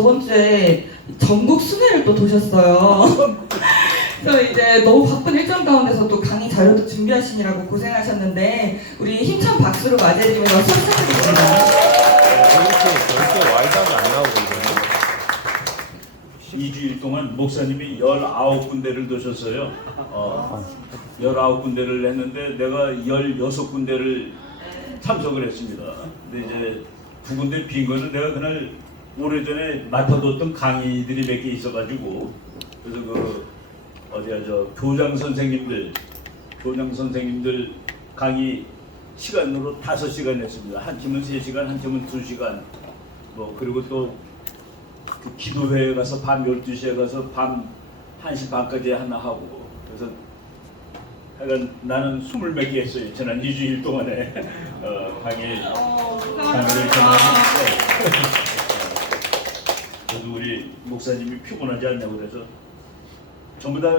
저번 주에 전국 순회를 또 도셨어요. 그래서 이제 너무 바쁜 일정 가운데서 또 강의 자료도 준비하시느라고 고생하셨는데 우리 힘찬 박수로 맞이해드리면서 박수 부탁드립니다. 이렇게 와이드하게 안 나오거든요. 2주일 동안 목사님이 19군데를 도셨어요. 19군데를 했는데 내가 16군데를 참석을 했습니다. 근데 이제 2군데 빈 거는 내가 그날 오래전에 맡아뒀던 강의들이 몇 개 있어가지고 그래서 교장 선생님들 강의 시간으로 5시간 했습니다. 한 팀은 3시간, 한 팀은 2시간. 그리고 또 그 기도회에 가서 밤 12시에 가서 밤 1시 반까지 하나 하고 그래서 하여간 나는 20몇 개 했어요. 지난 2주일 동안에 강의를 전하는데 그래도 우리 목사님이 피곤하지 않냐고 그래서 전부 다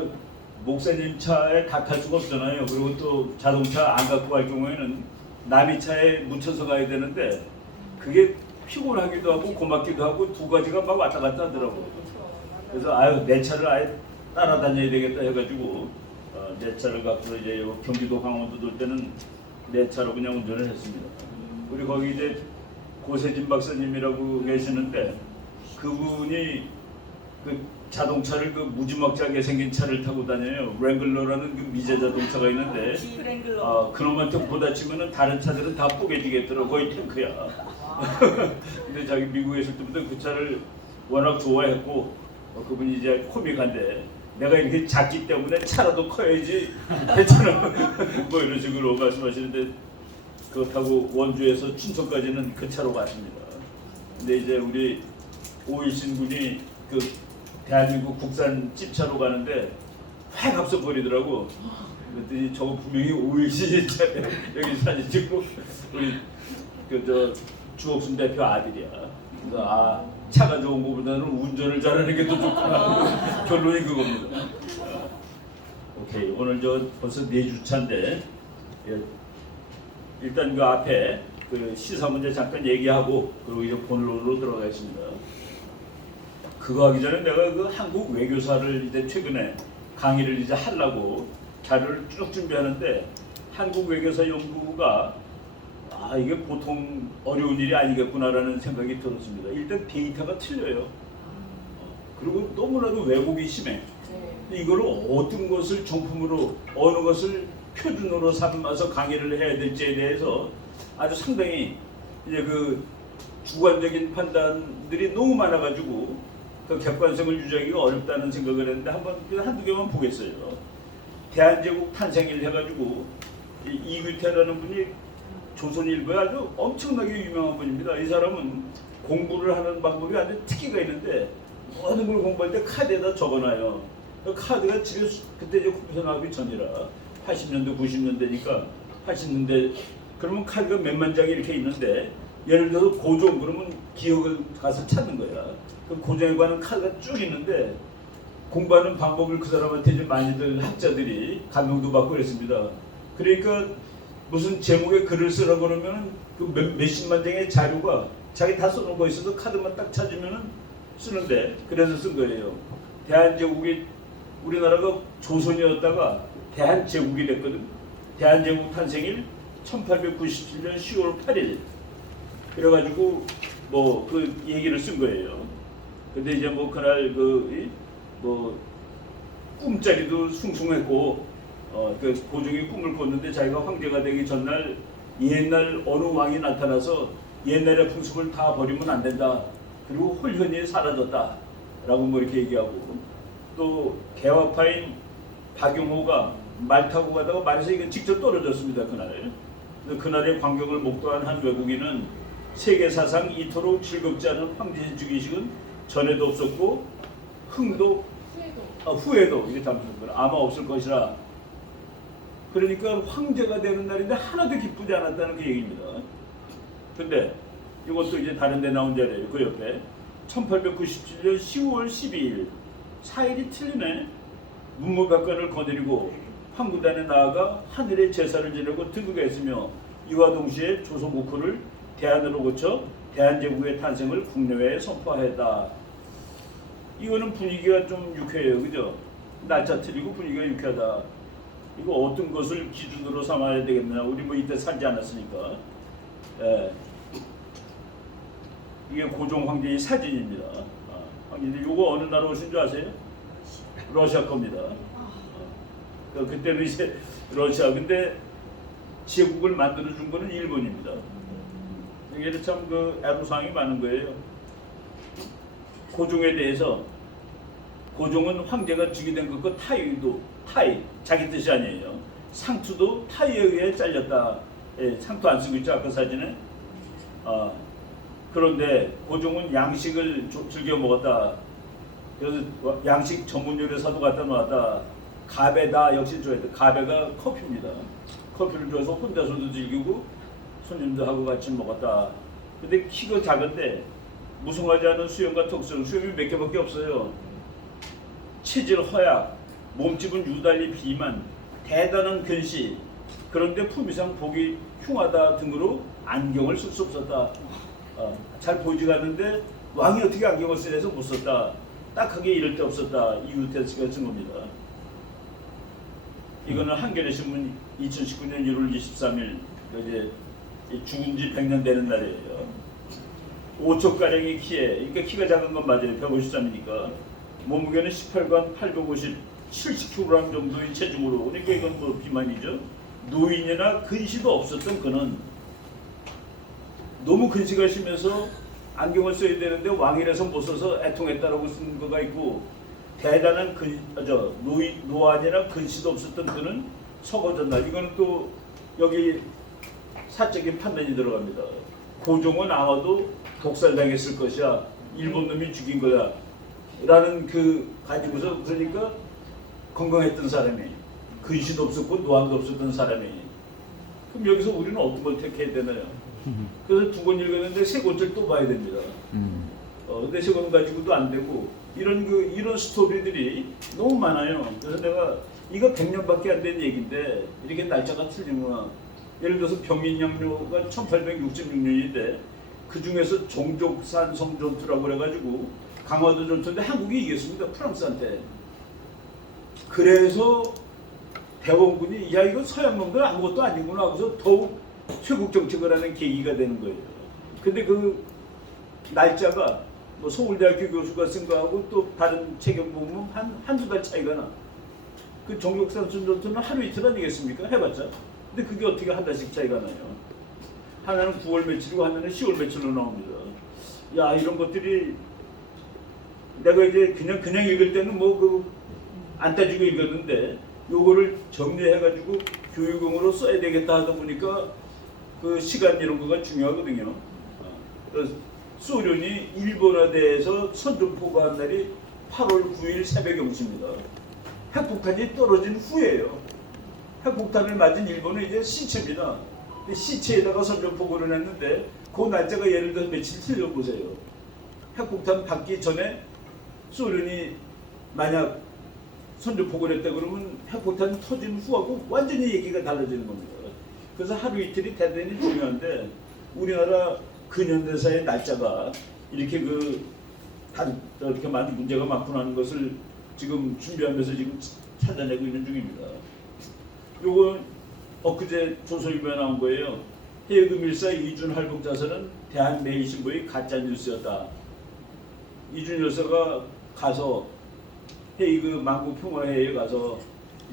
목사님 차에 다 탈 수가 없잖아요. 그리고 또 자동차 안 갖고 갈 경우에는 남의 차에 묻혀서 가야 되는데 그게 피곤하기도 하고 고맙기도 하고 두 가지가 막 왔다 갔다 하더라고요. 그래서 내 차를 아예 따라다녀야 되겠다 해가지고 내 차를 갖고 이제 경기도 강원도 돌 때는 내 차로 그냥 운전을 했습니다. 우리 거기 이제 고세진 박사님이라고 계시는데 그분이 그 자동차를 그 무지막지하게 생긴 차를 타고 다녀요. 랭글러라는 그 미제 자동차가 있는데 그놈한테 부딪히면은 다른 차들은 다 뽀개지겠더라고. 거의 탱크야. 근데 자기 미국에 있을 때부터 그 차를 워낙 좋아했고 그분이 이제 코믹한데 내가 이렇게 작기 때문에 차라도 커야지 괜찮아. 이런 식으로 말씀하시는데 그거 타고 원주에서 춘천까지는 그 차로 갔습니다. 근데 이제 우리 오일신 군이 그 대한민국 국산 찝차로 가는데 확 앞서 버리더라고. 그랬더니 저거 분명히 오일신 차에 여기 사진 찍고 우리 주옥순 대표 아들이야. 그래서 차가 좋은 것보다는 운전을 잘하는 게 더 좋구나. 결론이 그겁니다. 오케이, 오늘 벌써 4주차인데 일단 그 앞에 그 시사 문제 잠깐 얘기하고 그리고 이제 본론으로 들어가겠습니다. 그거 하기 전에 내가 그 한국 외교사를 이제 최근에 강의를 이제 하려고 자료를 쭉 준비하는데 한국 외교사 연구가 이게 보통 어려운 일이 아니겠구나라는 생각이 들었습니다. 일단 데이터가 틀려요. 그리고 너무나도 왜곡이 심해. 이거를 어떤 것을 정품으로 어느 것을 표준으로 삼아서 강의를 해야 될지에 대해서 아주 상당히 이제 그 주관적인 판단들이 너무 많아가지고 그 객관성을 유지하기가 어렵다는 생각을 했는데 한두 개만 보겠어요. 대한제국 탄생일 해가지고 이규태라는 분이 조선일보에 아주 엄청나게 유명한 분입니다. 이 사람은 공부를 하는 방법이 아주 특기가 있는데 모든 걸 공부할 때 카드에다 적어놔요. 그 카드가 집에 그때 이제 컴퓨터 나오기 전이라 80년대 90년대니까 80년대 그러면 카드가 몇만 장이 이렇게 있는데 예를 들어서 고종 그러면 기억을 가서 찾는 거야. 그 고종에 관한 카드가 쭉 있는데 공부하는 방법을 그 사람한테 이제 많이들 학자들이 감명도 받고 그랬습니다. 그러니까 무슨 제목에 글을 쓰라고 그러면 그 몇십만 장의 자료가 자기 다 써놓은 거 있어서 카드만 딱 찾으면은 쓰는데 그래서 쓴 거예요. 대한제국이 우리나라가 조선이었다가 대한제국이 됐거든. 대한제국 탄생일 1897년 10월 8일 그래가지고 그 얘기를 쓴 거예요. 근데 이제 그날 꿈자리도 숭숭했고 그 고종이 꿈을 꿨는데 자기가 황제가 되기 전날 옛날 어느 왕이 나타나서 옛날의 풍습을 다 버리면 안 된다. 그리고 홀현이 사라졌다. 라고 이렇게 얘기하고 또 개화파인 박용호가 말 타고 가다가 말에서 이게 직접 떨어졌습니다. 그날의 광경을 목도한 한 외국인은 세계 사상 이토록 즐겁지 않은 황제 즉위식은 전에도 없었고 후에도 이게 아마 없을 것이라. 그러니까 황제가 되는 날인데 하나도 기쁘지 않았다는 그 얘기입니다. 근데 이것도 이제 다른 데 나온 자리예요. 그 옆에 1897년 10월 12일 4일이 틀리네. 문무백관을 거느리고 황구단에 나아가 하늘의 제사를 지내고 등극했으며 이와 동시에 조선국호를 대한으로 고쳐 대한제국의 탄생을 국내외에 선포하였다. 이거는 분위기가 좀 유쾌해요, 그죠? 날짜 틀리고 분위기가 유쾌하다. 이거 어떤 것을 기준으로 삼아야 되겠나? 우리 뭐 이때 살지 않았으니까. 예. 이게 고종 황제의 사진입니다. 황제인데 이거 어느 나라 오신 줄 아세요? 러시아 겁니다. 그때는 이제 러시아, 근데 제국을 만들어 준 거는 일본입니다. 이게 참 그 애로사항이 많은 거예요. 고종에 대해서, 고종은 황제가 즉위된 것과 타이도, 타이 자기 뜻이 아니에요. 상투도 타이에 의해 잘렸다. 예, 상투 안 쓰고 있죠, 아까 사진에. 그런데 고종은 양식을 즐겨 먹었다. 그래서 양식 전문 요리사도 갖다 놓았다. 가베다 역시 좋아했다. 가베가 커피입니다. 커피를 좋아해서 혼자서도 즐기고 손님들하고 같이 먹었다. 근데 키가 작은데 무성하지 않은 수염과 턱수염, 수염이 몇 개밖에 없어요. 체질 허약, 몸집은 유달리 비만, 대단한 근시, 그런데 품위상 보기 흉하다 등으로 안경을 쓸 수 없었다. 잘 보이지가 않는데 왕이 어떻게 안경을 쓰래서 못 썼다. 딱하게 이럴 데 없었다. 이유태스가 쓴 겁니다. 이거는 한겨레 신문 2019년 1월 23일 이제 죽은 지 100년 되는 날이에요. 5척가량의 키에, 그러니까 키가 작은 건 맞아요. 153이니까. 몸무게는 18관 850, 70kg 정도의 체중으로. 그러니까 이건 뭐 비만이죠. 노인이나 근시도 없었던 그는 너무 근시가 심해서 안경을 써야 되는데 왕이라서 못 써서 애통했다라고 쓴 거가 있고, 대단한 노안이나 근시도 없었던 그는 서거졌나. 이거는 또 여기 사적인 판단이 들어갑니다. 고종은 아마도 독살당했을 것이야. 일본 놈이 죽인 거야. 라는 그 가지고서, 그러니까 건강했던 사람이, 근시도 없었고 노안도 없었던 사람이. 그럼 여기서 우리는 어떤 걸 택해야 되나요? 그래서 두 권 읽었는데 세 권째를 또 봐야 됩니다. 근데 세 권 가지고도 안 되고, 이런 스토리들이 너무 많아요. 그래서 내가 이거 100년밖에 안 된 얘기인데 이렇게 날짜가 틀리구나. 예를 들어서 병인양요가 1866년인데 그 중에서 종족산 성전투라고 그래가지고 강화도 전투인데 한국이 이겼습니다. 프랑스한테. 그래서 대원군이 야 이거 서양 놈들 아무것도 아니구나 하고서 더욱 쇄국 정책을 하는 계기가 되는 거예요. 근데 그 날짜가 뭐 서울대학교 교수가 쓴 거하고 또 다른 책을 보면 한두 달 차이가 나. 그 종족산 전투는 하루 이틀 아니겠습니까? 해봤자. 근데 그게 어떻게 한 달씩 차이가 나요? 하나는 9월 며칠이고 하나는 10월 며칠로 나옵니다. 야 이런 것들이 내가 이제 그냥 읽을 때는 뭐 그 안 따지고 읽었는데 요거를 정리해가지고 교육용으로 써야 되겠다 하다 보니까 그 시간 이런 거가 중요하거든요. 그래서 소련이 일본화대에서 선전포고한 날이 8월 9일 새벽 0시입니다. 핵폭탄이 떨어진 후예요. 핵폭탄을 맞은 일본은 이제 시체입니다. 시체에다가 선전포고를 했는데 그 날짜가 예를 들어 며칠 틀려보세요. 핵폭탄 받기 전에 소련이 만약 선전포고를 했다 그러면 핵폭탄이 터진 후하고 완전히 얘기가 달라지는 겁니다. 그래서 하루 이틀이 대단히 중요한데 우리나라 근현대사의 날짜가 이렇게 이렇게 많은 문제가 많구나 하는 것을 지금 준비하면서 지금 찾아내고 있는 중입니다. 요거 엊그제 조선일보에 나온 거예요. 해외금 일사 이준 할복자서는 대한매일신보의 가짜 뉴스였다. 이준 열사가 가서 그 만국평화회의에 가서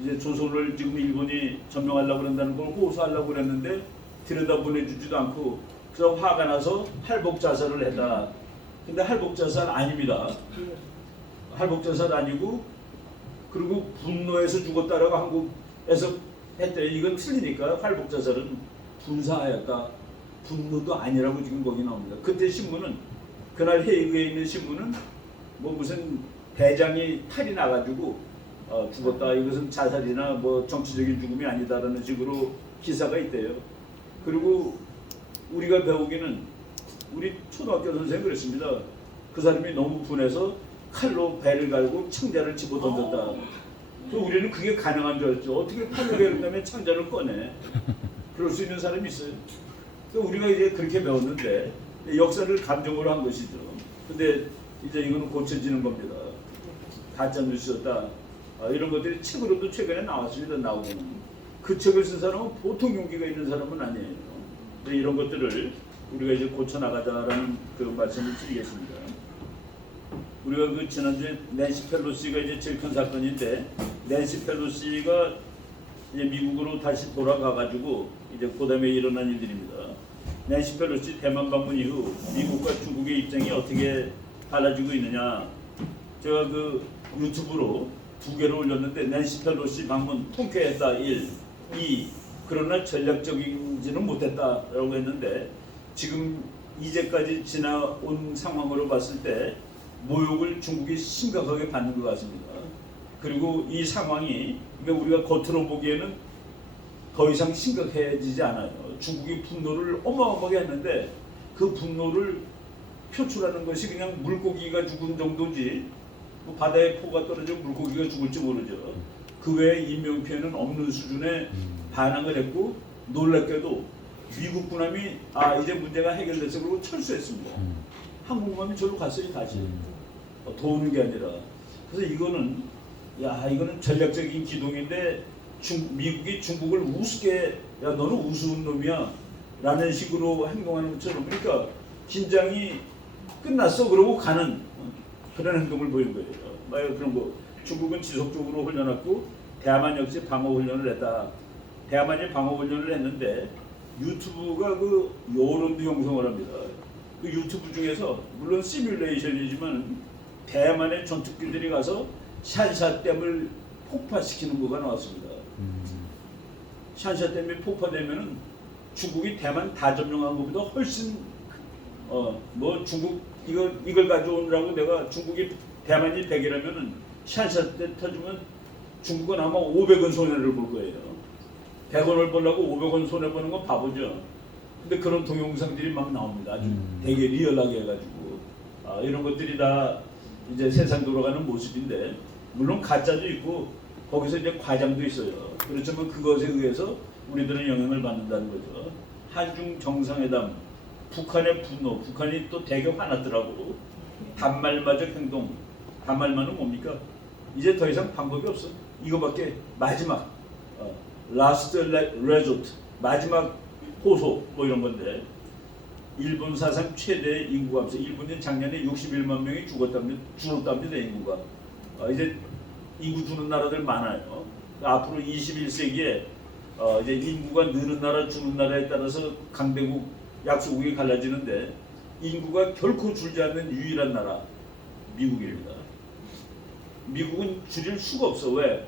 이제 조선을 지금 일본이 점령하려고 그런다는 걸 호소하려고 그랬는데 들여다보내주지도 않고 그래서 화가 나서 할복자살을 했다. 근데 할복자살 아닙니다. 할복자살 아니고 그리고 분노해서 죽었다라고 한국에서 했대. 이건 틀리니까 할복자살은 분사하였다. 분노도 아니라고 지금 거기 나옵니다. 그때 신문은 그날 해외에 있는 신문은 뭐 무슨 대장이 탈이 나가지고 죽었다. 이것은 자살이나 뭐 정치적인 죽음이 아니다라는 식으로 기사가 있대요. 그리고 우리가 배우기는 우리 초등학교 선생님이 그랬습니다. 그 사람이 너무 분해서 칼로 배를 갈고 창자를 집어 던졌다. 그래서 우리는 그게 가능한 줄 알았죠. 어떻게 칼로 배를 가면 창자를 꺼내? 그럴 수 있는 사람이 있어요. 그러니까 우리가 이제 그렇게 배웠는데 역사를 감정으로 한 것이죠. 근데 이제 이거는 고쳐지는 겁니다. 가짜 뉴스였다. 이런 것들이 책으로도 최근에 나왔습니다. 나오고는 그 책을 쓴 사람은 보통 용기가 있는 사람은 아니에요. 이런 것들을 우리가 이제 고쳐 나가자라는 그 말씀을 드리겠습니다. 우리가 그 지난주에 낸시 펠로시가 이제 제일 큰 사건인데, 낸시 펠로시가 이제 미국으로 다시 돌아가가지고 이제 그다음에 일어난 일들입니다. 낸시 펠로시 대만 방문 이후 미국과 중국의 입장이 어떻게 달라지고 있느냐? 제가 그 유튜브로 2개를 올렸는데, 낸시 펠로시 방문 통쾌했다 1, 2 그러나 전략적이지는 못했다라고 했는데, 지금 이제까지 지나온 상황으로 봤을 때 모욕을 중국이 심각하게 받는 것 같습니다. 그리고 이 상황이 그러니까 우리가 겉으로 보기에는 더 이상 심각해지지 않아요. 중국이 분노를 어마어마하게 했는데 그 분노를 표출하는 것이 그냥 물고기가 죽은 정도지, 뭐 바다에 포가 떨어져 물고기가 죽을지 모르죠. 그 외에 인명피해는 없는 수준의 반항을 했고, 놀랍게도 미국 군함이 이제 문제가 해결돼서 그러고 철수했습니다. 한국군함이 저로 갔어요 다시. 도우는 게 아니라. 그래서 이거는 전략적인 기동인데 미국이 중국을 우습게 너는 우스운 놈이야 라는 식으로 행동하는 것처럼, 그러니까 긴장이 끝났어 그러고 가는 그런 행동을 보인 거예요. 그런 거. 중국은 지속적으로 훈련했고 대만 역시 방어 훈련을 했다. 대만이 방어 훈련을 했는데 유튜브가 그 여론도 형성을 합니다. 그 유튜브 중에서 물론 시뮬레이션이지만 대만의 전투기들이 가서 샨샤댐을 폭파시키는 거가 나왔습니다. 샨샤댐이 폭파되면은 중국이 대만 다 점령한 것보다 훨씬 뭐 중국 이걸 가져오느라고 내가 중국이 대만이 100이라면은 샨샤댐 터지면 중국은 아마 500원 손해를 볼 거예요. 100원을 벌려고 500원 손해 보는 건 바보죠. 근데 그런 동영상들이 막 나옵니다. 아주 되게 리얼하게 해가지고 이런 것들이 다 이제 세상 돌아가는 모습인데, 물론 가짜도 있고 거기서 이제 과장도 있어요. 그렇지만 그것에 의해서 우리들은 영향을 받는다는 거죠. 한중 정상회담, 북한의 분노, 북한이 또 되게 화났더라고. 단말마적 행동, 단말만은 뭡니까? 이제 더 이상 방법이 없어. 이거밖에 마지막 라스트 레조트, 마지막 호소 뭐 이런 건데, 일본 사상 최대 인구 감소. 일본이 작년에 61만 명이 죽었답니다. 인구가. 이제 인구 주는 나라들 많아요. 앞으로 21세기에 이제 인구가 느는 나라 주는 나라에 따라서 강대국 약소국이 갈라지는데, 인구가 결코 줄지 않는 유일한 나라 미국입니다. 미국은 줄일 수가 없어. 왜?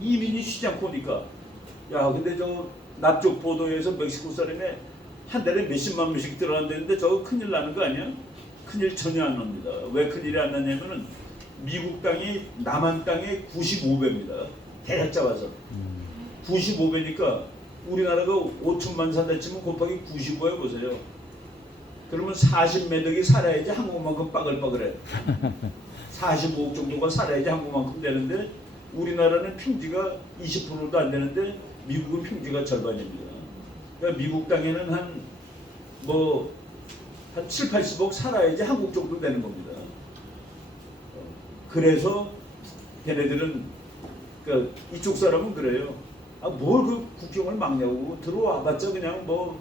이민이 쉬지 않고 오니까. 근데 저 남쪽 보도에서 멕시코 사람이 한 달에 몇십만 명씩 들어간다는데 저거 큰일 나는 거 아니야? 큰일 전혀 안 납니다. 왜 큰일이 안 나냐면은 미국 땅이 남한 땅의 95배입니다. 대략 잡아서 95배니까 우리나라가 5천만 산다 치면 곱하기 95해 보세요. 그러면 40매덕이 살아야지 한국만큼 빠글빠글해. 45억 정도가 살아야지 한국만큼 되는데, 우리나라는 평지가 20%도 안 되는데 미국은 평지가 절반입니다. 그러니까 미국 땅에는 한 7, 80억 살아야지 한국 정도 되는 겁니다. 그래서 걔네들은 이쪽 사람은 그래요. 뭘 그 국경을 막냐고. 들어와봤자 그냥 뭐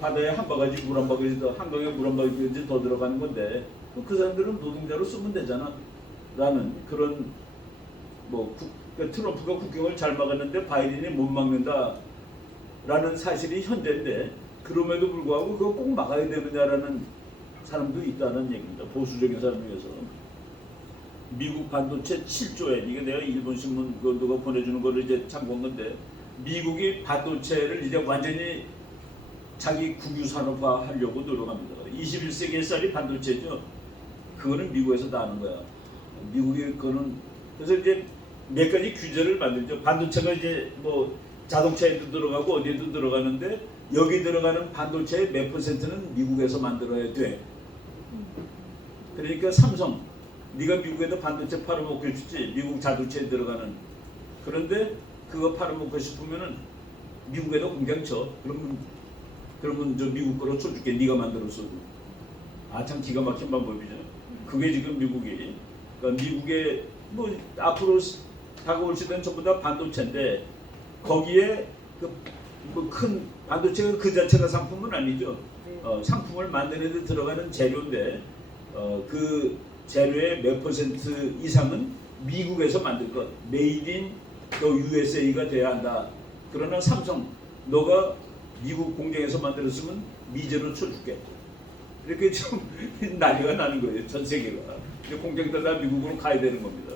바다에 한 바가지 물 한 바가지 더, 한강에 물 한 바가지 더 들어가는 건데 그 사람들은 노동자로 쓰면 되잖아 라는 그런 트럼프가 국경을 잘 막았는데 바이든이 못 막는다 라는 사실이 현재인데, 그럼에도 불구하고 그거 꼭 막아야 되느냐라는 사람도 있다는 얘기입니다. 보수적인 사람 중에서. 미국 반도체 7조엔, 이게 내가 일본 신문 누가 보내주는 거를 이제 참고한 건데, 미국이 반도체를 이제 완전히 자기 국유 산업화 하려고 노력합니다. 21세기의 쌀이 반도체죠. 그거는 미국에서 나는 거야. 미국이 그거는. 그래서 이제 몇 가지 규제를 만들죠. 반도체가 이제 자동차에도 들어가고 어디에도 들어가는데, 여기 들어가는 반도체의 몇 %는 미국에서 만들어야 돼. 그러니까 삼성, 네가 미국에다 반도체 팔아먹고 싶지, 미국 자동차에 들어가는. 그런데 그거 팔아먹고 싶으면은 미국에다 공장 쳐. 그러면 저 미국 거로 쳐줄게. 네가 만들었어도. 참 기가 막힌 방법이죠. 그게 지금 미국이 그러니까 미국의 뭐 앞으로 다가올 시대는 전부 다 반도체인데 거기에 그큰 반도체가 그 자체가 상품은 아니죠. 상품을 만드는 데 들어가는 재료인데 그 재료의 몇 퍼센트 이상은 미국에서 만들 것, 메이드 인 더 USA가 돼야 한다. 그러나 삼성, 너가 미국 공장에서 만들었으면 미제로 쳐줄게. 이렇게 좀 난리가 나는 거예요. 전 세계가. 공장들 다 미국으로 가야 되는 겁니다.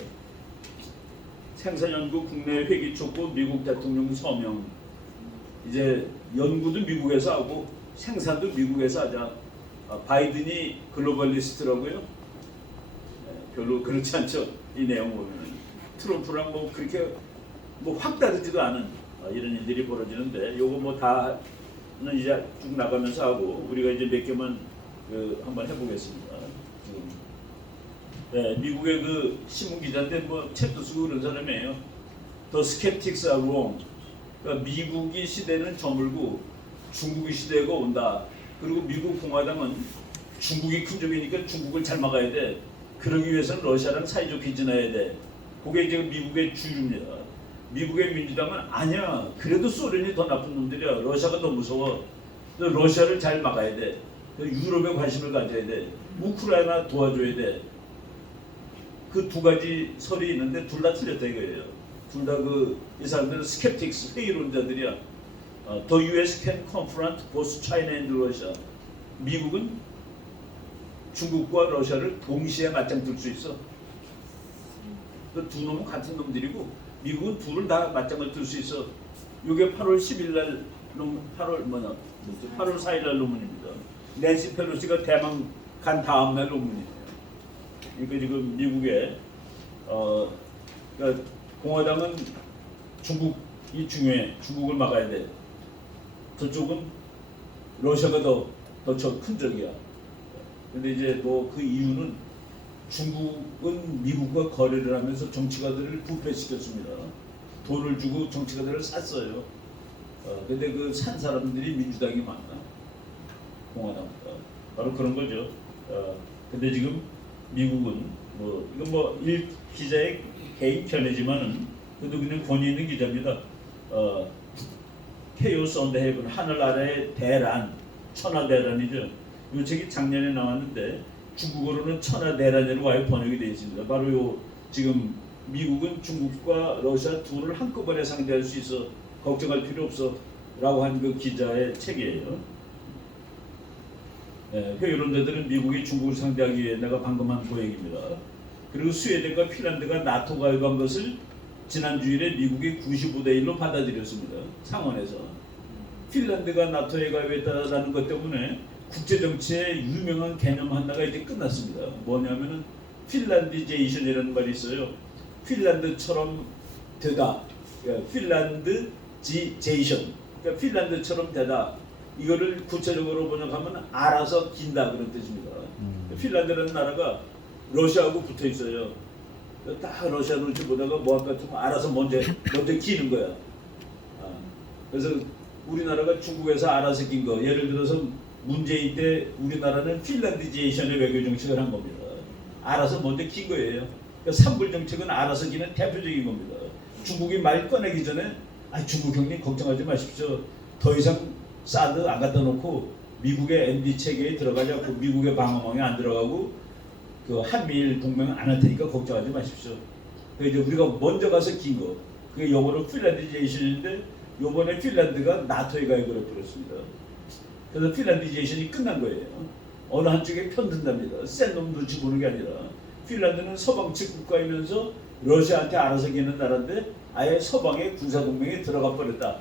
생산연구 국내 회기 촉구 미국 대통령 서명. 이제 연구도 미국에서 하고 생산도 미국에서 하자. 바이든이 글로벌리스트라고요? 별로 그렇지 않죠. 이 내용 보면 트럼프랑 뭐 그렇게 뭐 확 다르지도 않은 이런 일들이 벌어지는데 요거 뭐 다는 이제 쭉 나가면서 하고 우리가 이제 몇 개만 한번 해보겠습니다. 네, 미국의 그 신문 기자인데 뭐 책도 쓰고 그런 사람이에요. The skeptics are wrong. 그러니까 미국이 시대는 저물고 중국의 시대가 온다. 그리고 미국 공화당은 중국이 큰 적이니까 중국을 잘 막아야 돼. 그러기 위해서는 러시아랑 사이좋게 지내야 돼. 그게 지금 미국의 주류입니다. 미국의 민주당은 아니야. 그래도 소련이 더 나쁜 놈들이야. 러시아가 더 무서워. 러시아를 잘 막아야 돼. 유럽에 관심을 가져야 돼. 우크라이나 도와줘야 돼. 그 두 가지 설이 있는데 둘 다 틀렸다 이거예요. 둘 다 이 사람들은 스캡틱스 회의론자들이야. The U.S. can confront both China and Russia. 미국은 중국과 러시아를 동시에 맞짱 뜰 수 있어. 두 놈은 같은 놈들이고 미국은 둘을 다 맞짱을 뜰 수 있어. 이게 8월 10일 날 8월 4일 날 논문입니다. 낸시 펠로시가 대만 간 다음 날 논문이에요. 그러니까 지금 미국의 그러니까 공화당은 중국이 중요해. 중국을 막아야 돼. 저쪽은 러시아가 더 큰 적이야. 근데 이제 뭐 그 이유는 중국은 미국과 거래를 하면서 정치가들을 부패시켰습니다. 돈을 주고 정치가들을 샀어요. 근데 그 산 사람들이 민주당이 많아. 공화당보다. 바로 그런 거죠. 근데 지금 미국은 뭐 이건 뭐 일 기자의 개인 견해지만은 그래도 그냥 권위 있는 기자입니다. Chaos on the Heaven, 하늘 아래의 대란, 천하대란이죠. 이 책이 작년에 나왔는데 중국어로는 천하대란이라고 아예 번역이 되어 있습니다. 바로 요 지금 미국은 중국과 러시아 둘을 한꺼번에 상대할 수 있어. 걱정할 필요 없어. 라고 한 그 기자의 책이에요. 회의론자들은 미국이 중국을 상대하기 위해 내가 방금 한 그 얘기입니다. 그리고 스웨덴과 핀란드가 나토 가입한 것을 지난 주일에 미국이 95대 1로 받아들였습니다. 상원에서. 핀란드가 나토에 가입했다는 것 때문에 국제정치의 유명한 개념 하나가 이제 끝났습니다. 뭐냐면은 핀란디제이션이라는 말이 있어요. 핀란드처럼 되다. 그러니까 핀란드제이션. 그러니까 핀란드처럼 되다. 이거를 구체적으로 번역하면 알아서 긴다 그런 뜻입니다. 핀란드라는 나라가 러시아하고 붙어 있어요. 딱 러시아 눈치 보다가 뭐 같으면 알아서 먼저 기는 거야. 그래서 우리나라가 중국에서 알아서 긴 거. 예를 들어서 문재인 때 우리나라는 핀란디제이션의 외교 정책을 한 겁니다. 알아서 먼저 긴 거예요. 그러니까 삼불 정책은 알아서 기는 대표적인 겁니다. 중국이 말 꺼내기 전에 중국 형님 걱정하지 마십시오. 더 이상 사드 안 갖다 놓고 미국의 MD 체계에 들어가지 않고 미국의 방어망에 안 들어가고 그 한미일 동맹 안 할 테니까 걱정하지 마십시오. 그래서 이제 우리가 먼저 가서 긴 거. 그게 영어로 핀란디제이션인데 요번에 핀란드가 나토에 가입을 해버렸습니다. 그래서 핀란디제이션이 끝난 거예요. 어느 한쪽에 편든답니다. 센 놈 눈치 보는 게 아니라 핀란드는 서방 측 국가이면서 러시아한테 알아서 기는 나라인데 아예 서방의 군사동맹에 들어가 버렸다.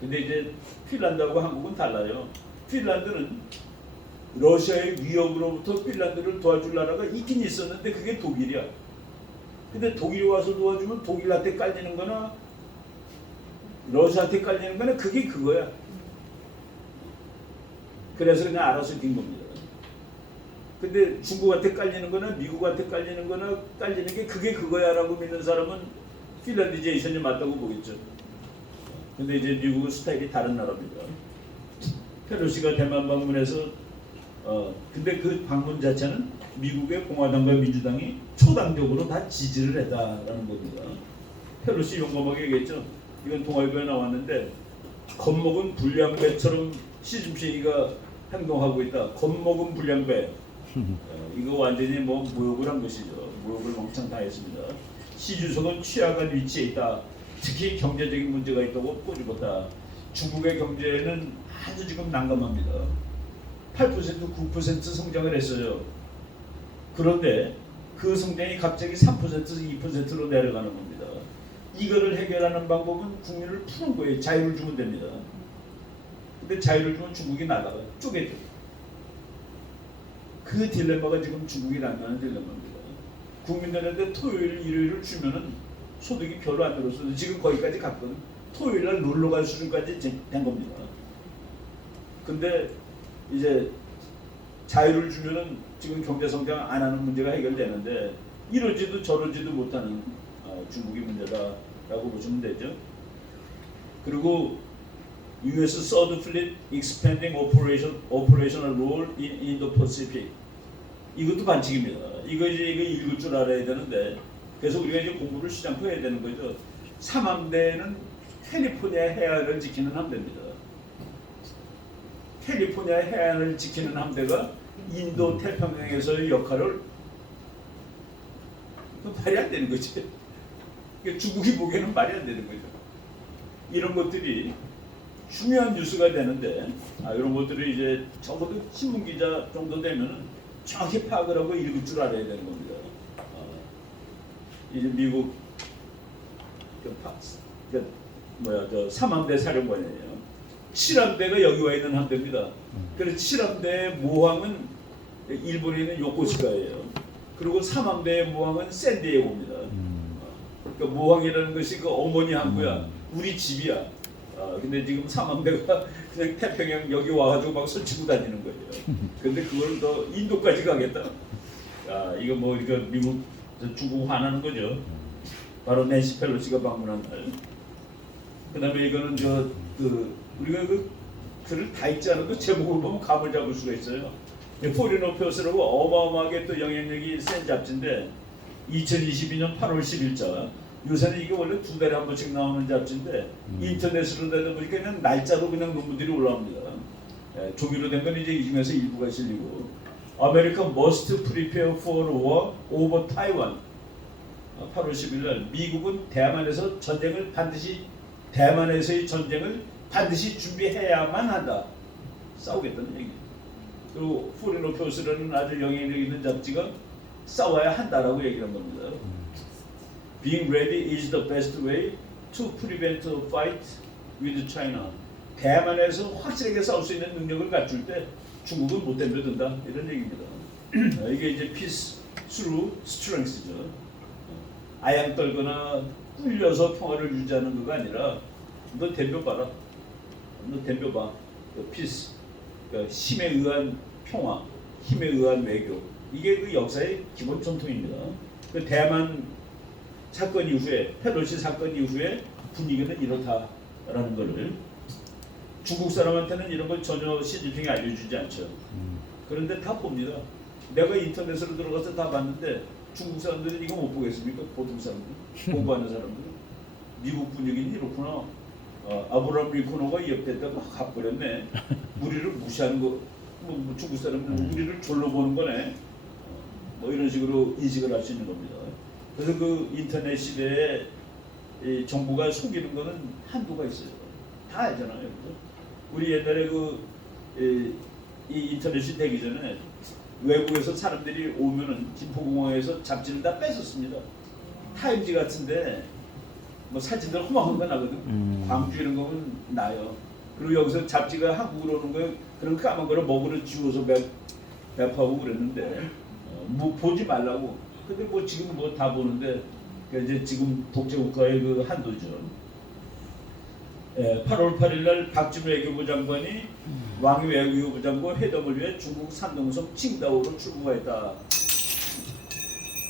근데 이제 핀란드하고 한국은 달라요. 핀란드는 러시아의 위협으로부터 핀란드를 도와줄 나라가 있긴 있었는데 그게 독일이야. 근데 독일이 와서 도와주면 독일한테 깔리는 거나 러시아한테 깔리는 거나 그게 그거야. 그래서 그냥 알아서 긴 겁니다. 근데 중국한테 깔리는 거나 미국한테 깔리는 거나 깔리는 게 그게 그거야 라고 믿는 사람은 핀란디제이션이 맞다고 보겠죠. 근데 이제 미국은 스타일이 다른 나라입니다. 펠로시가 대만 방문해서 근데 그 방문 자체는 미국의 공화당과 민주당이 초당적으로 다 지지를 했다라는 겁니다. 펠로시 용감하게 얘기했죠. 이건 동아일보에 나왔는데 겁먹은 불량배처럼 시진핑이가 행동하고 있다. 겁먹은 불량배. 이거 완전히 뭐 모욕을 한 것이죠. 모욕을 멍청 당했습니다. 시 주석은 취약한 위치에 있다. 특히 경제적인 문제가 있다고 꼬집었다. 중국의 경제는 아주 지금 난감합니다. 8% 9% 성장을 했어요. 그런데 그 성장이 갑자기 3% 2%로 내려가는 겁니다. 이거를 해결하는 방법은 국민을 푸는 거예요. 자유를 주면 됩니다. 근데 자유를 주면 중국이 나가요. 쪼개져. 그 딜레마가 지금 중국이 당면한 딜레마입니다. 국민들한테 토요일, 일요일을 주면은 소득이 별로 안 늘었어요. 지금 거기까지 갔거든. 토요일 날 놀러 갈 수준까지 된 겁니다. 근데 이제 자유를 주면은 지금 경제 성장 안 하는 문제가 해결되는데 이러지도 저러지도 못하는 중국이 문제다라고 보시면 되죠. 그리고 U.S. Third Fleet expanding operational role in Indo-Pacific. 이것도 반칙입니다. 이거 읽을 줄 알아야 되는데 그래서 우리가 이제 공부를 시작해야 되는 거죠. 삼함대는 캘리포니아 해안을 지키는 함대입니다. 캘리포니아 해안을 지키는 함대가 인도 태평양에서의 역할을 말이 안 되는 거지. 중국이 보기에는 말이 안 되는 거죠. 이런 것들이 중요한 뉴스가 되는데 이런 것들을 이제 적어도 신문 기자 정도 되면은 정확히 파악을 하고 읽을 줄 알아야 되는 겁니다. 이제 미국 삼함대 사령관이에요. 7함대가 여기 와 있는 함대입니다. 그래서 7함대의 모항은 일본에 있는 요코시카예요. 그리고 3함대의 모항은 샌디에고입니다. 그러니까 모항이라는 것이 그 어머니 항구야. 우리 집이야. 근데 지금 3함대가 그냥 태평양 여기 와가지고 막 설치고 다니는 거예요. 근데 그걸 더 인도까지 가겠다. 이거 뭐 이거 미국 중국 화나는 거죠. 바로 낸시 펠로시가 방문한 날. 그다음에 이거는 우리가 그 글을 다 읽지 않아도 제목을 보면 감을 잡을 수가 있어요. 포린 어페어스라고 어마어마하게 또 영향력이 센 잡지인데 2022년 8월 10일자. 요새는 이게 원래 2달에 한 번씩 나오는 잡지인데 인터넷으로 되다 보니까 그냥 날짜로 그냥 논문들이 올라옵니다. 종이로 된 건 이제 이 중에서 일부가 실리고 America must prepare for war over Taiwan. 8월 10일 날 미국은 대만에서의 전쟁을 반드시 준비해야만 한다. 싸우겠다는 얘기죠. 그리고 포린 어페어스라는 아주 영향력 있는 잡지가 싸워야 한다라고 얘기한 겁니다. Being ready is the best way to prevent a fight with China. 대만에서 확실하게 싸울 수 있는 능력을 갖출 때 중국은 못 덤벼든다 이런 얘기입니다. 이게 이제 peace through strength죠. 아양 떨거나 꿀려서 평화를 유지하는 거가 아니라 너 덤벼봐라. 너 덤벼봐. peace. 그러니까 힘에 의한 평화, 힘에 의한 외교. 이게 그 역사의 기본 전통입니다. 그 대만 사건 이후에 펠로시 사건 이후에 분위기는 이렇다라는 것을 중국 사람한테는 이런 걸 전혀 시진핑이 알려주지 않죠. 그런데 다 봅니다. 내가 인터넷으로 들어가서 다 봤는데 중국 사람들은 이거 못 보겠습니까? 보통 사람들, 공부하는 사람들. 미국 분위기는 이렇구나. 아브라함 링컨호가 이역됐다고 가버렸네. 우리를 무시하는 거, 뭐 중국 사람들은 우리를 졸로 보는 거네. 뭐 이런 식으로 인식을 할 수 있는 겁니다. 그래서 그 인터넷 시대에 정부가 속이는 거는 한도가 있어요. 다 알잖아요. 그죠? 우리 옛날에 이 인터넷이 되기 전에 외국에서 사람들이 오면은 김포공항에서 잡지를 다 뺐었습니다. 타임지 같은데 뭐 사진들 험악한 거 나거든. 광주 이런 거는 나요. 그리고 여기서 잡지가 한국으로 오는 거 그런 까만 거를 먹으러 지워서 배파하고 그랬는데 뭐 보지 말라고. 근데 뭐 지금 뭐 다 보는데 이제 지금 독재국가의 그 한도죠. 8월 8일 날 박주민 외교부 장관이 왕이 외교부 장관 회담을 위해 중국 산동성 칭다오로 출국했다.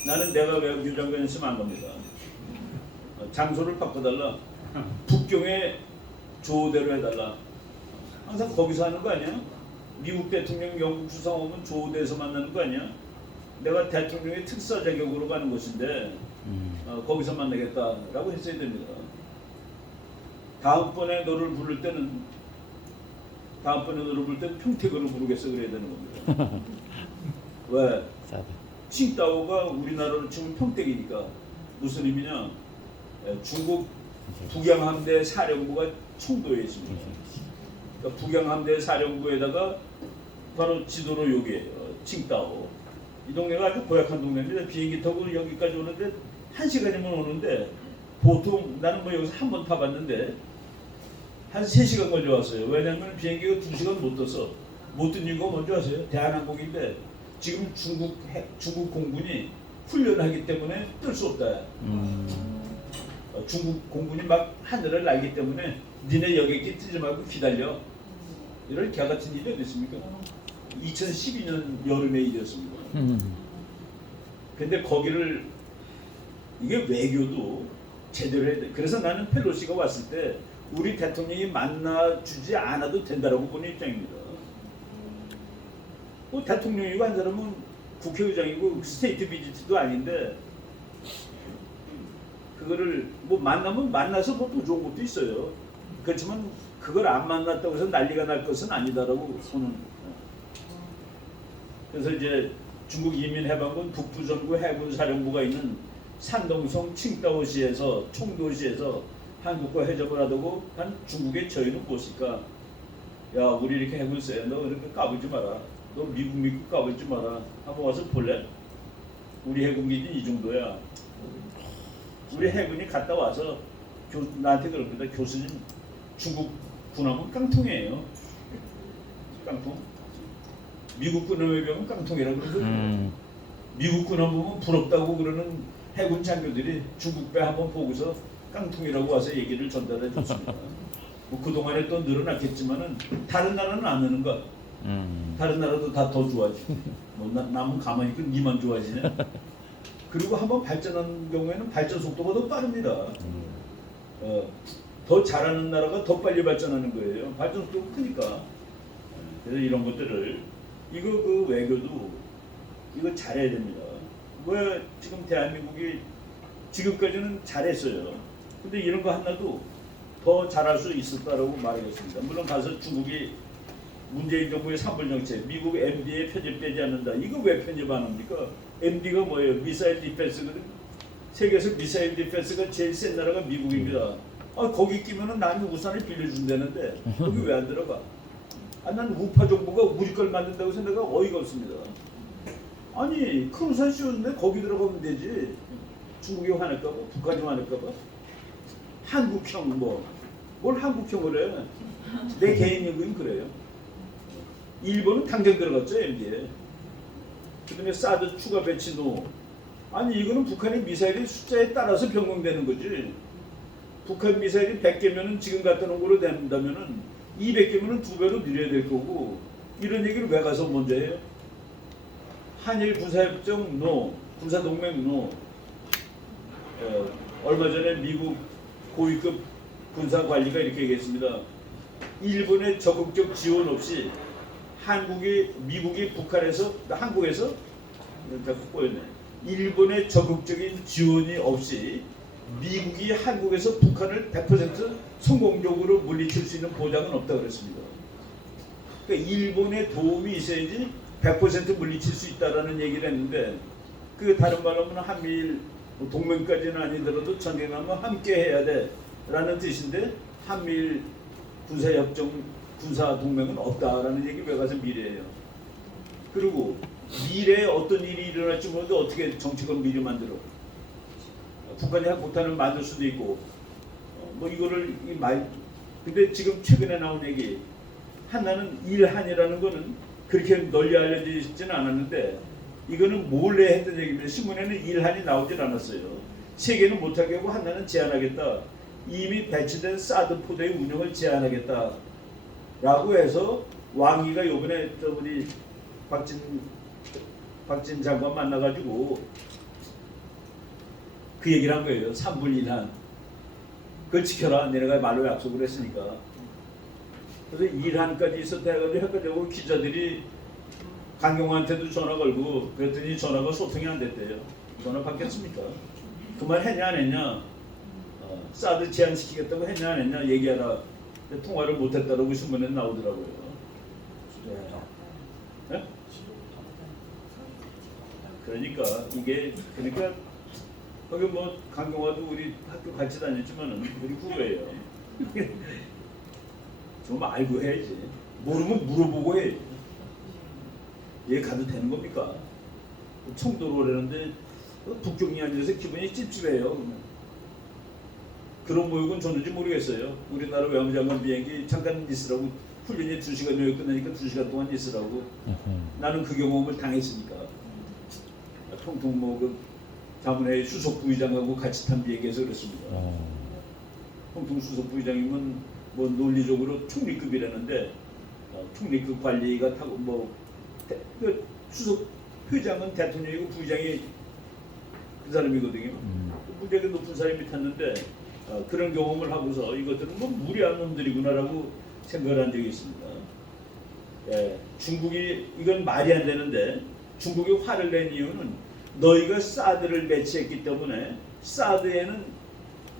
나는 내가 외교부 장관이었으면 안 갑니다. 장소를 바꿔달라. 북경에 조대로 해달라. 항상 거기서 하는 거 아니야? 미국 대통령, 영국 수상 오면 조대에서 만나는 거 아니야? 내가 대통령의 특사 자격으로 가는 곳인데 거기서 만나겠다라고 했어야 됩니다. 다음번에 너를 부를 때는 평택으로 부르겠어 그래야 되는 겁니다. 왜? 칭다오가 우리나라로 치면 평택이니까 무슨 의미냐? 중국 북양함대 사령부가 청도에 있습니다. 그러니까 북양함대 사령부에다가 바로 지도로 여기에요. 칭다오. 이 동네가 아주 고약한 동네인데 비행기 타고 여기까지 오는데 1시간이면 오는데 보통 나는 뭐 여기서 한 번 타봤는데 한 3시간 걸려왔어요. 왜냐하면 비행기가 2시간 못 떠서 못 뜬 이유가 뭔지 아세요? 대한항공인데 지금 중국 공군이 훈련하기 때문에 뜰 수 없다. 중국 공군이 막 하늘을 날기 때문에 니네 여객기 뜨지 말고 기다려. 이럴 개 같은 일이 어디 있습니까? 2012년 여름에 일이었습니다. 근데 거기를 이게 외교도 제대로 해야 돼. 그래서 나는 펠로시가 왔을 때 우리 대통령이 만나주지 않아도 된다라고 보는 입장입니다. 뭐 대통령이고 한 사람은 국회의장이고 스테이트 비지트도 아닌데 그거를 뭐 만나면 만나서 뭐 더 좋은 것도 있어요. 그렇지만 그걸 안 만났다고 해서 난리가 날 것은 아니다라고 보는. 그래서 이제 중국 인민해방군 북부전구 해군사령부가 있는 산동성 칭다오시에서 총도시에서 한국과 회접을 하다고 한 중국의 저희는 무엇일까? 야 우리 이렇게 해군 세. 너 이렇게 까불지 마라. 너 미국 믿고 까불지 마라. 한번 와서 볼래? 우리 해군 기준 이 정도야. 우리 해군이 갔다 와서 나한테 그럽니다. 교수님 중국 군함은 깡통이에요. 깡통. 미국 군함에 비하면 깡통이라고 그러거든요. 미국 군함 보면 부럽다고 그러는 해군 장교들이 중국 배 한번 보고서 깡통이라고 와서 얘기를 전달해 줬습니다. 뭐 그동안에 또 늘어났겠지만은 다른 나라는 안 느는가? 다른 나라도 다 더 좋아지. 뭐 남은 가만히 있고 니만 좋아지네. 그리고 한번 발전한 경우에는 발전 속도가 더 빠릅니다. 더 잘하는 나라가 더 빨리 발전하는 거예요. 발전 속도가 크니까. 그래서 이런 것들을 이거 그 외교도 이거 잘해야 됩니다. 왜 지금 대한민국이 지금까지는 잘했어요. 근데 이런 거 하나도 더 잘할 수 있었다라고 말하겠습니다. 물론 가서 중국이 문재인 정부의 산불 정책, 미국 MD에 편입되지 않는다. 이거 왜 편입 안 합니까? MD가 뭐예요? 미사일 디펜스거든. 세계에서 미사일 디펜스가 제일 센 나라가 미국입니다. 아 거기 끼면은 남이 우산을 빌려준다는데 여기 왜 안 들어가? 아, 난 우파 정부가 우리 걸 만든다고 생각하면 어이가 없습니다. 아니 큰 우산 씌웠는데 거기 들어가면 되지. 중국이 화낼까봐? 북한이 화낼까봐? 한국형 뭘 한국형을 해? 내 개인 연구는 그래요. 일본은 당장 들어갔죠 MD에. 그다음에 사드 추가 배치 노. 아니 이거는 북한의 미사일의 숫자에 따라서 변경되는 거지. 북한 미사일이 100개면은 지금 갖다 놓은 거로 된다면은 200개면은 2배로 늘려야 될 거고 이런 얘기를 왜 가서 먼저 해요? 한일 군사협정 노, 군사동맹 노. 얼마 전에 미국 고위급 군사관리가 이렇게 얘기했습니다. 일본의 적극적 지원 없이 미국이 북한에서 한국에서 꼬였네. 일본의 적극적인 지원이 없이 미국이 한국에서 북한을 100% 성공적으로 물리칠 수 있는 보장은 없다고 그랬습니다. 그러니까 일본의 도움이 있어야지 100% 물리칠 수 있다라는 얘기를 했는데 그 다른 말로 하면 한미일 동맹까지는 아니더라도 전쟁하면 함께 해야 돼라는 뜻인데 한미일 군사협정 군사동맹은 없다라는 얘기 왜 가서 미래예요. 그리고 미래에 어떤 일이 일어날지 모르는데 어떻게 정책을 미리 만들어. 북한이 못하는 만들 수도 있고 뭐 이거를 근데 지금 최근에 나온 얘기 하나는 일한이라는 거는 그렇게 널리 알려져 있지는 않았는데 이거는 몰래 했던 얘기입니다. 신문에는 일한이 나오질 않았어요. 세 개는 못하게 하고 하나는 제한하겠다. 이미 배치된 사드 포대의 운영을 제한하겠다. 라고 해서 왕이가 요번에 우리 박진 장관 만나가지고 그 얘기를 한 거예요. 3분 1한. 그걸 지켜라. 내가 말로 약속을 했으니까. 그래서 1한까지 있었다 해가지고 헷갈려고 기자들이 강경호한테도 전화 걸고 그랬더니 전화가 소통이 안 됐대요. 전화 받겠습니까? 그 말 했냐 안 했냐? 사드 제한시키겠다고 했냐 안 했냐 얘기하라. 근데 통화를 못했다라고 신문에 나오더라고요. 네? 그러니까 이게 그러니까 거기 뭐 강경화도 우리 학교 같이 다녔지만은 우리 후배예요. 좀 알고 해야지. 모르면 물어보고 해야지. 얘 가도 되는 겁니까? 청도로 오려는데 북경이 앉아서 기분이 찝찝해요. 그런 모욕은 줬는지 모르겠어요. 우리나라 외무장관 비행기 잠깐 있으라고 훈련이 2시간이면 끝나니까 2시간 동안 있으라고. 나는 그 경험을 당했으니까. 통통 뭐 자문회 수석 부의장하고 같이 탄 비행기에서 그랬습니다. 통통 수석 부의장이면 뭐 논리적으로 총리급이라는데 총리급 관리가 타고 그 수석 회장은 대통령이고 부의장이 그 사람이거든요. 무지하게 높은 사람이 탔는데 그런 경험을 하고서 이것들은 뭐 무리한 놈들이구나라고 생각을 한 적이 있습니다. 예, 중국이 이건 말이 안 되는데 중국이 화를 낸 이유는 너희가 사드를 배치했기 때문에 사드에는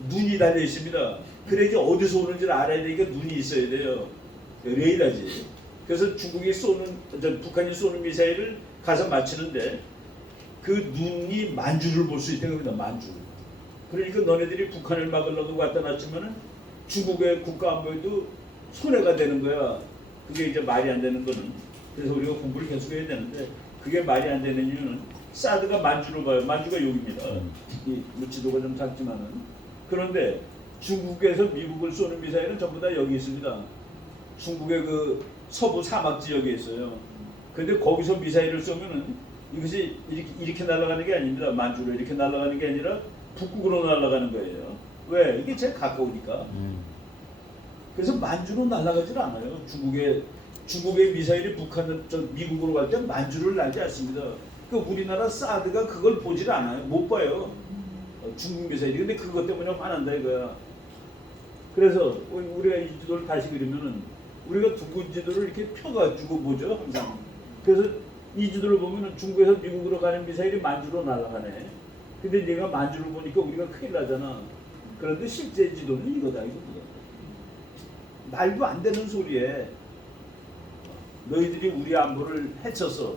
눈이 달려 있습니다. 그래야지 어디서 오는지를 알아야 되니까 눈이 있어야 돼요. 레이더지. 그래서 중국이 북한이 쏘는 미사일을 가서 맞추는데 그 눈이 만주를 볼 수 있다는 겁니다. 만주. 그러니까 너네들이 북한을 막으려고 갖다 놨지만은 중국의 국가 안보에도 손해가 되는 거야. 그게 이제 말이 안 되는 거는. 그래서 우리가 공부를 계속해야 되는데 그게 말이 안 되는 이유는 사드가 만주로 가요. 만주가 여기입니다. 이 지도가 좀 작지만은. 그런데 중국에서 미국을 쏘는 미사일은 전부 다 여기 있습니다. 중국의 그 서부 사막 지역에 있어요. 그런데 거기서 미사일을 쏘면은 이것이 이렇게 날아가는 게 아닙니다. 만주로 이렇게 날아가는 게 아니라 북극으로 날아가는 거예요. 왜? 이게 제일 가까우니까. 그래서 만주로 날아가질 않아요. 중국의 미사일이 미국으로 갈 때 만주를 날지 않습니다. 그 우리나라 사드가 그걸 보질 않아요. 못 봐요. 중국 미사일이. 근데 그것 때문에 화난다 이거야. 그래서 우리가 이 지도를 다시 그리면은 우리가 둥근 지도를 이렇게 펴가지고 보죠 항상. 그래서 이 지도를 보면은 중국에서 미국으로 가는 미사일이 만주로 날아가네. 근데 내가 만주를 보니까 우리가 큰일 나잖아. 그런데 실제 지도는 이거다 이겁니다. 말도 안 되는 소리에 너희들이 우리 안보를 해쳐서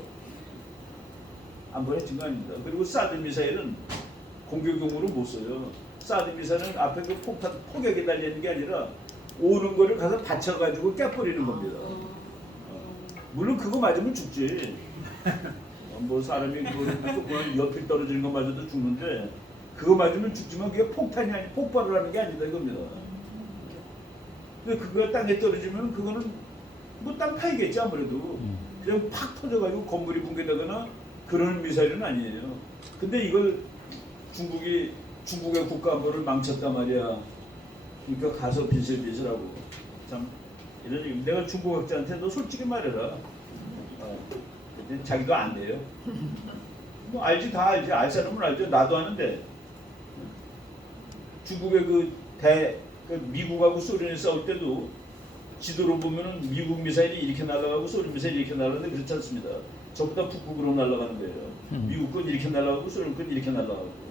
안보를 해친 거 아닙니다. 그리고 사드 미사일은 공격용으로 못 써요. 사드 미사일은 앞에 그 폭탄 폭격에 달리는 게 아니라 오는 거를 가서 받쳐가지고 깨버리는 겁니다. 물론 그거 맞으면 죽지. 뭐 사람이 조금 옆에 떨어지는 거 맞아도 죽는데 그거 맞으면 죽지만 그게 폭탄이 아니 폭발을 하는 게 아니다 이겁니다. 근데 그거 땅에 떨어지면 그거는 뭐 땅 파이겠지 아무래도. 그냥 팍 터져가지고 건물이 붕괴되거나 그런 미사일은 아니에요. 근데 이걸 중국의 국가 안보를 망쳤단 말이야. 그러니까 가서 비실비실하고 참 이런 얘기. 내가 중국 학자한테 너 솔직히 말해라. 자기도 안 돼요. 뭐 알지 다 알지. 알 사람은 알죠. 나도 아는데 중국의 그 미국하고 소련이 싸울 때도 지도로 보면은 미국 미사일이 이렇게 날아가고 소련 미사일이 이렇게 날아가는데 그렇지 않습니다. 전부 다 북극으로 날아가는 거예요. 미국 건 이렇게 날아가고 소련 건 이렇게 날아가고.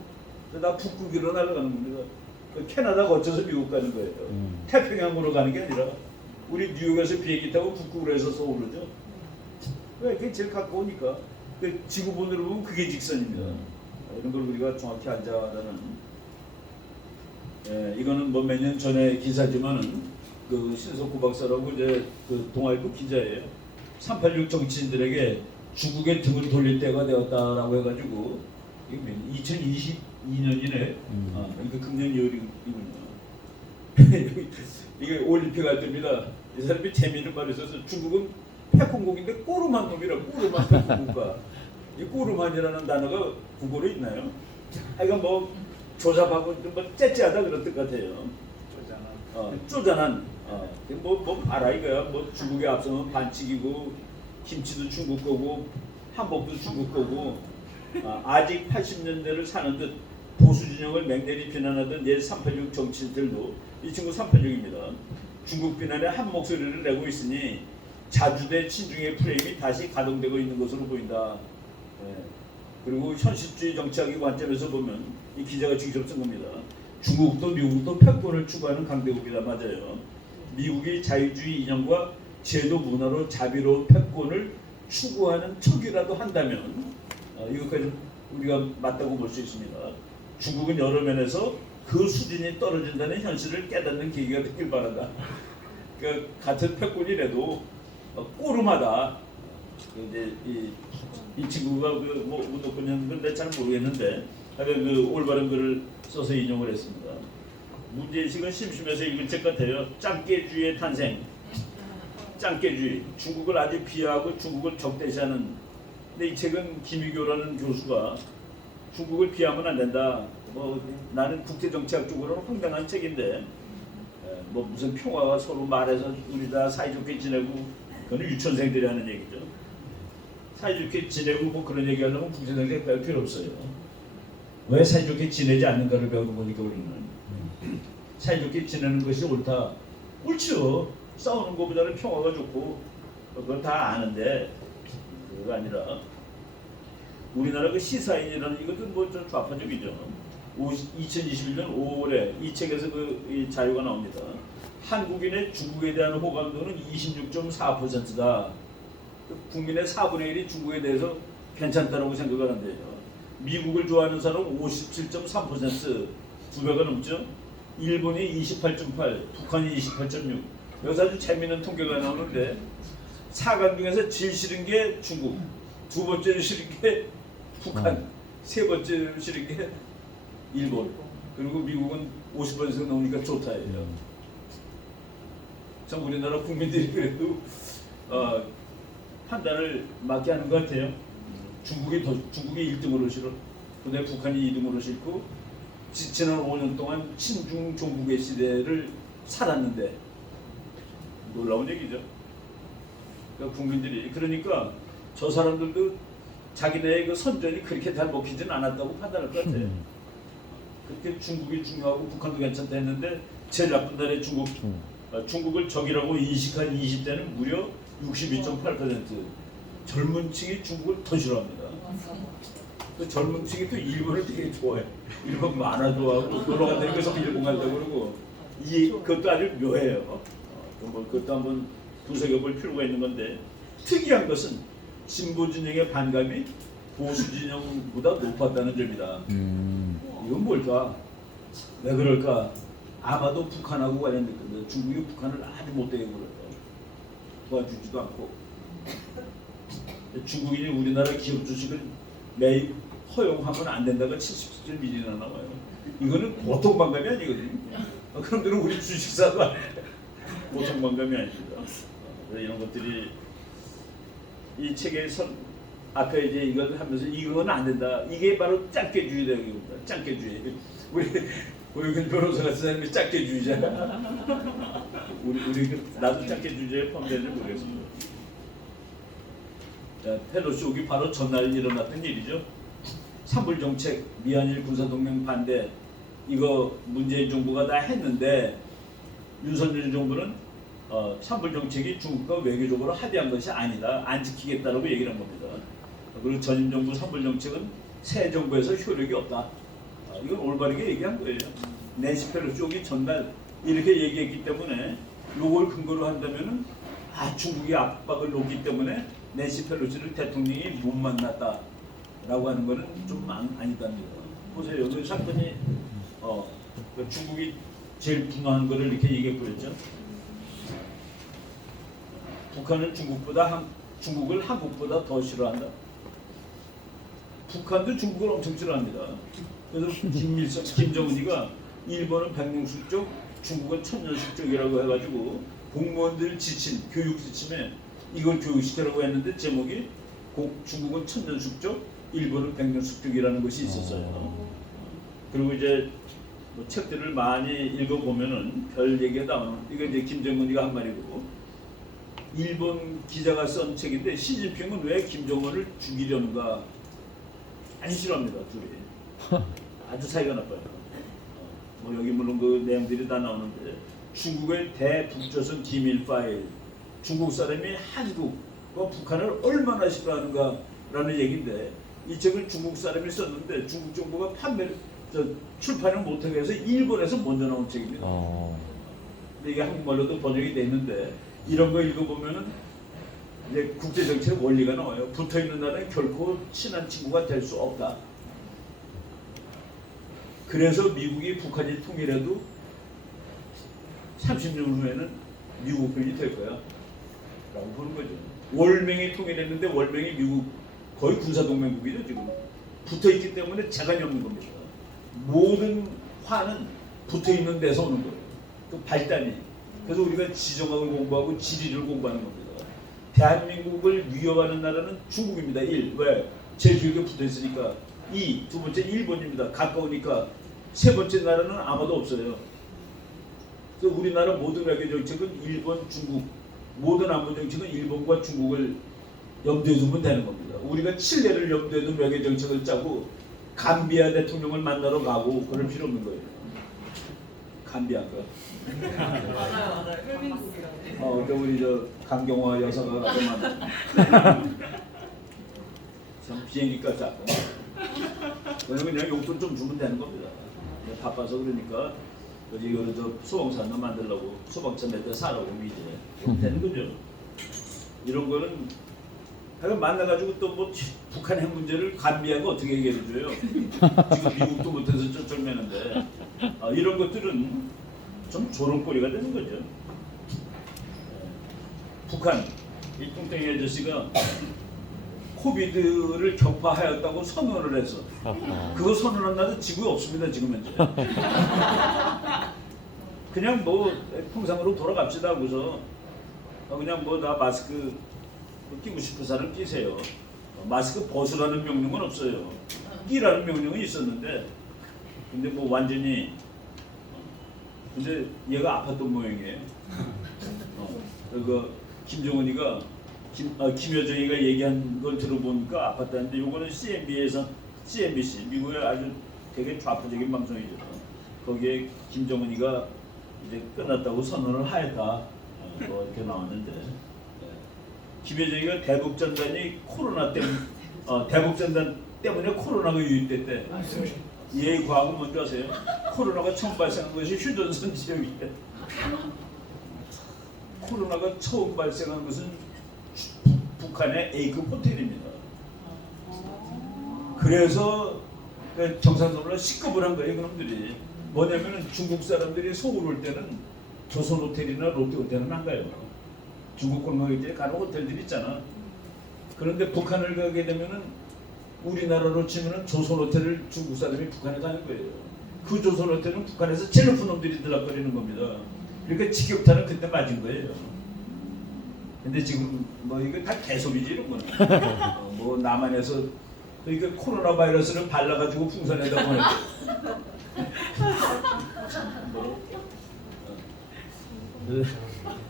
나 북극으로 날아가는 겁니다. 캐나다 거쳐서 미국 가는 거예요. 태평양으로 가는 게 아니라 우리 뉴욕에서 비행기 타고 북극으로 해서 서울로죠. 왜? 그게 제일 가까우니까. 지구본으로 보면 그게 직선입니다. 이런 걸 우리가 정확히 알자라는. 이거는 뭐 몇 년 전에 기사지만은 그 신석구 박사라고 이제 그 동아일보 기자예요. 386 정치인들에게 중국의 등을 돌릴 때가 되었다라고 해가지고 이게 2022년이네. 그러니까 금년 2월이군요. 이게 올림픽 할 때입니다. 이 사람이 재미있는 말을 써서 중국은 패권국인데 꼬르만 놈이라 꼬르만 패권국가. 이 꼬르만이라는 단어가 국어로 있나요? 하여간 뭐 조잡하고 뭐 째째하다 그런 뜻 같아요. 쪼잔한. 뭐 알아 이거야. 뭐 중국에 앞서면 반칙이고 김치도 중국 거고 한복도 중국 거고 아직 80년대를 사는 듯 보수 진영을 맹렬히 비난하던 옛 386 정치인들도 이 친구 386입니다. 중국 비난에 한 목소리를 내고 있으니 자주된 친중의 프레임이 다시 가동되고 있는 것으로 보인다. 예. 그리고 현실주의 정치학의 관점에서 보면 이 기자가 직접 쓴 겁니다. 중국도 미국도 패권을 추구하는 강대국이다. 맞아요. 미국이 자유주의 이념과 제도 문화로 자비로운 패권을 추구하는 척이라도 한다면 이것까지 우리가 맞다고 볼 수 있습니다. 중국은 여러 면에서 그 수준이 떨어진다는 현실을 깨닫는 계기가 됐길 바란다. 그 같은 패권이라도 꼬름하다. 이제 이 친구가 그뭐 운동권이었는데 내가 잘 모르겠는데 그 올바른 글을 써서 인용을 했습니다. 문제의식은 심심해서 읽은 책 같아요. 짱깨주의의 탄생. 짱깨주의. 중국을 아주 비하하고 중국을 적대시하는. 근데 이 책은 김희교라는 교수가 중국을 비하면 안 된다. 뭐 나는 국제정치학 쪽으로는 황당한 책인데 뭐 무슨 평화가 서로 말해서 우리 다 사이좋게 지내고 그건 유치원생들이 하는 얘기죠. 사이좋게 지내고 뭐 그런 얘기하려면 국제정치학 배울 필요 없어요. 왜 사이좋게 지내지 않는가를 배우는 거니까 우리는 사이좋게 지내는 것이 옳다. 옳죠. 싸우는 것보다는 평화가 좋고 그건 다 아는데 그거 아니라 우리나라 그 시사인이라는 이것도 뭐 좀 좌파적이죠. 2021년 5월에 이 책에서 이 자료가 나옵니다. 한국인의 중국에 대한 호감도는 26.4%다. 국민의 4분의 1이 중국에 대해서 괜찮다라고 생각을 한대요. 미국을 좋아하는 사람은 57.3%, 2배가 넘죠. 일본이 28.8, 북한이 28.6. 여기서 아주 재미있는 통계가 나오는데 4강 중에서 제일 싫은 게 중국, 두 번째로 싫은 게 북한, 세 번째로 싫은 게 일본, 그리고 미국은 50% 넘으니까 좋다예요. 참 우리나라 국민들이 그래도 판단을 맞게 하는 것 같아요. 중국이 1등으로 싫어. 그다음에 북한이 2등으로 싫고 지난 5년 동안 친중 종북의 시대를 살았는데 놀라운 얘기죠. 그러니까 국민들이 그러니까 저 사람들도 자기네의 그 선전이 그렇게 잘 먹히지는 않았다고 판단할 것 같아요. 그렇게 중국이 중요하고 북한도 괜찮다 했는데 제일 나쁜 나라의 중국을 적이라고 인식한 20대는 무려 62.8%. 젊은 층이 중국을 더 싫어합니다. 그 젊은 층이 또 일본을 되게 좋아해. 일본 만화 좋아하고 놀러 간다는 거서 일본 간다고 그러고 그것도 아주 묘해요. 뭐 그것도 한번 분석해 볼 필요가 있는 건데 특이한 것은 진보 진영의 반감이 보수 진영보다 높았다는 점이다. 이건 뭘까? 왜 그럴까? 아마도 북한하고 관련된 건데 중국이 북한을 아주 못되게 굴어요. 도와주지도 않고 중국인이 우리나라 기업 주식을 매입 허용하면 안 된다가 70절 미리나 나와요. 이거는 보통 반감이 아니거든요. 그런데는 우리 주식사가 보통 반감이 아닙니다. 이런 것들이 이 책의 아까 이제 이걸 하면서 이건 안 된다. 이게 바로 짱깨주의다 여기입니다. 짱깨주의. 우리 고영근 변호사가 쓴 사람이 짱깨주의잖아. 우리 나도 짱깨주의에 포함되는지 모르겠습니다. 자, 펠로시 오기 바로 전날 일어났던 일이죠. 산불 정책, 미한일 군사동맹 반대 이거 문재인 정부가 다 했는데 윤석열 정부는 산불 정책이 중국과 외교적으로 합의한 것이 아니다. 안 지키겠다라고 얘기를 한 겁니다. 그리고 전임 정부 산불 정책은 새 정부에서 효력이 없다. 이건 올바르게 얘기한 거예요. 낸시 펠로시 오기 전날 이렇게 얘기했기 때문에 요걸 근거로 한다면은 중국이 압박을 놓기 때문에 낸시 펠로시를 대통령이 못 만났다라고 하는 거는 좀 아니답니다. 보세요. 그 사건이 중국이 제일 분노하는 거를 이렇게 얘기해 버렸죠. 북한은 중국을 한국보다 더 싫어한다. 북한도 중국을 엄청 싫어합니다. 그래서 김정은이가 일본은 백년숙적, 중국은 천년숙적이라고 해가지고 공무원들 지침, 교육 지침에 이걸 교육시키라고 했는데 제목이 중국은 천년숙적, 일본은 백년숙적이라는 것이 있었어요. 그리고 이제 뭐 책들을 많이 읽어보면은 별 얘기가 나오는 이거 이제 김정은이가 한 말이고 일본 기자가 쓴 책인데 시진핑은 왜 김정은을 죽이려는가 아주 싫어합니다. 둘이 아주 사이가 나빠요. 뭐 여기 물론 그 내용들이 다 나오는데 중국의 대북조선 기밀 파일 중국 사람이 한국과 북한을 얼마나 싫어하는가라는 얘기인데 이 책을 중국 사람이 썼는데 중국 정부가 출판을 못하게 해서 일본에서 먼저 나온 책입니다. 근데 이게 한국말로도 번역이 돼 있는데 이런 거 읽어보면은 이제 국제정치의 원리가 나와요. 붙어있는 나라는 결코 친한 친구가 될 수 없다. 그래서 미국이 북한이 통일해도 30년 후에는 미국 편이 될 거야 라고 보는 거죠. 월명이 통일했는데 월명이 미국 거의 군사동맹국이죠. 지금 붙어있기 때문에 재간이 없는 겁니다. 모든 화는 붙어있는 데서 오는 거예요. 그 발단이. 그래서 우리가 지정학을 공부하고 지리를 공부하는 겁니다. 대한민국을 위협하는 나라는 중국입니다. 1. 왜? 제일 길게 붙어있으니까. 2. 두 번째 일본입니다. 가까우니까. 세 번째 나라는 아무도 없어요. 그래서 우리나라 모든 외교 정책은 일본, 중국, 모든 안보 정책은 일본과 중국을 염두에 두면 되는 겁니다. 우리가 칠레를 염두에 둔 외교 정책을 짜고 감비아 대통령을 만나러 가고 그럴 필요 없는 거예요. 감비아가. 맞아요. 혈민국이라고. 우리 강경화 여사가 가서만 참 비행기까지 아까. 그냥 용돈 좀 주면 되는 겁니다. 바빠서 그러니까 이거 소방차나 만들려고 소방차 몇 대 사라고 이제 되는 거죠. 이런 거는 하여간 만나가지고 또 뭐 북한 핵 문제를 감비하고 어떻게 해결해줘요? 지금 미국도 못해서 쩔쩔매는데 이런 것들은 좀 조롱거리가 되는 거죠. 북한 이 뚱땡이 아저씨가 코비드를 격파하였다고 선언을 해서 그거 선언한 날은 지구에 없습니다. 지금 현재. 그냥 뭐 평상으로 돌아갑시다 하고서 그냥 뭐 다 마스크 끼고 싶은 사람 끼세요. 마스크 벗으라는 명령은 없어요. 끼라는 명령은 있었는데 근데 뭐 완전히 근데 얘가 아팠던 모양이에요. 그 김정은이가 김여정이가 얘기한 걸 들어보니까 아팠다는데 요거는 CNBC 미국의 아주 되게 좌파적인 방송이죠. 거기에 김정은이가 이제 끝났다고 선언을 하였다 뭐 이렇게 나왔는데 김여정이가 대북전단이 코로나 때문에 대북전단 때문에 코로나가 유입됐대. 얘 과학은 뭔지 아세요? 코로나가 처음 발생한 것이 휴전선 지역이래. 코로나가 처음 발생한 것은 북한의 A급 호텔입니다. 그래서 경상도로 식급을 한 거예요. 그놈들이 뭐냐면은 중국 사람들이 서울 올 때는 조선 호텔이나 롯데 호텔은 안 가요. 중국 관광객들이 가는 호텔들 있잖아. 그런데 북한을 가게 되면은 우리나라로 치면은 조선 호텔을 중국 사람이 북한에 가는 거예요. 그 조선 호텔은 북한에서 제일 높은 놈들이 들락거리는 겁니다. 그러니까 직격탄은 그때 맞은 거예요. 근데 지금 뭐 이거 다 개소리지 이런 거는. 뭐 남한에서 그러니까 코로나 바이러스를 발라가지고 풍선에다 보냈대.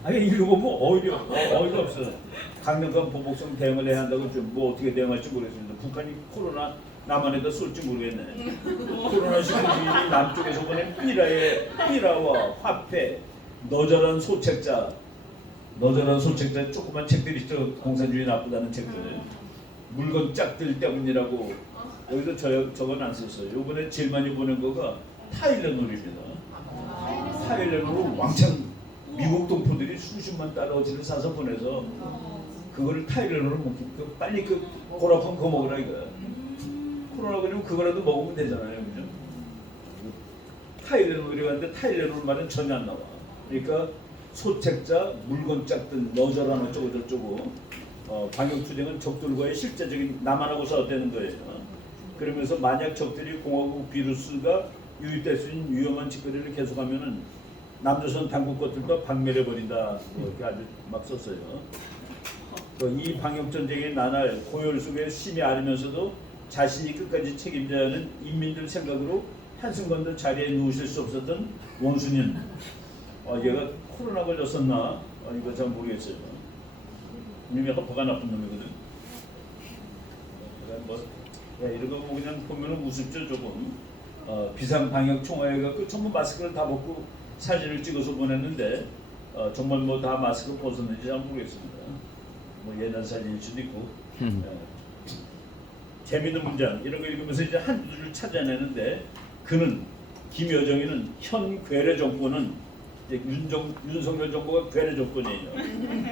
아니 이거 뭐 어이가 없어. 강력한 보복성 대응을 해야 한다고 좀 뭐 어떻게 대응할지 모르겠습니다. 북한이 코로나 남한에다 쏠지 모르겠네. 코로나 19이 남쪽에서 보낸 삐라와 화폐, 너저런 소책자 조그만 책들 있죠. 공산주의 나쁘다는 책들. 물건 짝들 때문이라고 여기서 저건 안 썼어요. 요번에 제일 많이 보낸 거가 타일랜드입니다. 타일랜드로 왕창 미국 동포들이 수십만 달러치를 사서 보내서 그거를 타일랜드로 먹고 빨리 그 고라폰 거 먹으라 이거야. 코로나 그러면 그거라도 먹으면 되잖아요, 그죠? 타일랜드로 갔는데 타일랜드 말은 전혀 안 나와. 그러니까 소책자, 물건 짝든 너저라는 어쩌고 저쩌고 방역투쟁은 적들과의 실제적인 남한하고 싸웠다는 거예요. 그러면서 만약 적들이 공화국 비루스가 유입될 수 있는 위험한 짓거리를 계속하면은 남조선 당국 것들도 박멸해버린다. 이렇게 아주 막 썼어요. 이 방역전쟁의 나날 고열 속에 심히 앓으면서도 자신이 끝까지 책임져야 하는 인민들 생각으로 한순간도 자리에 누우실 수 없었던 원수님. 얘가 코로나 걸렸었나? 이거 잘 모르겠어요. 이미 허파가 나쁜 놈이거든. 이런 거 그냥 보면은 우습죠 조금. 비상방역총회가 전부 마스크를 다 벗고 사진을 찍어서 보냈는데 정말 뭐 다 마스크 벗었는지 잘 모르겠습니다. 뭐 옛날 사진일 수도 있고. 재밌는 문장 이런 거 읽으면서 이제 한두 줄 찾아내는데 그는 김여정이는 현 괴뢰 정권은 이제 윤석열 정부가 괴뢰 정권이에요.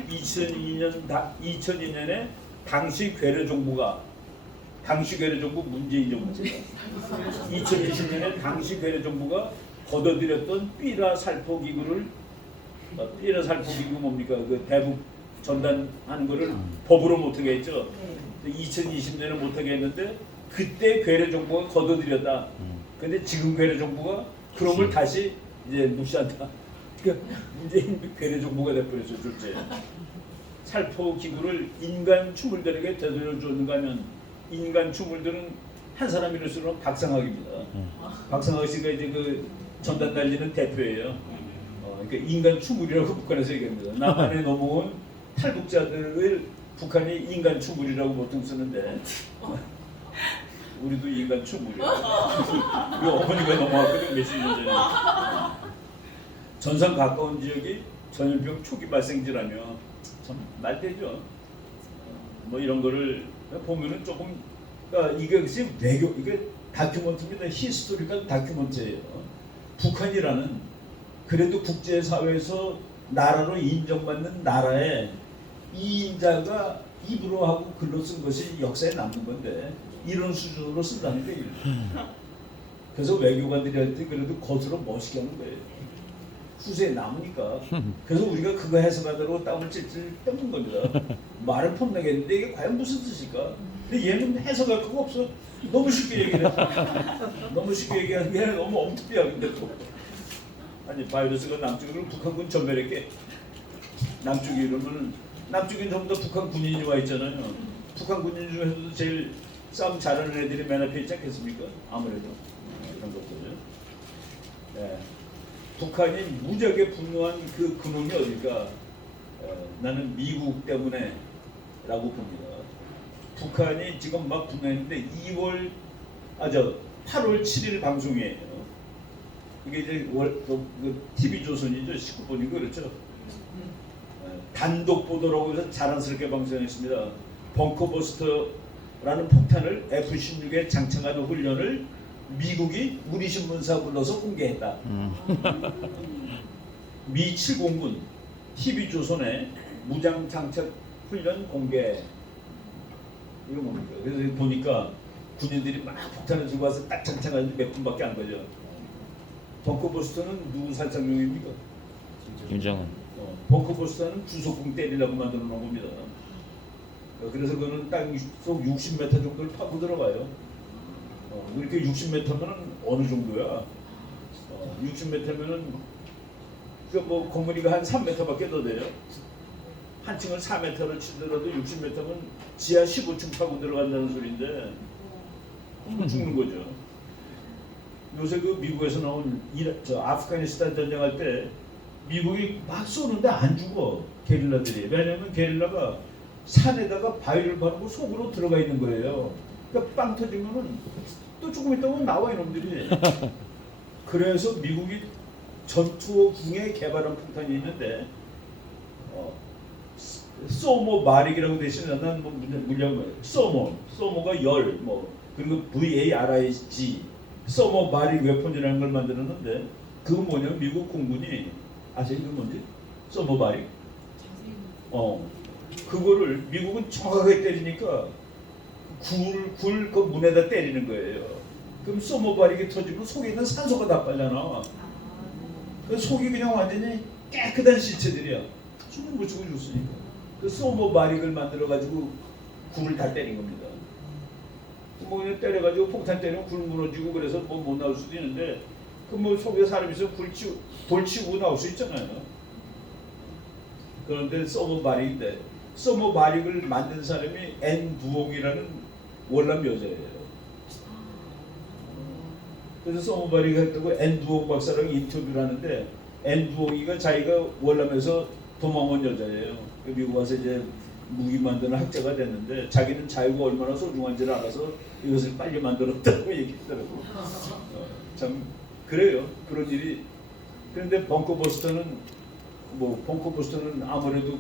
2002년에 당시 괴뢰 정부가 당시 괴뢰 정부 문재인 정부입니다. 2020년에 당시 괴뢰 정부가 걷어들였던 삐라 살포 기구를 삐라 살포 기구 뭡니까? 그 대북 전단하는 거를 법으로 못하게 했죠. 2020년에 못하게 했는데 그때 괴뢰 정부가 걷어들였다. 근데 지금 괴뢰 정부가 그런 걸 다시 이제 무시한다. 그러니까 문재인 괴뢰 정부가 돼버렸죠. 둘째. 살포 기구를 인간 추물들에게 되돌려주는가 하면 인간 추물들은 한 사람이로서는 박상학입니다. 박상학 씨가 이제 그 전단 날리는 대표예요. 그러니까 인간 추물이라고 북한에서 얘기합니다. 남한에 넘어온 탈북자들을 북한이 인간 추물이라고 보통 쓰는데 우리도 인간 추물이야. 우리 어머니가 넘어왔거든 몇십 년 전에. 전선 가까운 지역이 전염병 초기 발생지라며 참 말대죠. 뭐 이런 거를 보면은 조금 그러니까 이게 외교 이게 다큐멘터리입니다. 히스토리컬 다큐멘터리예요. 북한이라는 그래도 국제사회에서 나라로 인정받는 나라에 이인자가 입으로 하고 글로 쓴 것이 역사에 남는 건데 이런 수준으로 쓴다는 게 그래서 외교관들한테 그래도 겉으로 멋있게 하는 거예요. 후세에 남으니까. 그래서 우리가 그거 해석하도록 땀을 찔찔 닦는 겁니다. 말을 폼나겠는데 이게 과연 무슨 뜻일까? 근데 얘는 해석할 거가 없어. 너무 쉽게 얘기를 해. 너무 쉽게 얘기하는 게 너무 엉뚱해야 근데 또. 아니 바이러스가 남쪽으로 북한군 전멸했게. 남쪽이 이러면은 남쪽엔 전부 다 북한 군인이 와 있잖아요. 북한 군인 중에서도 제일 싸움 잘하는 애들이 맨 앞에 있지 않겠습니까? 아무래도 이런 것들요. 네. 북한이 무지하게 분노한 그 근원이 어딜까? 나는 미국 때문에 라고 봅니다. 북한이 지금 막 분노했는데 8월 7일 방송이에요. 이게 이제 TV조선이죠. 19번이고 그렇죠. 단독 보도라고 해서 자랑스럽게 방송했습니다. 벙커버스터라는 폭탄을 F-16에 장착하는 훈련을 미국이 우리 신문사 불러서 공개했다. 미 7공군 TV조선의 무장 장착 훈련 공개. 이거 뭡니까? 그래서 보니까 군인들이 막 폭탄을 들고 와서 딱 장착하는데 몇 분밖에 안 걸려. 벙커버스터는 누구 살상용입니까? 김정은. 벙커버스터는 주소공 때리려고 만들어 놓은 겁니다. 그래서 그거는 땅 속 60m 정도를 파고 들어가요. 이렇게 60m면은 어느 정도야? 60m면은 그 뭐 건물이가 한 3m밖에 더 돼요. 한 층을 4m를 치더라도 60m면 지하 15층 파고 들어간다는 소리인데 죽는 거죠. 요새 그 미국에서 나온 아프가니스탄 전쟁할 때 미국이 막 쏘는데 안 죽어 게릴라들이. 왜냐하면 게릴라가 산에다가 바위를 바르고 속으로 들어가 있는 거예요. 그러니까 빵 터지면은 또 조금 있다 보면 나와 이놈들이. 그래서 미국이 전투궁에 개발한 폭탄이 있는데 소모 마릭이라고 대신에 난뭐 물량 소모가 열 그리고 VARIG 소모 마릭 웨폰이라는 걸 만들었는데 그거 뭐냐면 미국 공군이 아세요? 그 뭔지? 소모 마릭 그거를 미국은 정확하게 때리니까 굴 그 문에다 때리는 거예요. 그럼 소모바릭이 터지고 속에 있는 산소가 다 빨려나. 그 속이 그냥 완전히 깨끗한 시체들이야. 숨을 못 쉬고 죽었으니까. 그 소모바릭을 만들어 가지고 굴을 다 때린 겁니다. 뭐 그냥 때려가지고 폭탄 때리면 굴 무너지고 그래서 뭐 못 나올 수도 있는데 그 뭐 속에 사람이 있으면 돌 치우고 나올 수 있잖아요. 그런데 소모바릭인데 소모바릭을 만든 사람이 앤 부옥이라는 월남 여자예요. 그래서 소모바릭 했다고 앤 부옥 박사랑 인터뷰를 하는데 앤 부옥이가 자기가 월남에서 도망온 여자예요. 미국 와서 이제 무기 만드는 학자가 됐는데 자기는 자유가 얼마나 소중한지를 알아서 이것을 빨리 만들었다고 얘기했더라고. 참 그래요. 그런 일이. 그런데 벙커버스터는 뭐 벙커 부스터는 아무래도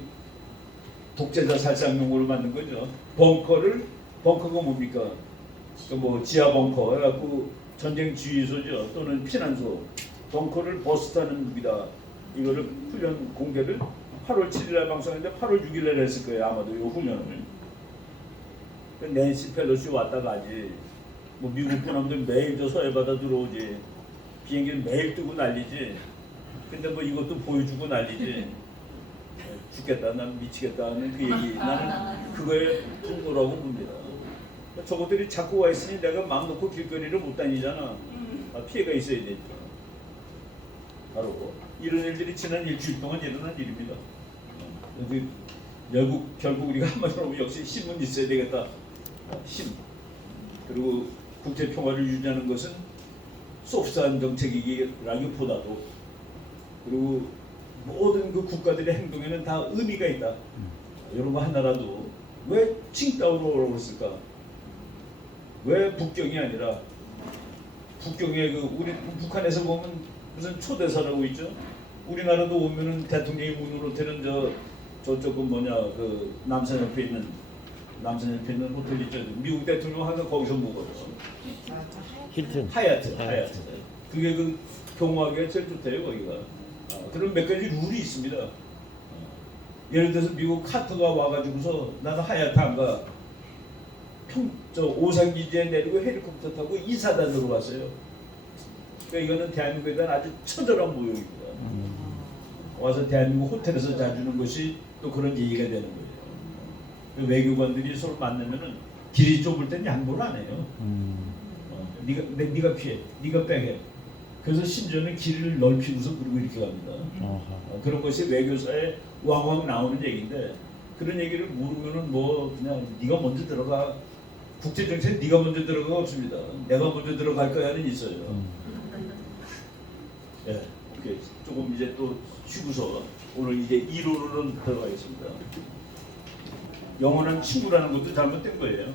독재자 살상용으로 만든 거죠. 벙커가 뭡니까? 뭐 지하 벙커 해갖고 전쟁 지휘소죠. 또는 피난소. 벙커를 버스타는 무기다. 이거를 훈련 공개를 8월 7일날 방송했는데 8월 6일날 했을 거예요. 아마도 이 훈련을. 낸시 펠로시 왔다 가지. 뭐 미국 분함들 매일 저 서해바다 들어오지. 비행기를 매일 뜨고 난리지. 근데 뭐 이것도 보여주고 난리지. 죽겠다, 난 미치겠다 하는 그 얘기. 나는 그거에 분노라고 봅니다. 저것들이 자꾸 와 있으니 내가 마음 놓고 길거리를 못 다니잖아. 피해가 있어야 되니까. 바로 이런 일들이 지난 일주일 동안 일어난 일입니다. 결국 우리가 한마디로 하면 역시 힘은 있어야 되겠다. 힘. 그리고 국제 평화를 유지하는 것은 소프트한 정책이라기보다도 그리고 모든 그 국가들의 행동에는 다 의미가 있다. 여러분 하나라도 왜 칭다오로 올라왔을까? 왜 북경이 아니라 북경에 우리 북한에서 보면 무슨 초대사라고 있죠? 우리나라도 오면은 대통령이 문으로 되는 저쪽은 그 남산 옆에 있는 호텔 있죠. 미국 대통령 항상 거기서 묵어요. 힐튼. 하얏트. 그게 그 경호하기가 제일 좋대요 거기가. 그런 몇 가지 룰이 있습니다. 예를 들어서 미국 카터가 와가지고서 나는 하얏트 안 가. 오산기지에 내리고 헬리콥터 타고 이사단으로 갔어요. 그러니까 이거는 대한민국에 대한 아주 처절한 모욕입니다. 와서 대한민국 호텔에서 자주는 것이 또 그런 얘기가 되는 거예요. 외교관들이 서로 만나면은 길이 좁을 땐 양보를 안 해요. 네가 피해, 네가 빼게. 그래서 심지어는 길을 넓히고서 그러고 이렇게 갑니다. 그런 것이 외교사에 왕왕 나오는 얘기인데 그런 얘기를 모르면은 뭐 그냥 네가 먼저 들어가. 국제정책 네가 먼저 들어가 없습니다. 내가 먼저 들어갈 거야는 있어요. 예, 오케이. 조금 이제 또 쉬고서 오늘 이제 1호로는 들어가겠습니다. 영원한 친구라는 것도 잘못된 거예요.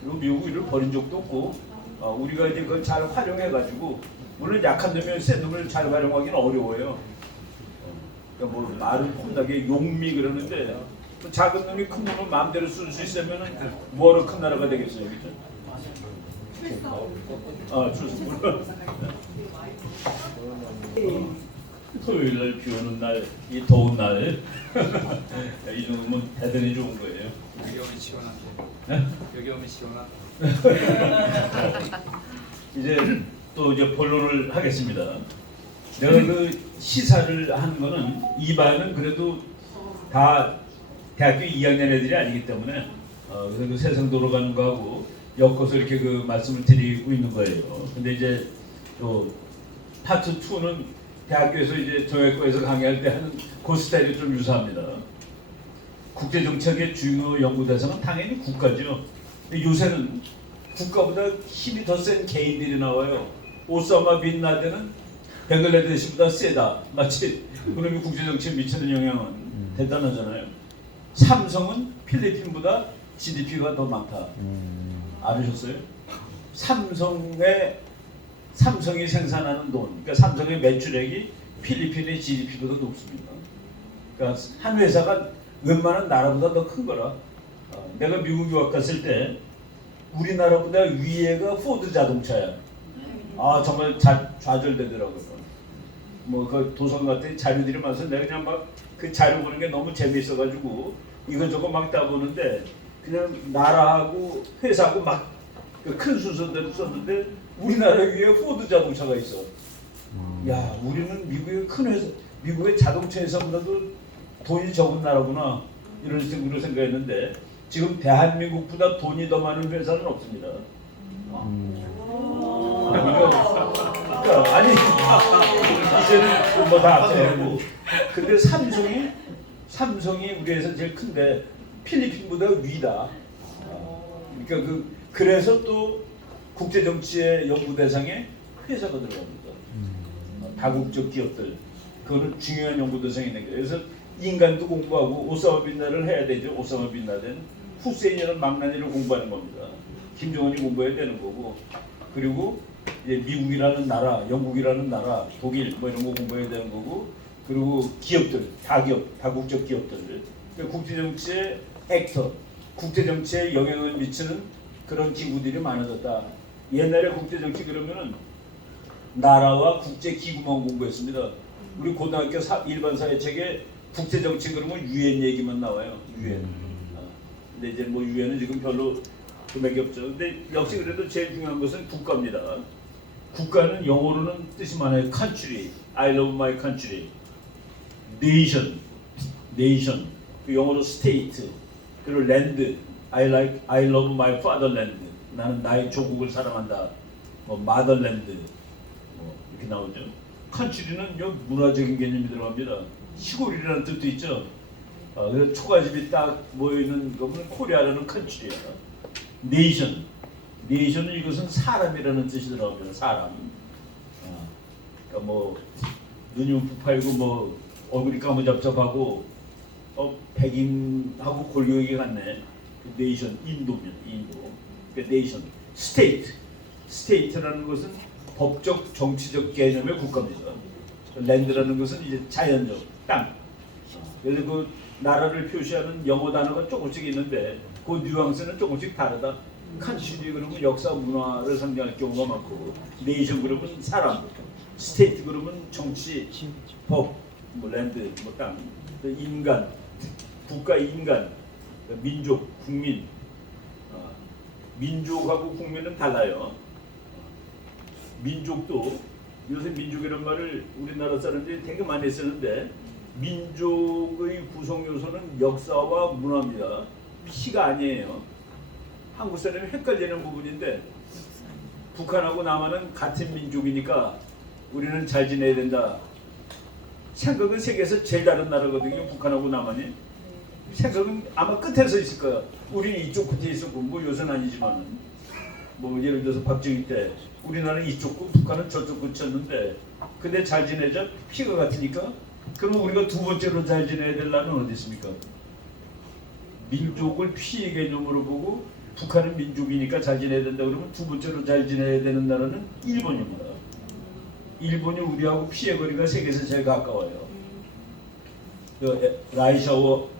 그리고 미국이 이를 버린 적도 없고 우리가 이제 그걸 잘 활용해가지고 물론 약한 놈이 센 놈을 잘 활용하기는 어려워요. 그러니까 뭐 말을 혼나게 용미 그러는데 작은 놈이 큰 놈을 마음대로 쓸 수 있으면 뭐로 큰 나라가 되겠어요, 그죠? 출석. 토요일 날 비 오는 날, 이 더운 날, 이 정도면 대단히 좋은 거예요. 여기 오면 시원하게. 네? 여기 오면 시원하게. 이제 본론을 하겠습니다. 내가 그 시사를 하는 거는 이반은 그래도 다 대학교 2학년 애들이 아니기 때문에 그래서 그 세상 돌아가는 거하고 엮어서 이렇게 그 말씀을 드리고 있는 거예요. 근데 이제 또 파트 2는 대학교에서 이제 정외과에서 강의할 때 하는 그 스타일이 좀 유사합니다. 국제 정책의 주요 연구 대상은 당연히 국가죠. 근데 요새는 국가보다 힘이 더 센 개인들이 나와요. 오사마 빈 라덴은 벵글라데시보다 세다. 마치 그놈이 국제 정치에 미치는 영향은 대단하잖아요. 삼성은 필리핀보다 GDP가 더 많다. 알으셨어요? 삼성이 생산하는 돈, 그러니까 삼성의 매출액이 필리핀의 GDP보다 높습니다. 그러니까 한 회사가 웬만한 나라보다 더 큰 거라. 내가 미국 유학 갔을 때 우리나라보다 위에가 포드 자동차야. 정말 좌절되더라고요. 뭐 그 도서관 같은 자료들이 많아서 내가 그냥 막 그 자료 보는 게 너무 재미있어가지고 이것저것 막 따보는데 그냥 나라하고 회사하고 막 큰 순서대로 썼는데 우리나라 위에 포드 자동차가 있어. 야, 우리는 미국의 큰 회사, 미국의 자동차 회사보다도 돈이 적은 나라구나 이런 식으로 생각했는데 지금 대한민국보다 돈이 더 많은 회사는 없습니다. 그러니까 아니 이제는 뭐 다 앞세고 근데 삼성이 우리 회사 제일 큰데 필리핀보다 위다. 그러니까 그래서 또 국제 정치의 연구 대상에 회사가 들어갑니다. 다국적 기업들 그거는 중요한 연구 대상이 있는 거예요. 그래서 인간도 공부하고 오사마 빈 라덴을 해야 되죠. 오사마 빈 라덴, 후세인이라는 망나니를 공부하는 겁니다. 김정은이 공부해야 되는 거고 그리고 이제 미국이라는 나라, 영국이라는 나라, 독일 뭐 이런 거 공부해야 되는 거고 그리고 기업들, 다국적 기업들, 국제정치의 액터, 국제정치에 영향을 미치는 그런 기구들이 많아졌다. 옛날에 국제정치 그러면은 나라와 국제기구만 공부했습니다. 우리 고등학교 일반 사회책에 국제정치 그러면 유엔 얘기만 나와요. 유엔. 근데 이제 뭐 유엔은 지금 별로 금액이 없죠. 근데 역시 그래도 제일 중요한 것은 국가입니다. 국가는 영어로는 뜻이 많아요. country, I love my country. nation, 그 영어로 state, 그리고 land, I love my fatherland. 나는 나의 조국을 사랑한다. 뭐 motherland, 뭐 이렇게 나오죠. country는 문화적인 개념이 들어갑니다. 시골이라는 뜻도 있죠. 그래서 초가집이 딱 모여 있는 거는 코리아라는 country야. nation은 이것은 사람이라는 뜻이 들어갑니다. 사람. 그러니까 뭐 눈이 부팔고 뭐 얼굴이 까무잡잡하고 백인하고 골격이 같네. 네이션, 인도면 인도. 그러니까 네이션, 스테이트라는 것은 법적 정치적 개념의 국가입니다. 랜드라는 것은 이제 자연적 땅. 그래서 그 나라를 표시하는 영어 단어가 조금씩 있는데 그 뉘앙스는 조금씩 다르다. 칸슈리 그러면 역사 문화를 상징할 경우가 많고, 네이션 그러면 사람, 스테이트 그러면 정치, 법, 뭐 랜드, 뭐 땅, 인간, 국가 인간, 민족, 국민. 민족하고 국민은 달라요. 민족도 요새 민족이라는 말을 우리나라 사람들이 되게 많이 쓰는데 민족의 구성 요소는 역사와 문화입니다. 피가 아니에요. 한국 사람이 헷갈리는 부분인데 북한하고 남한은 같은 민족이니까 우리는 잘 지내야 된다. 생각은 세계에서 제일 다른 나라거든요. 북한하고 남한이. 생각은 아마 끝에서 있을 거야. 우리는 이쪽 끝에 있었고 뭐 요새는 아니지만은 뭐 예를 들어서 박정희 때 우리나라는 이쪽 끝, 북한은 저쪽 끝이었는데 근데 잘 지내자 피가 같으니까 그럼 우리가 두 번째로 잘 지내야 될 나라는 어디 있습니까? 민족을 피의 개념으로 보고 북한은 민족이니까 잘 지내야 된다 그러면 두 번째로 잘 지내야 되는 나라는 일본입니다. 일본이 우리하고 피해 거리가 세계에서 제일 가까워요. 라이샤워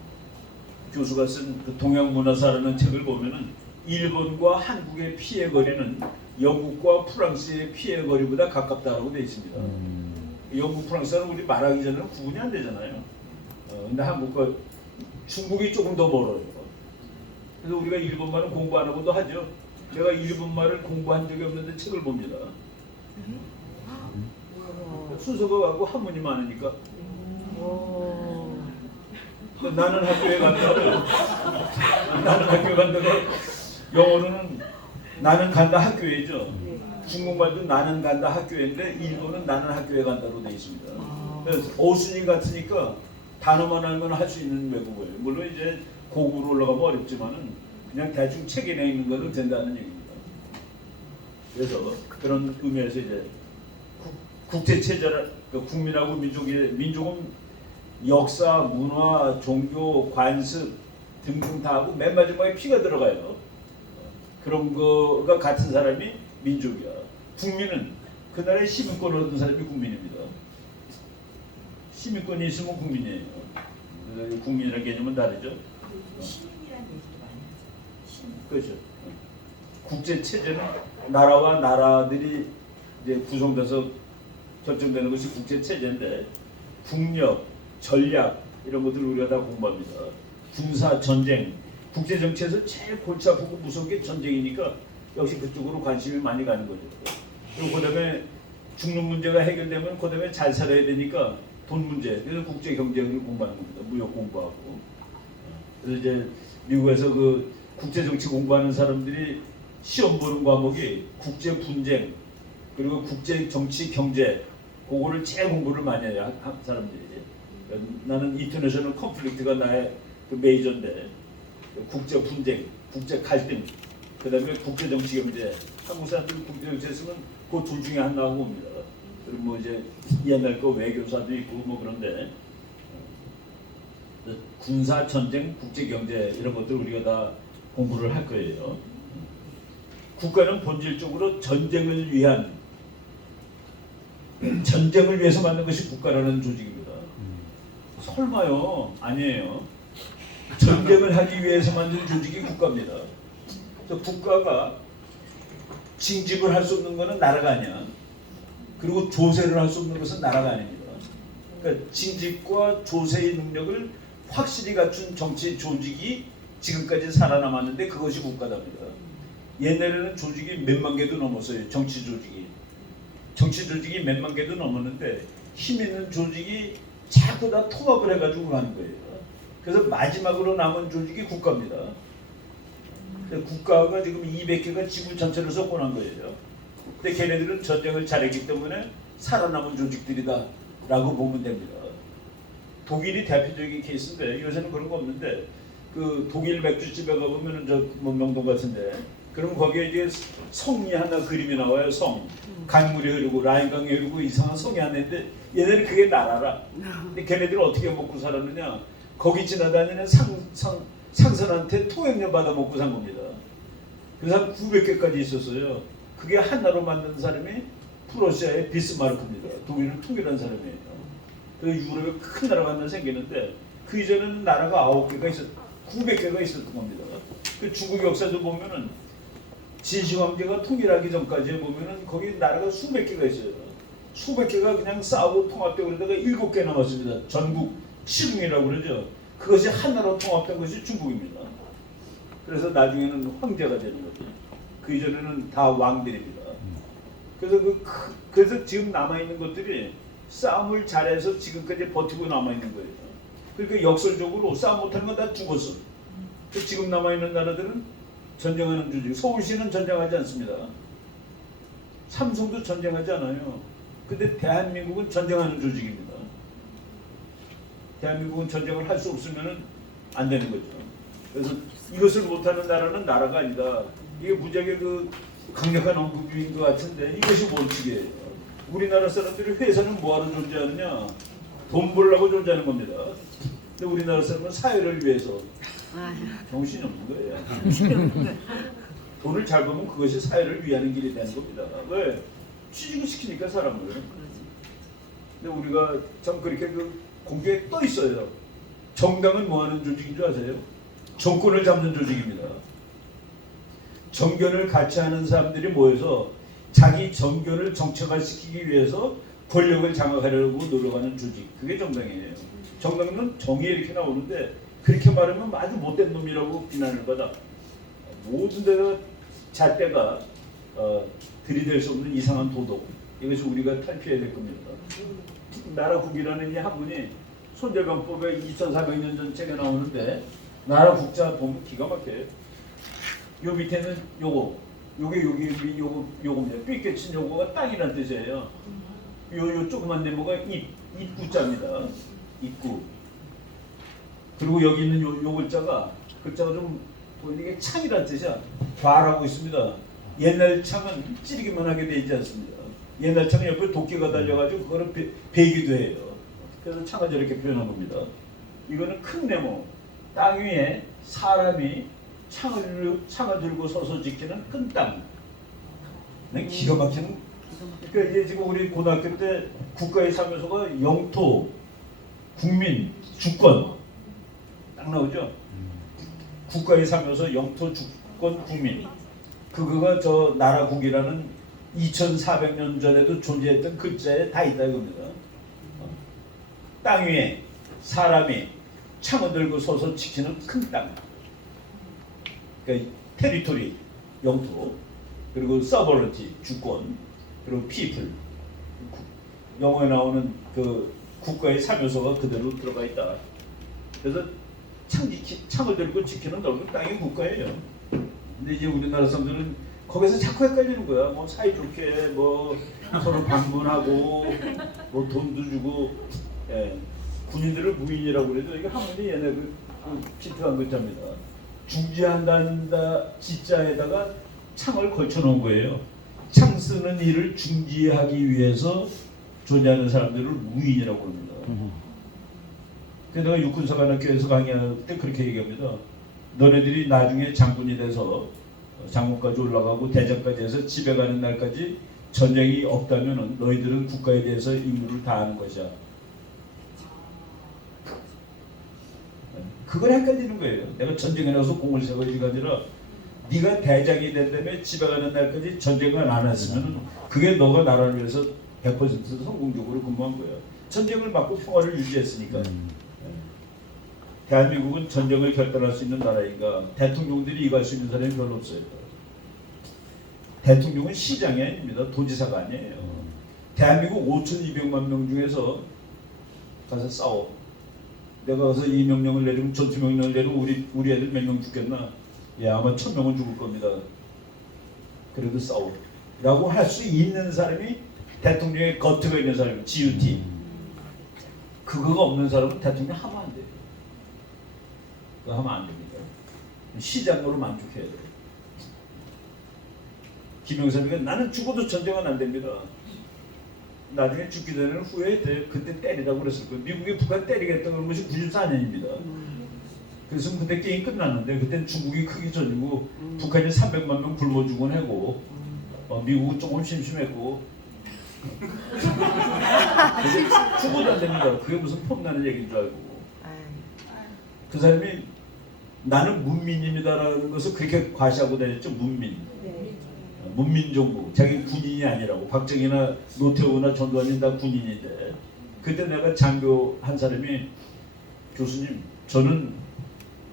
교수가 쓴 그 동양문화사라는 책을 보면은 일본과 한국의 피해 거리는 영국과 프랑스의 피해 거리보다 가깝다라고 되어 있습니다. 영국, 프랑스는 우리 말하기 전에는 구분이 안 되잖아요. 근데 한국과 중국이 조금 더 멀어요. 그래서 우리가 일본말은 공부 안 하고도 하죠. 제가 일본말을 공부한 적이 없는데 책을 봅니다. 순서가 가고 한문이 많으니까. 나는 학교에 간다고. 나는 학교에 간다고. 영어로는 나는 간다 학교에죠. 중국말도 나는 간다 학교인데 일본은 나는 학교에 간다로 되어 있습니다. 그래서 어순이 같으니까 단어만 알면 할 수 있는 외국어예요. 물론 이제 고급으로 올라가면 어렵지만은 그냥 대충 책에 내 있는 거도 된다는 얘기입니다. 그래서 그런 의미에서 이제 국제 체제라 국민하고 민족은 역사, 문화, 종교, 관습 등등 다 하고 맨 마지막에 피가 들어가요. 그런 거가 같은 사람이 민족이야. 국민은 그 나라에 시민권을 얻은 사람이 국민입니다. 시민권이 있으면 국민이에요. 국민이라는 개념은 다르죠. 시민이라는 얘기도 많이 하죠. 시민. 그렇죠. 국제 체제는 나라와 나라들이 이제 구성돼서 결정되는 것이 국제 체제인데 국력, 전략 이런 것들을 우리가 다 공부합니다. 군사 전쟁, 국제 정치에서 제일 골치 아프고 무서운 게 전쟁이니까 역시 그쪽으로 관심이 많이 가는 거죠. 그리고 그다음에 죽는 문제가 해결되면 그다음에 잘 살아야 되니까 돈 문제. 그래서 국제 경제를 공부하는 겁니다. 무역 공부하고. 그래서 이제 미국에서 그 국제 정치 공부하는 사람들이 시험 보는 과목이 국제 분쟁 그리고 국제 정치 경제 그거를 제일 공부를 많이 해요. 사람들이. 나는 인터내셔널 컨플릭트가 나의 그 메이저인데 국제 분쟁, 국제 갈등, 그다음에 국제 정치 경제. 한국 사람들이 국제 정치 했으면 그 둘 중에 하나고 봅니다. 그리고 뭐 이제 옛날 거 외교사도 있고 뭐 그런데 군사 전쟁, 국제 경제 이런 것들 우리가 다 공부를 할 거예요. 국가는 본질적으로 전쟁을 위해서 만든 것이 국가라는 조직입니다. 설마요? 아니에요. 전쟁을 하기 위해서 만든 조직이 국가입니다. 그래서 국가가 징집을 할 수 없는 것은 나라가 아니야. 그리고 조세를 할 수 없는 것은 나라가 아닙니다. 그러니까 징집과 조세의 능력을 확실히 갖춘 정치 조직이 지금까지 살아남았는데 그것이 국가답니다. 옛날에는 조직이 몇만 개도 넘었어요. 정치 조직이 몇만 개도 넘었는데 힘 있는 조직이 자꾸 다 통합을 해가지고 가는 거예요. 그래서 마지막으로 남은 조직이 국가입니다. 국가가 지금 200개가 지구 전체를 석권한 거예요. 근데 걔네들은 전쟁을 잘했기 때문에 살아남은 조직들이다 라고 보면 됩니다. 독일이 대표적인 케이스인데 요새는 그런 거 없는데 그 독일 맥주집에 가보면은 뭐 명동 같은데 그럼 거기에 이제 성이 하나 그림이 나와요. 성 강물이 흐르고 라인강이 흐르고 이상한 성이 하나 있는데 얘네는 그게 나라라. 근데 걔네들은 어떻게 먹고 살았느냐? 거기 지나다니는 상선한테 통행료 받아 먹고 산 겁니다. 그래서 한 900개까지 있었어요. 그게 하나로 만든 사람이 프러시아의 비스마르크입니다. 독일은 통일한 사람이에요. 그 유럽에 큰 나라가 하나 생기는데 그 이전에는 나라가 9개가 900개가 있었던 겁니다. 그 중국 역사도 보면은 진시 황제가 통일하기 전까지 보면은 거기 나라가 수백 개가 있어요. 수백 개가 그냥 싸우고 통합되고 그러다가 7개 남았습니다. 전국 칠웅이라고 그러죠. 그것이 하나로 통합된 것이 중국입니다. 그래서 나중에는 황제가 되는 거죠. 그 이전에는 다 왕들입니다. 그래서 지금 남아 있는 것들이 싸움을 잘해서 지금까지 버티고 남아 있는 거예요. 그러니까 역설적으로 싸움 못하는 건 다 죽었어. 지금 남아 있는 나라들은 전쟁하는 조직. 서울시는 전쟁하지 않습니다. 삼성도 전쟁하지 않아요. 근데 대한민국은 전쟁하는 조직입니다. 대한민국은 전쟁을 할 수 없으면 안 되는 거죠. 그래서 이것을 못하는 나라는 나라가 아니다. 이게 무지하게 그 강력한 언급인 것 같은데 이것이 원칙이에요. 우리나라 사람들이 회사는 뭐하러 존재하느냐? 돈 벌려고 존재하는 겁니다. 근데 우리나라 사람은 사회를 위해서 정신이 없는 거예요. 돈을 잘 벌면 그것이 사회를 위하는 길이 되는 겁니다. 왜? 취직을 시키니까 사람을. 근데 우리가 참 그렇게 그 공중에 떠 있어요. 정당은 뭐 하는 조직인 줄 아세요? 정권을 잡는 조직입니다. 정견을 같이 하는 사람들이 모여서 자기 정견을 정체화시키기 위해서 권력을 장악하려고 노력하는 조직. 그게 정당이에요. 정당은 정의에 이렇게 나오는데 그렇게 말하면 아주 못된 놈이라고 비난을 받아. 모든 데가 잣대가 들이댈 수 없는 이상한 도덕. 이것이 우리가 탈피해야 될 겁니다. 나라국이라는 이 한문이 손재병법에 2400년 전 책에 나오는데 나라국자 보면 기가 막혀요. 요 밑에는 요겁니다. 삐끗친 요거가 땅이라는 뜻이에요. 요 조그만 네모가 입구자입니다. 입구. 그리고 여기 있는 요 글자가 좀 보이게 창이라는 뜻이야. 과라고 있습니다. 옛날 창은 찌르기만 하게 돼 있지 않습니다. 옛날 창은 옆에 도끼가 달려가지고 그거를 베기도 해요. 그래서 창을 저렇게 표현한 겁니다. 이거는 큰 네모. 땅 위에 사람이 창을 들고 서서 지키는 큰 땅. 기가 막히는. 그러니까 이제 지금 우리 고등학교 때 국가의 사면소가 영토, 국민, 주권 딱 나오죠. 국가의 사면소, 영토, 주권, 국민. 그거가 저 나라국이라는 2400년 전에도 존재했던 글자에 다 있다 이겁니다. 땅 위에 사람이 창을 들고 서서 지키는 큰 땅. 그러니까 테리토리, 영토, 그리고 서버런티, 주권, 그리고 피플. 영어에 나오는 그 국가의 사면소가 그대로 들어가 있다. 그래서 창을 들고 지키는 넓은 땅이 국가예요. 근데 이제 우리나라 사람들은 거기서 자꾸 헷갈리는 거야. 뭐 사이좋게 뭐 서로 방문하고 뭐 돈도 주고. 예. 군인들을 무인이라고 그래도 이게 한문이 얘네 그 피트한 글자입니다. 중지한다는 지자에다가 창을 걸쳐놓은 거예요. 창 쓰는 일을 중지하기 위해서 존재하는 사람들을 무인이라고 합니다. 그래서 내가 육군사관학교에서 강의할 때 그렇게 얘기합니다. 너네들이 나중에 장군이 돼서 장군까지 올라가고 대장까지 해서 집에 가는 날까지 전쟁이 없다면 너희들은 국가에 대해서 임무를 다하는 것이야. 그걸 헷갈리는 거예요. 내가 전쟁에 나가서 공을 세고 이가 아니라 네가 대장이 된 다음에 집에 가는 날까지 전쟁을 안 했으면 그게 너가 나라를 위해서 100% 성공적으로 근무한 거야. 전쟁을 막고 평화를 유지했으니까. 대한민국은 전쟁을 결단할 수 있는 나라인가? 대통령들이 이갈 수 있는 사람이 별로 없어요. 대통령은 시장이 아닙니다. 도지사가 아니에요. 대한민국 5,200만 명 중에서 가서 싸워. 내가 가서 이 명령을 내리면 전투 명령을 내리면 우리 애들 몇 명 죽겠나? 예, 아마 1,000명은 죽을 겁니다. 그래도 싸워. 라고 할 수 있는 사람이 대통령의 거트가 있는 사람이 GUT. 그거가 없는 사람은 대통령 하면 안 돼요. 그거 하면 안 됩니다. 시장으로 만족해야 돼요. 김영삼이가 나는 죽어도 전쟁은 안 됩니다. 나중에 죽기 전에는 후회해 돼. 그때 때리라고 그랬을 거예요. 미국이 북한 때리겠다는 것이 94년입니다. 그래서 그때 게임 끝났는데 그때는 중국이 크기 전이고 북한이 300만 명 굶어 죽은 해고 미국은 조금 심심했고 죽어도 안 됩니다. 그게 무슨 폼나는 얘기인 줄 알고 그 사람이 나는 문민입니다라는 것을 그렇게 과시하고 다녔죠. 문민. 문민정부. 자기 군인이 아니라고. 박정희나 노태우나 전두환이 다 군인인데 그때 내가 장교 한 사람이 교수님 저는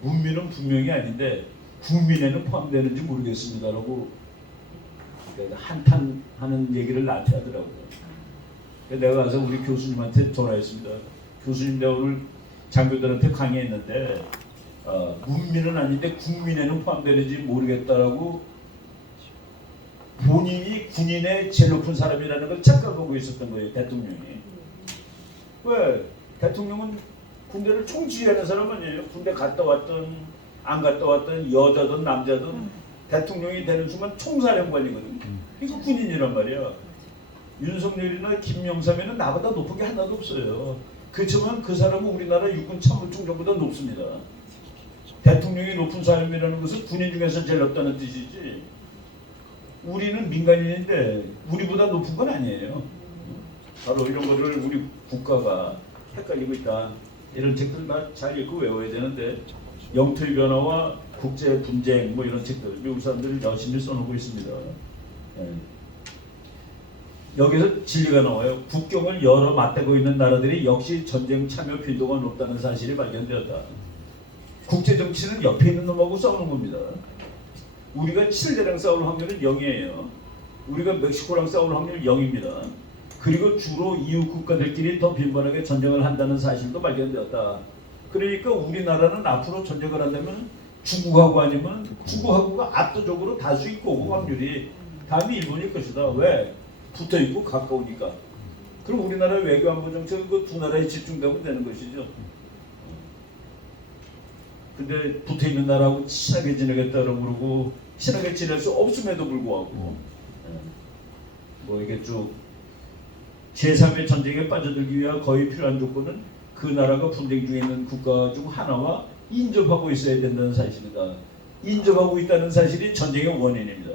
문민은 분명히 아닌데 국민에는 포함되는지 모르겠습니다라고 한탄하는 얘기를 나한테 하더라고요. 내가 가서 우리 교수님한테 전화했습니다. 교수님 내가 오늘 장교들한테 강의했는데 문민은 아닌데 국민에는 포함되는지 모르겠다라고 본인이 군인의 제일 높은 사람이라는 걸 착각하고 있었던 거예요. 대통령이. 왜? 대통령은 군대를 총지휘하는 사람 아니에요. 군대 갔다 왔든 안 갔다 왔든 여자든 남자든 대통령이 되는 순간 총사령관이거든. 이거 군인이란 말이야. 윤석열이나 김영삼이는 나보다 높은 게 하나도 없어요. 그렇지만 그 사람은 우리나라 육군 참모총장보다 높습니다. 대통령이 높은 사람이라는 것은 군인 중에서 제일 높다는 뜻이지. 우리는 민간인인데 우리보다 높은 건 아니에요. 바로 이런 거를 우리 국가가 헷갈리고 있다. 이런 책들 다 잘 읽고 외워야 되는데 영토의 변화와 국제 분쟁 뭐 이런 책들 미국 사람들이 열심히 써놓고 있습니다. 여기서 진리가 나와요. 국경을 여러 맞대고 있는 나라들이 역시 전쟁 참여 빈도가 높다는 사실이 발견되었다. 국제 정치는 옆에 있는 놈하고 싸우는 겁니다. 우리가 칠레랑 싸울 확률은 0이에요. 우리가 멕시코랑 싸울 확률 0입니다. 그리고 주로 이웃 국가들끼리 더 빈번하게 전쟁을 한다는 사실도 발견되었다. 그러니까 우리나라는 앞으로 전쟁을 한다면 중국하고 아니면 중국하고가 압도적으로 다수일 거고 확률이 다음이 일본일 것이다. 왜? 붙어있고 가까우니까. 그럼 우리나라 외교안보 정책은 그 두 나라에 집중되면 되는 것이죠. 근데 붙어있는 나라하고 친하게 지내겠다고 그러고 친하게 지낼 수 없음에도 불구하고 뭐 이게 쭉 제3의 전쟁에 빠져들기 위해 거의 필요한 조건은 그 나라가 분쟁 중에 있는 국가 중 하나와 인접하고 있어야 된다는 사실이다. 인접하고 있다는 사실이 전쟁의 원인입니다.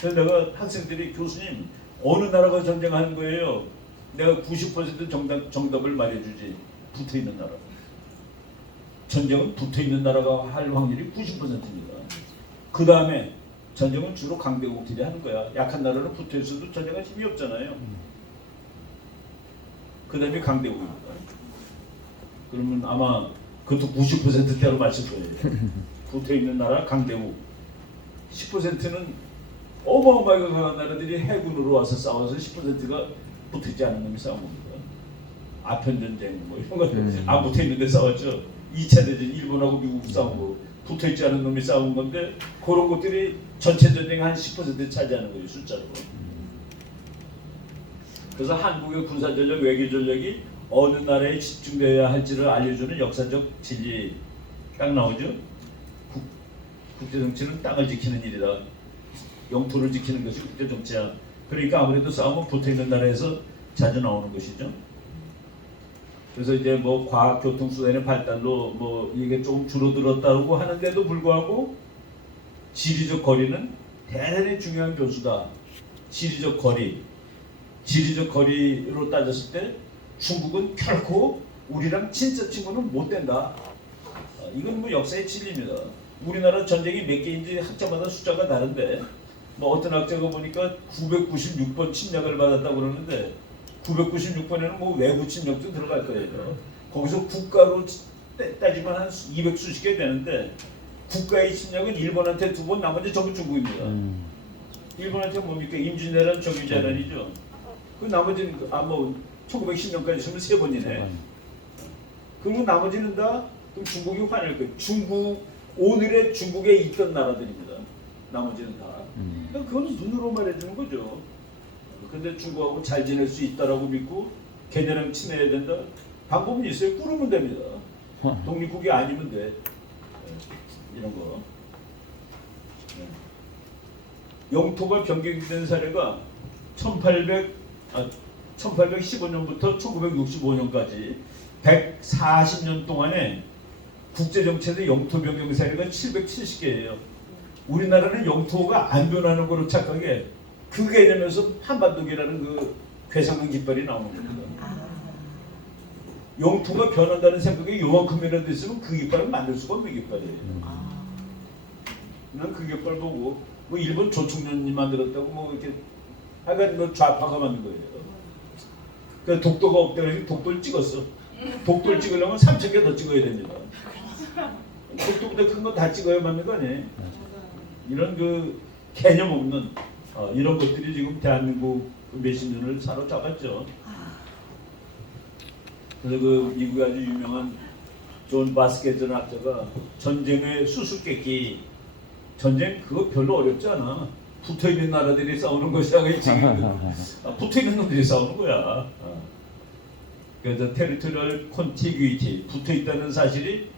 그래서 내가 학생들이 교수님 어느 나라가 전쟁하는 거예요? 내가 90% 정답을 말해주지. 붙어있는 나라. 전쟁은 붙어있는 나라가 할 확률이 90%입니다. 그 다음에 전쟁은 주로 강대국들이 하는 거야. 약한 나라는 붙어있어도 전쟁은 힘이 없잖아요. 그 다음에 강대국입니다. 그러면 아마 그것도 90%대로 맞을 거예요. 붙어있는 나라 강대국. 10%는 어마어마하게 강한 나라들이 해군으로 와서 싸워서 10%가 붙어있지 않은 놈이 싸운 겁니다. 아편전쟁 뭐 이런 거 안 붙어있는데 싸웠죠. 2차 대전 일본하고 미국 싸우고 붙어있지 않은 놈이 싸운 건데 그런 것들이 전체 전쟁의 한 10% 차지하는 거예요. 숫자로. 그래서 한국의 군사전력, 외교전력이 어느 나라에 집중되어야 할지를 알려주는 역사적 진리 딱 나오죠. 국제정치는 땅을 지키는 일이다. 영토를 지키는 것이 국제정치야. 그러니까 아무래도 싸움은 붙어있는 나라에서 자주 나오는 것이죠. 그래서 이제 뭐 과학 교통수단의 발달로 뭐 이게 조금 줄어들었다고 하는데도 불구하고 지리적 거리는 대단히 중요한 변수다. 지리적 거리로 따졌을 때 중국은 결코 우리랑 진짜 친구는 못 된다. 이건 뭐 역사의 진리입니다. 우리나라 전쟁이 몇 개인지 학자마다 숫자가 다른데 뭐 어떤 학자가 보니까 996번 침략을 받았다고 그러는데 996번에는 뭐 외부 침략도 들어갈 거예요. 거기서 국가로 따지면 한 200수십 개 되는데 국가의 침략은 일본한테 2번, 나머지 전부 중국입니다. 일본한테 뭡니까? 임진왜란, 정유재란이죠. 그 나머지는 뭐 1910년까지 치면 3번이네. 그리고 나머지는 다 그럼 중국이 화낼 거예요. 오늘의 중국에 있던 나라들입니다. 나머지는 다. 그러니까 그건 눈으로 말해주는 거죠. 근데 중국하고 잘 지낼 수 있다라고 믿고 걔네랑 친해야 된다. 방법은 있어요. 꾸르면 됩니다. 독립국이 아니면 돼. 이런 거. 영토가 변경된 사례가 1815년부터 1965년까지 140년 동안에 국제정치에서 영토 변경 사례가 770개예요. 우리나라는 영토가 안 변하는 거로 착각해 그 개념에서 한반도기라는 그 괴상한 깃발이 나오는 겁니다. 영토가 변한다는 생각이 요만큼이라도 있으면 그 깃발은 만들 수가 없는 깃발이에요. 난 그 깃발 보고 뭐 일본 조총련이 만들었다고 뭐 이렇게 하여간 뭐 좌파가 만든 거예요. 그 독도가 없다고 해서 독도를 찍었어. 독도를 찍으려면 3,000개 더 찍어야 됩니다. 독도보다 큰 거 다 찍어야 맞는 거 아니에요? 이런 그 개념 없는 이런 것들이 지금 대한민국 몇십 년을 사로잡았죠. 그래서 그 미국의 아주 유명한 존 바스켓이라는 학자가 전쟁의 수수께끼, 전쟁 그거 별로 어렵지 않아. 붙어있는 나라들이 싸우는 것이야. 붙어있는 놈들이 싸우는 거야. 그래서 테리토리얼 콘티규이티, 붙어있다는 사실이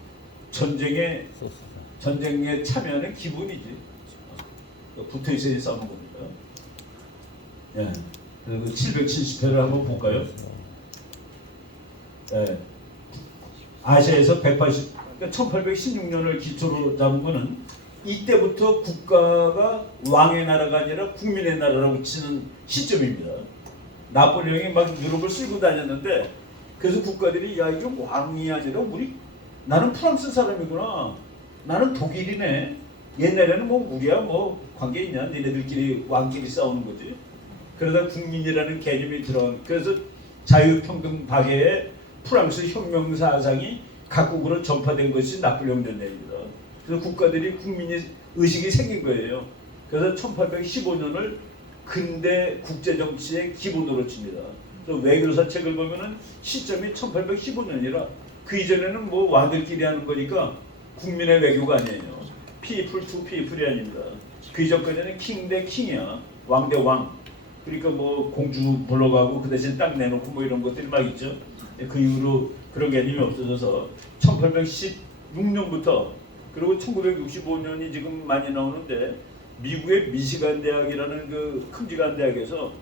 전쟁에 참여하는 기본이지. 붙어있어야 싸우는 겁니다. 예. 그리고 770회를 한번 볼까요? 예. 아시아에서 180, 그러니까 1816년을 기초로 잡은 거는 이때부터 국가가 왕의 나라가 아니라 국민의 나라라고 치는 시점입니다. 나폴레옹이 막 유럽을 쓸고 다녔는데 그래서 국가들이 야 이게 왕이 아니라 나는 프랑스 사람이구나. 나는 독일이네. 옛날에는 뭐 우리야 뭐 관계 있냐. 니네들끼리 왕끼리 싸우는 거지. 그러다 국민이라는 개념이 들어간. 그래서 자유평등 박애의 프랑스 혁명 사상이 각국으로 전파된 것이 나폴레옹 전쟁입니다. 그래서 국가들이 국민의 의식이 생긴 거예요. 그래서 1815년을 근대 국제 정치의 기본으로 칩니다. 그래서 외교사 책을 보면은 시점이 1815년이라 그 이전에는 뭐 왕들끼리 하는 거니까 국민의 외교가 아니에요. people to people이 아닙니다. 그 이전까지는 king 대 king이야. 왕 대 왕. 그러니까 뭐 공주 불러가고 그 대신 딱 내놓고 뭐 이런 것들이 막 있죠. 그 이후로 그런 개념이 없어져서 1816년부터 그리고 1965년이 지금 많이 나오는데 미국의 미시간 대학이라는 그 큼직한 대학에서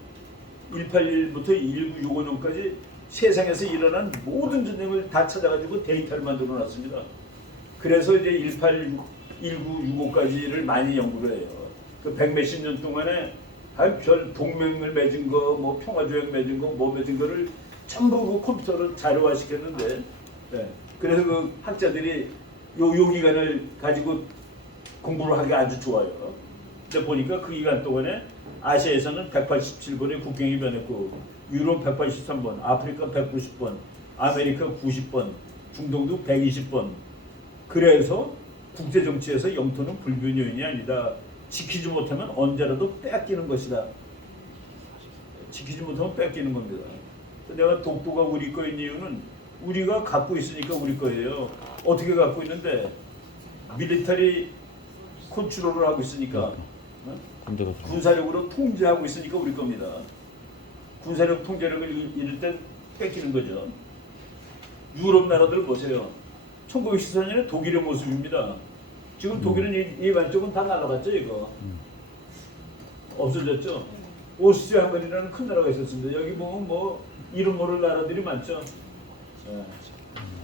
181부터 1965년까지 세상에서 일어난 모든 전쟁을 다 찾아가지고 데이터를 만들어 놨습니다. 그래서 이제 1965까지를 많이 연구를 해요. 그 100몇십 년 동안에 별 동맹을 맺은 거, 뭐 평화조약 맺은 거, 뭐 맺은 거를 전부 그 컴퓨터로 자료화 시켰는데, 네. 그래서 그 학자들이 요 기간을 가지고 공부를 하기 아주 좋아요. 근데 보니까 그 기간 동안에 아시아에서는 187번의 국경이 변했고, 유럽 183번, 아프리카 190번, 아메리카 90번, 중동도 120번. 그래서 국제정치에서 영토는 불변 요인이 아니다. 지키지 못하면 언제라도 뺏기는 것이다. 지키지 못하면 뺏기는 겁니다. 내가 독도가 우리 거인 이유는 우리가 갖고 있으니까 우리 거예요. 어떻게 갖고 있는데 밀리터리 컨트롤을 하고 있으니까 군사력으로 통제하고 있으니까 우리 겁니다. 군사력 통제력을 잃을 땐 뺏기는 거죠. 유럽 나라들 보세요. 1914년에 독일의 모습입니다. 지금 독일은 이 왼쪽은 다 날아갔죠, 이거. 없어졌죠. 오스트리아 헝가리라는 큰 나라가 있었습니다. 여기 보면 뭐 이름 모를 나라들이 많죠.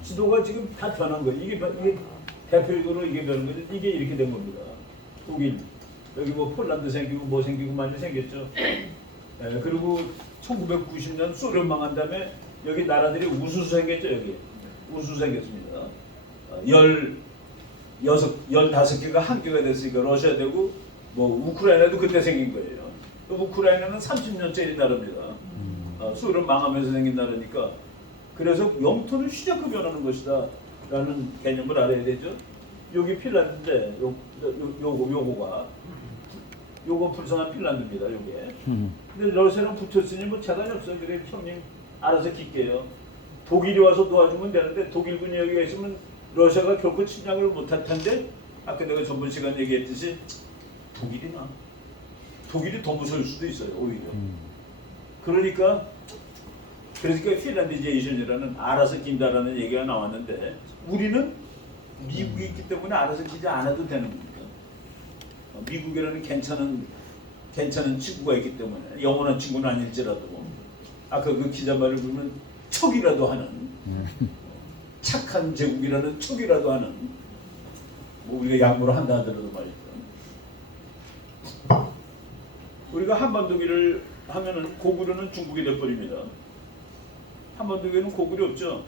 지도가 지금 다 변한 거예요. 이게 대표적으로 이게 변한 거죠. 이게 이렇게 된 겁니다. 독일 여기 뭐 폴란드 생기고 뭐 생기고 많이 생겼죠. 그리고 1990년 소련 망한 다음에 여기 나라들이 우수수 생겼죠. 여기 우수수 생겼습니다. 15개가 한 개가 됐으니까 러시아 되고 뭐 우크라이나도 그때 생긴 거예요. 우크라이나는 30년짜리 나라입니다. 소련 망하면서 생긴 나라니까. 그래서 영토는 휘잡고 변하는 것이다 라는 개념을 알아야 되죠. 여기 핀란드인데 요거 불쌍한 핀란드입니다. 요게. 근데 러시아랑 붙었으니 뭐 차단이 없어요. 그래 형님 알아서 깃게요. 독일이 와서 도와주면 되는데 독일군이 여기가 있으면 러시아가 결코 침략을 못할 텐데 아까 내가 전번 시간 얘기했듯이 독일이 더 무서울 수도 있어요. 오히려. 그러니까 핀란디제이션이라는 알아서 긴다라는 얘기가 나왔는데 우리는 미국이 있기 때문에 알아서 기지 않아도 되는 겁니다. 미국이라는 괜찮은 친구가 있기 때문에 영원한 친구는 아닐지라도 아까 그 기자 말을 보면 척이라도 하는 착한 제국이라는 척이라도 하는 뭐 우리가 양보를 한다 하더라도 말이죠. 우리가 한반도기를 하면은 고구려는 중국이 돼버립니다. 한반도기는 고구려 없죠.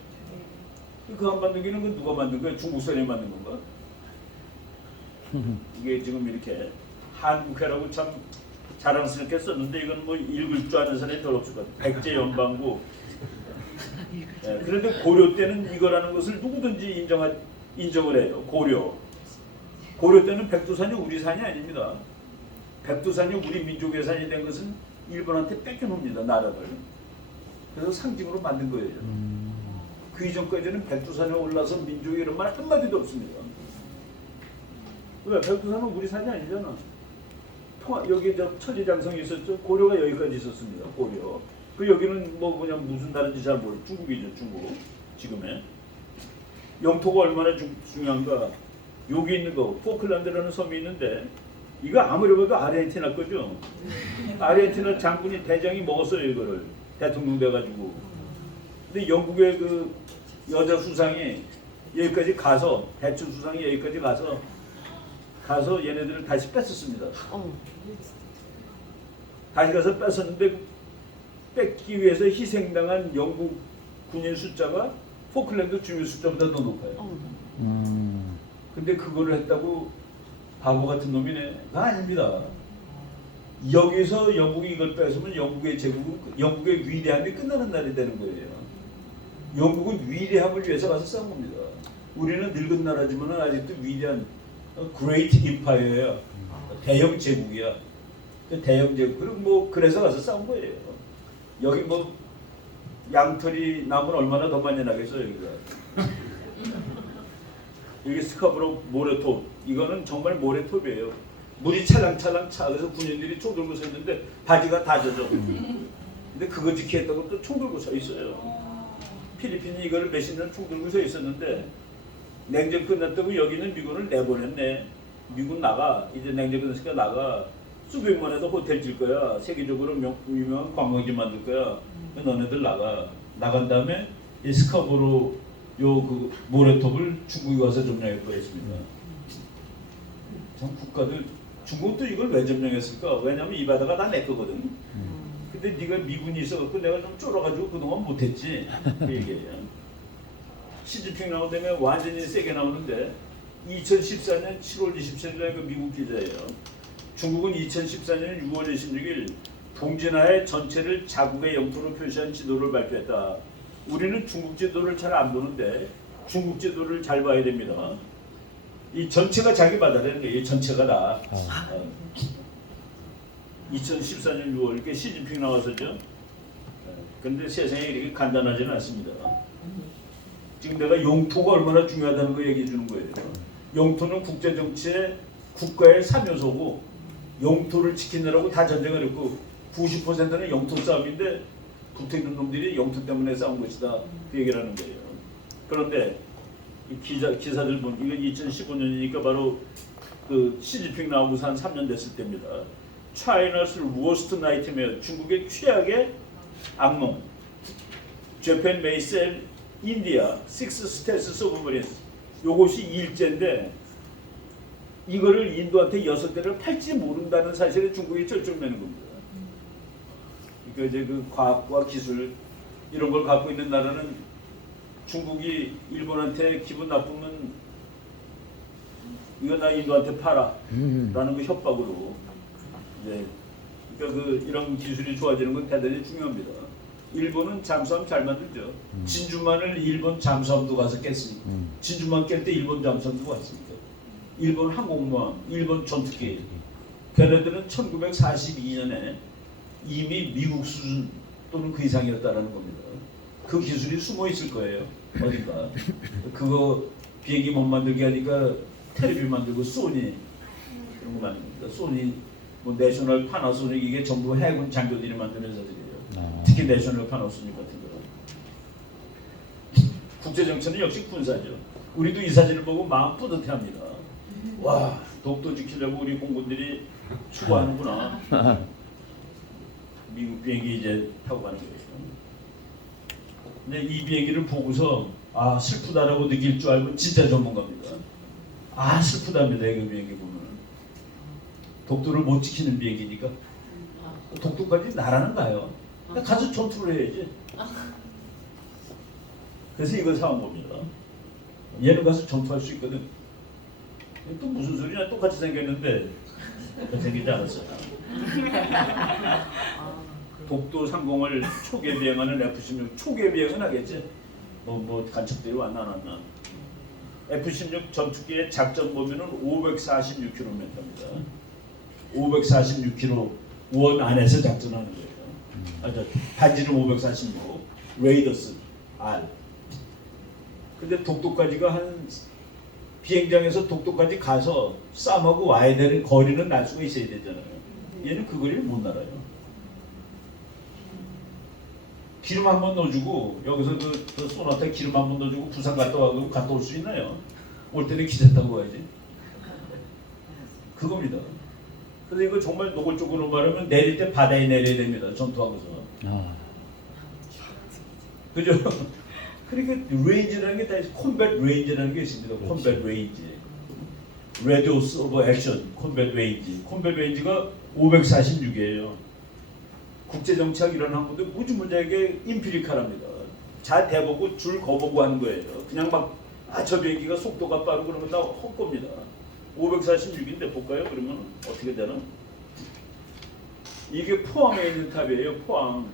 그 한반도기는 그 누가 만든 거야? 중국 사람이 만든 건가? 이게 지금 이렇게 한국해라고 참 자랑스럽게 썼는데 이건 뭐 읽을 줄 아는 사람이 덜 없을 것 같아요. 백제연방구. 예, 그런데 고려 때는 이거라는 것을 누구든지 인정을 해요. 고려 때는 백두산이 우리 산이 아닙니다. 백두산이 우리 민족의 산이 된 것은 일본한테 뺏겨놉니다. 나라를. 그래서 상징으로 만든 거예요. 그 이전까지는 백두산에 올라서 민족이 이런 말 한마디도 없습니다. 왜? 백두산은 우리 산이 아니잖아. 여기 저 천리장성이 있었죠. 고려가 여기까지 있었습니다. 고려. 그 여기는 뭐 그냥 무슨 나라인지 잘 모르. 중국이죠. 중국. 지금의 영토가 얼마나 중요한가. 여기 있는 거 포클란드라는 섬이 있는데 이거 아무리 봐도 아르헨티나 거죠. 아르헨티나 장군이 대장이 먹었어요. 이거를 대통령 돼가지고. 근데 영국의 그 여자 수상이 여기까지 가서 대추 수상이 여기까지 가서 얘네들을 다시 뺐었습니다. 다시 가서 뺐었는데 뺏기 위해서 희생당한 영국 군인 숫자가 포클랜드 주민 숫자보다 더 높아요. 근데 그거를 했다고 바보 같은 놈이네. 가 아닙니다. 여기서 영국이 이걸 뺏으면 영국의 제국은 영국의 위대함이 끝나는 날이 되는 거예요. 영국은 위대함을 위해서 가서 싸운 겁니다. 우리는 늙은 나라지만 아직도 위대한 Great Empire야. 대형 제국이야. 대형 제국. 그리고 뭐 그래서 가서 싸운 거예요. 여기 뭐 양털이 나면 얼마나 더 많이 나겠어요 여기가. 여기 스카브로 모래톱. 이거는 정말 모래톱이에요. 물이 찰랑찰랑 차. 그래서 군인들이 총 들고 서 있는데 바지가 다 젖어. 근데 그거 지키겠다고 또 총 들고 서 있어요. 필리핀이 이거를 몇십 년 총 들고 서 있었는데 냉전 끝났다고 여기는 미군을 내보냈네. 미군 나가. 이제 냉전 끝났으니까 나가. 수백만 해도 호텔 질 거야. 세계적으로 유명한 관광지 만들 거야. 너네들 나가. 나간 다음에 이 스카보로 요 그 모래톱을 중국이 와서 점령할 뻔했습니다. 참 국가들 중국도 이걸 왜 점령했을까? 왜냐면 이 바다가 다 내 거거든. 근데 네가 미군이 있어갖고 내가 좀 쫄아가지고 그동안 못했지. 그 얘기예요. 시진핑 나오다면 완전히 세게 나오는데 2014년 7월 27일 그 미국 기자예요. 중국은 2014년 6월 26일 동진하의 전체를 자국의 영토로 표시한 지도를 발표했다. 우리는 중국 지도를 잘 안 보는데 중국 지도를 잘 봐야 됩니다. 이 전체가 자기 바다라는 게 이 전체가 다. 2014년 6월 이렇게 시진핑 나와서죠. 근데 세상에 이렇게 간단하지는 않습니다. 지금 내가 영토가 얼마나 중요하다는 거 얘기해 주는 거예요. 영토는 국제 정치의 국가의 3요소고 영토를 지키느라고 다 전쟁을 했고 90%는 영토 싸움인데 붙어있는 놈들이 영토 때문에 싸운 것이다. 그 얘기를 하는 거예요. 그런데 이 기사들 보면 이거 2015년이니까 바로 그 시진핑 나오고서 한 3년 됐을 때입니다. China's worst nightmare. 중국의 최악의 악몽. Japan may sell India 6 stealth submarines. 요것이 일제인데 이거를 인도한테 6대를 팔지 모른다는 사실에 중국이 절정내는 겁니다. 그러니까 이제 그 과학과 기술 이런 걸 갖고 있는 나라는 중국이 일본한테 기분 나쁘면 이거 나 인도한테 팔아라는 그 협박으로 이제 그러니까 그 이런 기술이 좋아지는 건 대단히 중요합니다. 일본은 잠수함 잘 만들죠. 진주만을 일본 잠수함도 가서 깼으니까. 진주만 깰 때 일본 잠수함도 왔으니까. 일본 항공모함, 일본 전투기. 걔네들은 1942년에 이미 미국 수준 또는 그 이상이었다라는 겁니다. 그 기술이 숨어 있을 거예요. 어딘가. 그거 비행기 못 만들게 하니까 텔레비 만들고 소니 그런 거 만듭니다. 소니, 뭐 내셔널 파나소닉 이게 전부 해군 장교들이 만드는 회사들이에요. 특히 내셔널 파나소닉 같은 거. 국제 정치는 역시 군사죠. 우리도 이 사진을 보고 마음 뿌듯해합니다. 와, 독도 지키려고 우리 공군들이 추구하는구나. 미국 비행기 이제 타고 가는 거죠. 근데 이 비행기를 보고서 아 슬프다라고 느낄 줄 알고 진짜 전문가입니다. 아 슬프답니다. 이 비행기 보면 독도를 못 지키는 비행기니까 독도까지 날아는 가요. 가서 전투를 해야지. 그래서 이걸 사온 겁니다. 얘는 가서 전투할 수 있거든. 또 무슨 소리냐? 똑같이 생겼는데 똑같이 생기지 않았어요. 독도 상공을 초계 비행하는 F-16 초계 비행은 하겠지. 뭐 간첩들이 왔나 안 왔나. F-16 전투기의 작전 범위는 546km입니다. 546km 원 안에서 작전하는 거예요. 단지는 546, 레이더스 R. 근데 독도까지가 한 비행장에서 독도까지 가서 쌈하고 와야 되는 거리는 날 수가 있어야 되잖아요. 얘는 그 거리를 못 날아요. 기름 한 번 넣어주고 여기서 그 소나타 기름 한 번 넣어주고 부산 갔다 올 수 있나요? 올 때는 기차 타고 가야지. 그겁니다. 그래서 이거 정말 노골적으로 말하면 내릴 때 바다에 내려야 됩니다. 전투하고서. 그죠? 그러니까 레인지라는 게 다 있어요. 콤뱃 레인지라는 게 있습니다. 콤뱃 레인지. 레디오스 오브 액션 콤뱃 레인지. 콤뱃 레인지가 546이에요. 국제정치학 이런 학문들 무지무지하게 임피리칼합니다. 잘 대보고 줄 거보고 하는 거예요. 그냥 막 저 비행기가 속도가 빠르고 그러면 다 헛겁니다. 546인데 볼까요? 그러면 어떻게 되나? 이게 포항에 있는 탑이에요. 포항.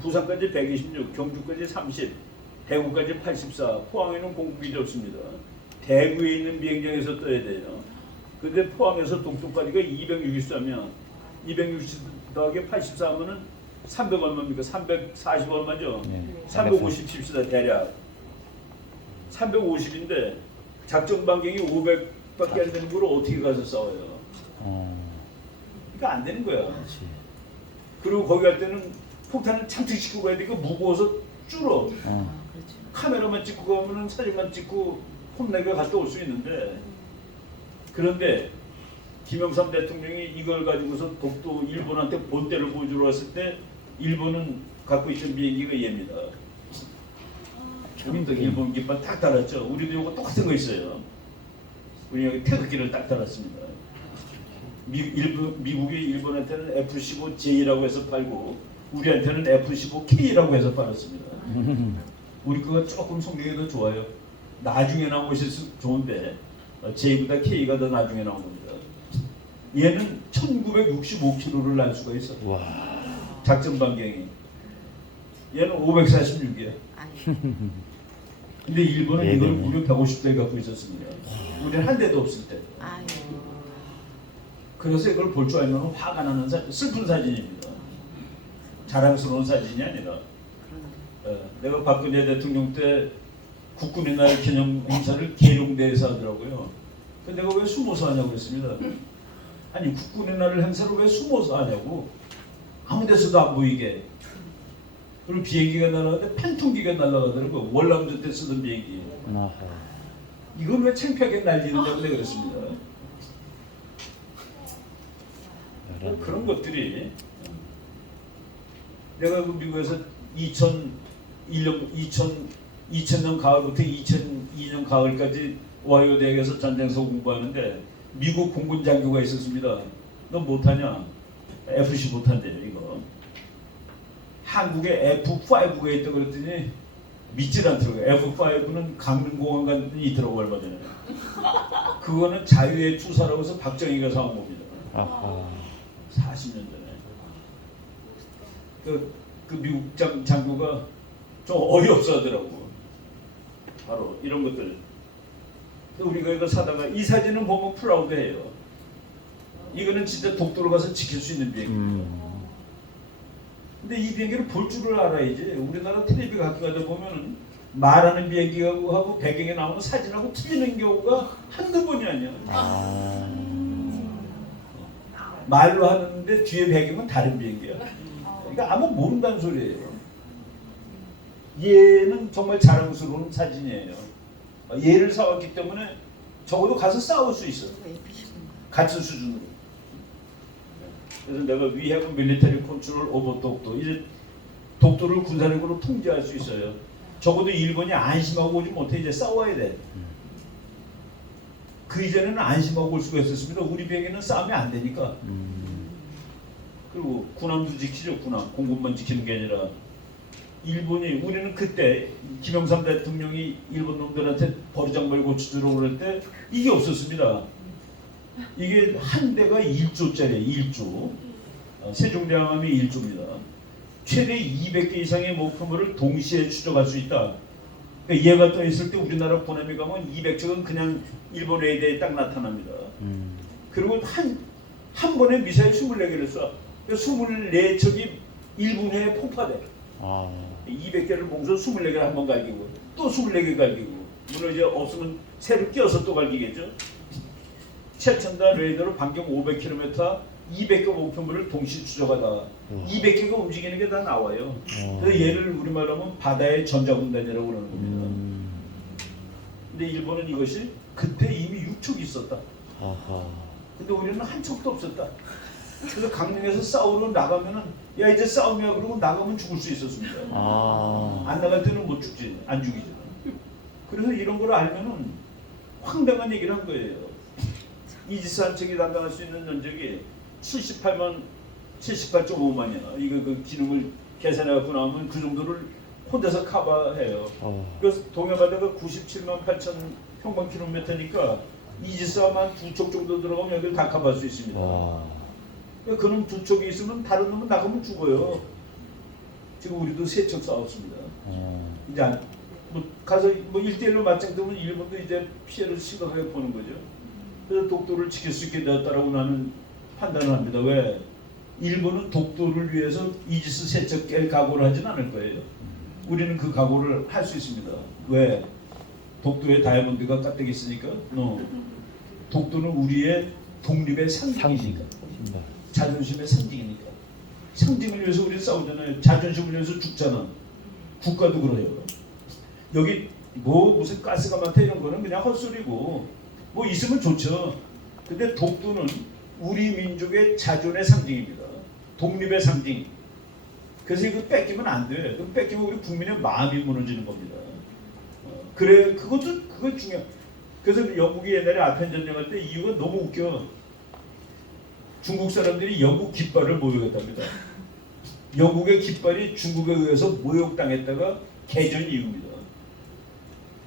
부산까지 126, 경주까지 30, 대구까지 84. 포항에는 공급이 좋습니다. 대구에 있는 비행장에서 떠야 돼요. 근데 포항에서 독도까지가 264면 260 더하기 84 하면은 300 얼마입니까? 340 얼마죠? 네. 350 칩시다 대략. 350인데 작전 반경이 500밖에 안 되는 걸 어떻게 가서 싸워요? 그러니까 안 되는 거야. 그렇지. 그리고 거기 갈 때는 폭탄을 참특시키고 가야 되니까 무거워서 줄어. 카메라만 찍고 가면은 사진만 찍고 홈내가 갔다 올 수 있는데 그런데 김영삼 대통령이 이걸 가지고서 독도 일본한테 본때를 보여주러 왔을 때 일본은 갖고 있던 비행기가 얘입니다. 우리도 일본 깃발 딱 달았죠. 우리도 이거 똑같은 거 있어요. 우리 여기 태극기를 딱 달았습니다. 미국이 일본한테는 F-15J라고 해서 팔고 우리한테는 F-15K라고 해서 팔았습니다. 우리 거가 조금 성능이 더 좋아요. 나중에 나온 것이 좋은데 J보다 K가 더 나중에 나온 겁니다. 얘는 1965km를 날 수가 있어. 와. 작전 반경이. 얘는 546이야. 근데 일본은 이걸 무려 150대 갖고 있었습니다. 우리는 한 대도 없을 때. 그래서 이걸 볼 줄 알면 화가 나는 슬픈 사진입니다. 자랑스러운 사진이 아니라. 내가 박근혜 대통령 때 국군의 날 기념 행사를 계룡대에서 하더라고요. 근데 내가 왜 숨어서 하냐고 그랬습니다. 아니 국군의 날 행사를 왜 숨어서 하냐고. 아무 데서도 안 보이게. 그리고 비행기가 날아가는데 팬통기가 날아가더라고요. 월남전 때 쓰던 비행기. 이건 왜 창피하게 날리는데 내가 그랬습니다. 그런 것들이 내가 그 미국에서 2000년 가을부터 2002년 가을까지 오하이오 대학에서 전쟁서 공부하는데 미국 공군 장교가 있었습니다. 너 못하냐? F-15 못한대요 이거. 한국에 F-5가 있다고 그랬더니 믿질 않더라고요. F5는 강릉공항 있더라고 얼마 전에. 그거는 자유의 투사라고 해서 박정희가 사온 겁니다. 아하. 40년 전에. 그 미국 장교가 좀 어이없어 하더라고. 바로 이런 것들. 우리가 이거 사다가 이 사진은 보면 프라우드해요. 이거는 진짜 독도로 가서 지킬 수 있는 비행기. 근데 이 비행기를 볼 줄을 알아야지. 우리나라 텔레비 가끔 가다 보면은 말하는 비행기하고 배경에 나오는 사진하고 틀리는 경우가 한두 번이 아니야. 말로 하는데 뒤에 배경은 다른 비행기야. 그러니까 아무 모른다는 소리예요. 얘는 정말 자랑스러운 사진이에요. 얘를 사왔기 때문에 적어도 가서 싸울 수 있어. 같은 수준으로. 그래서 내가 We have military control over 독도. 이제 독도를 군사력으로 통제할 수 있어요. 적어도 일본이 안심하고 오지 못해. 이제 싸워야 돼. 그 이전에는 안심하고 올 수가 있었습니다. 우리 비행기는 싸우면 안 되니까. 그리고 군함도 지키죠. 군함. 공군만 지키는 게 아니라 일본이 우리는 그때 김영삼 대통령이 일본 놈들한테 버르장머리 고치도록 그럴 때 이게 없었습니다. 이게 한 대가 1조짜리예요. 1조. 세종대왕함이 1조입니다. 최대 200개 이상의 목표물을 동시에 추적할 수 있다. 그러니까 얘가 떠 있을 때 우리나라 군함이 가면 200척은 그냥 일본 레이더에 딱 나타납니다. 그리고 한 번에 미사일 24개를 쏴. 24척이 1분 내에 폭파돼. 200개를 몽서 24개를 한 번 갈기고 또 24개 갈기고 물론 이제 없으면 새로 끼워서 또 갈기겠죠. 최첨단 레이더로 반경 500km 200개 목표물을 동시 추적하다 200개가 움직이는 게 다 나와요. 그래서 얘를 우리말로 하면 바다의 전자군단이라고 그러는 겁니다. 근데 일본은 이것이 그때 이미 6척이 있었다. 근데 우리는 한 척도 없었다. 그래서 강릉에서 싸우러 나가면은 야 이제 싸움이야 그러고 나가면 죽을 수 있었습니다. 안 나갈 때는 못 죽지, 안 죽이죠. 그래서 이런 걸 알면은 황당한 얘기를 한 거예요. 이지스 한 척이 담당할 수 있는 면적이 78.5만이야. 이거 그 기능을 계산해갖고 나오면 그 정도를 혼자서 커버해요. 그래서 동해바다가 97만 8천 평방킬로미터니까 이지스만 2척 정도 들어가면 여기를 다 커버할 수 있습니다. 그놈 2척이 있으면 다른 놈은 나가면 죽어요. 지금 우리도 3척 싸웠습니다. 이제 뭐 가서 뭐 1대1로 맞짱뜨면 일본도 이제 피해를 심각하게 보는 거죠. 그래서 독도를 지킬 수 있게 되었다라고 나는 판단을 합니다. 왜? 일본은 독도를 위해서 이지스 3척 깰 각오를 하진 않을 거예요. 우리는 그 각오를 할 수 있습니다. 왜? 독도에 다이아몬드가 가득 있으니까. 독도는 우리의 독립의 상징이니까. 자존심의 상징이니까. 상징을 위해서 우리 싸우잖아요. 자존심을 위해서 죽잖아. 국가도 그래요. 여기 뭐 무슨 가스가 많다 이런 거는 그냥 헛소리고 뭐 있으면 좋죠. 근데 독도는 우리 민족의 자존의 상징입니다. 독립의 상징. 그래서 이거 뺏기면 안 돼. 그럼 뺏기면 우리 국민의 마음이 무너지는 겁니다. 그래 그거 중요해. 그래서 영국이 옛날에 아편 전쟁할 때 이유가 너무 웃겨. 중국 사람들이 영국 깃발을 모욕했답니다. 영국의 깃발이 중국에 의해서 모욕당했다가 개전 이유입니다.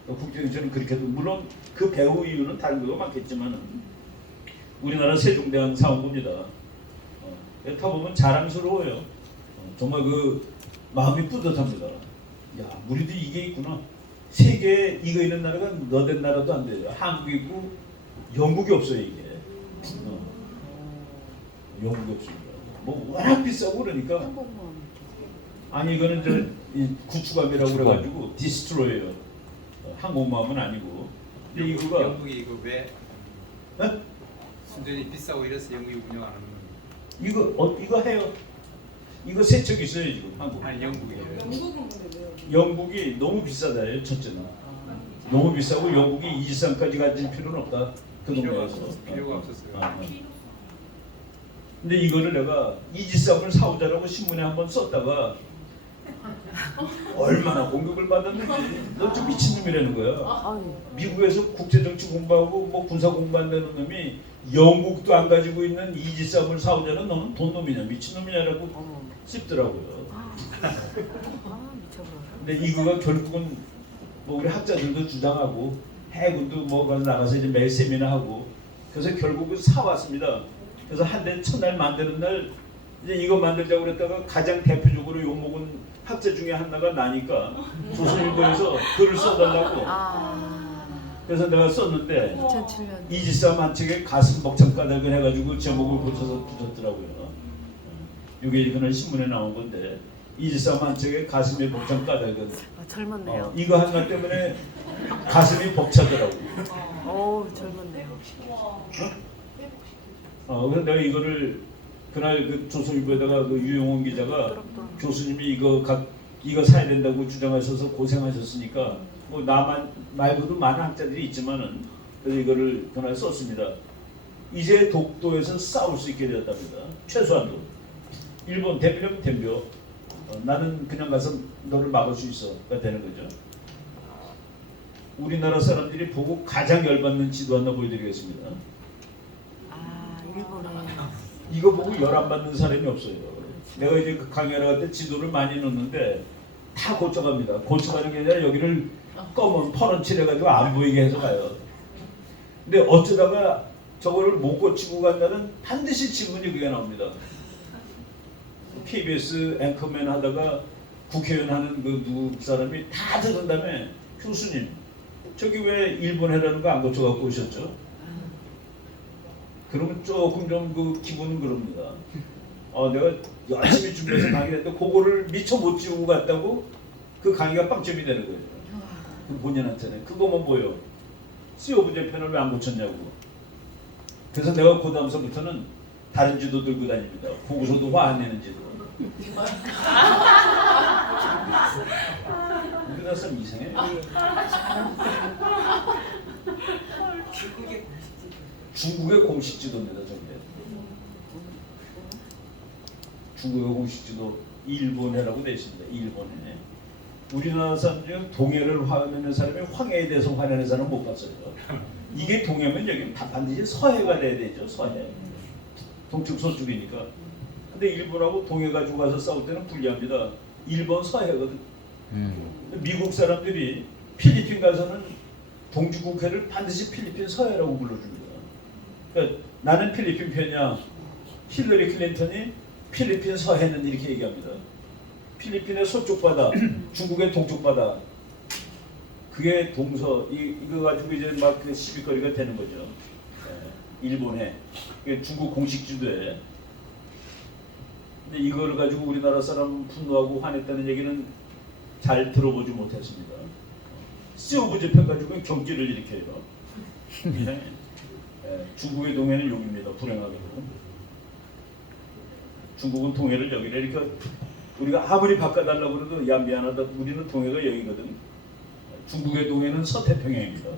국제정치는 그렇게 해도 물론 그 배후 이유는 다른 거가 많겠지만 우리나라 세종대왕 사온 겁니다. 타보면 자랑스러워요. 정말 그 마음이 뿌듯합니다. 야, 우리도 이게 있구나. 세계에 이거 있는 나라가 너댓 나라도 안 돼요. 한국이 있고 영국이 없어요 이게. 영국이 없습니다. 뭐 워낙 비싸고 그러니까. 아니 이거는 저 구축함이라고 그래가지고 디스트로이예요. 항공모함은 아니고. 근데 이거가 영국이 이거 왜 네? 순전히 비싸고 이래서 영국이 운영 안 하는 거예요? 이거 해요. 이거 3척 있어요 지금 한국. 아니 영국이에요. 영국이 너무 비싸다요 첫째는. 너무 비싸고 영국이 이지상까지 가질 필요는 없다. 그 동네에서. 필요가 없었어요. 근데 이거를 내가 이지상을 사오자라고 신문에 한번 썼다가 얼마나 공격을 받았는지. 너 좀 미친놈이라는 거야. 미국에서 국제정치 공부하고 뭐 군사 공부한다는 놈이 영국도 안 가지고 있는 이지상을 사오자는 너는 돈놈이냐 미친놈이냐라고 씹더라고요. 근데 이거가 결국은 뭐 우리 학자들도 주장하고 해군도 뭐 나가서 이제 매일 세미나 하고 그래서 결국은 사왔습니다. 그래서 한 대 첫날 만드는 날 이제 이거 만들자고 그랬다가 가장 대표적으로 욕먹은 학자 중에 하나가 나니까 조선일보에서 글을 써달라고. 그래서 내가 썼는데 2007년. 이지삼 한 책에 가슴 벅찬 까닭을 해가지고 제목을 고쳐서 붙였더라고요. 이게 그날 신문에 나온 건데 이지삼 한 책에 가슴이 벅찬 까닭은 젊었네요. 이거 하나 때문에 가슴이 벅차더라고. 젊었네요. 그래서 내가 이거를 그날 그 조선일보에다가 그 유용훈 기자가 교수님이 이거 사야 된다고 주장하셔서 고생하셨으니까 뭐 나만 말고도 많은 학자들이 있지만은 그래서 이거를 그날 썼습니다. 이제 독도에서 싸울 수 있게 되었답니다. 최소한도 일본 대표령 덤벼 나는 그냥 가서 너를 막을 수 있어가 되는 거죠. 우리나라 사람들이 보고 가장 열받는 지도 하나 보여드리겠습니다. 일본에. 이거 보고 열안받는 사람이 없어요. 내가 이제 그 강연을 할 때 지도를 많이 넣는데 다 고쳐갑니다. 고쳐가는 게 아니라 여기를 검은 퍼런 칠해가지고 안 보이게 해서 가요. 근데 어쩌다가 저거를 못 고치고 간다는 반드시 질문이 그게 나옵니다. KBS 앵커맨 하다가 국회의원 하는 그 누구 사람이 다 들은 다음에 교수님 저기 왜 일본 해라는 거 안 고쳐갖고 오셨죠? 그러면 조금 좀 그 기분은 그럽니다. 내가 열심히 준비해서 강의했는데 그거를 미처 못 지우고 갔다고 그 강의가 빵점이 되는 거예요. 그 본인한테는 그거만 보여. CO 부재편을 왜 안 고쳤냐고. 그래서 내가 그 다음서부터는 다른 지도 들고 다닙니다. 보고서도 화 안 내는 지도. 우리나라 사람 이상해. 중국의 공식 지도입니다. 저게. 중국의 공식 지도 일본해라고 되어 있습니다. 일본해. 우리나라 사람 중에 동해를 화내는 사람이 황해에 대해서 화내는 사람은 못 봤어요. 이게 동해면 여기 반드시 서해가 돼야 되죠. 서해. 동쪽 서쪽이니까. 근데 일본하고 동해 가지고 가서 싸울 때는 불리합니다. 일본 서해거든. 미국 사람들이 필리핀 가서는 동주국해를 반드시 필리핀 서해라고 불러줍니다. 그러니까 나는 필리핀 편이야. 힐러리 클린턴이 필리핀 서해는 이렇게 얘기합니다. 필리핀의 서쪽 바다, 중국의 동쪽 바다. 그게 동서 이거 가지고 이제 막 그 시비거리가 되는 거죠. 일본에 중국 공식 지도에. 근데 이걸 가지고 우리나라 사람 분노하고 화냈다는 얘기는 잘 들어보지 못했습니다. CO 부재편 가지고 경기를 일으켜요. 이상해. 중국의 동해는 여기입니다. 불행하게도. 중국은 동해를 여기래. 이렇게 우리가 아무리 바꿔달라고 그래도 야 미안하다. 우리는 동해가 여기거든. 중국의 동해는 서태평양입니다.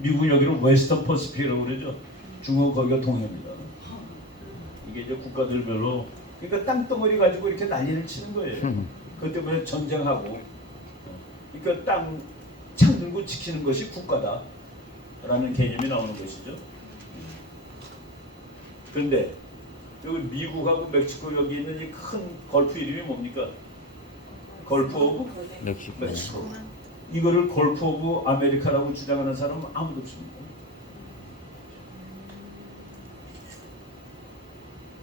미국은 여기를 웨스턴 퍼시픽이라고 그러죠. 중국은 거기가 동해입니다. 이게 이제 국가들별로 그러니까 땅덩어리 가지고 이렇게 난리를 치는 거예요. 그것 때문에 전쟁하고 그러니까 땅 창 들고 지키는 것이 국가다라는 개념이 나오는 것이죠. 그런데 여기 미국하고 멕시코 여기 있는 이 큰 걸프 이름이 뭡니까? 걸프 오브 멕시코. 이거를 걸프 오브 아메리카라고 주장하는 사람은 아무도 없습니다.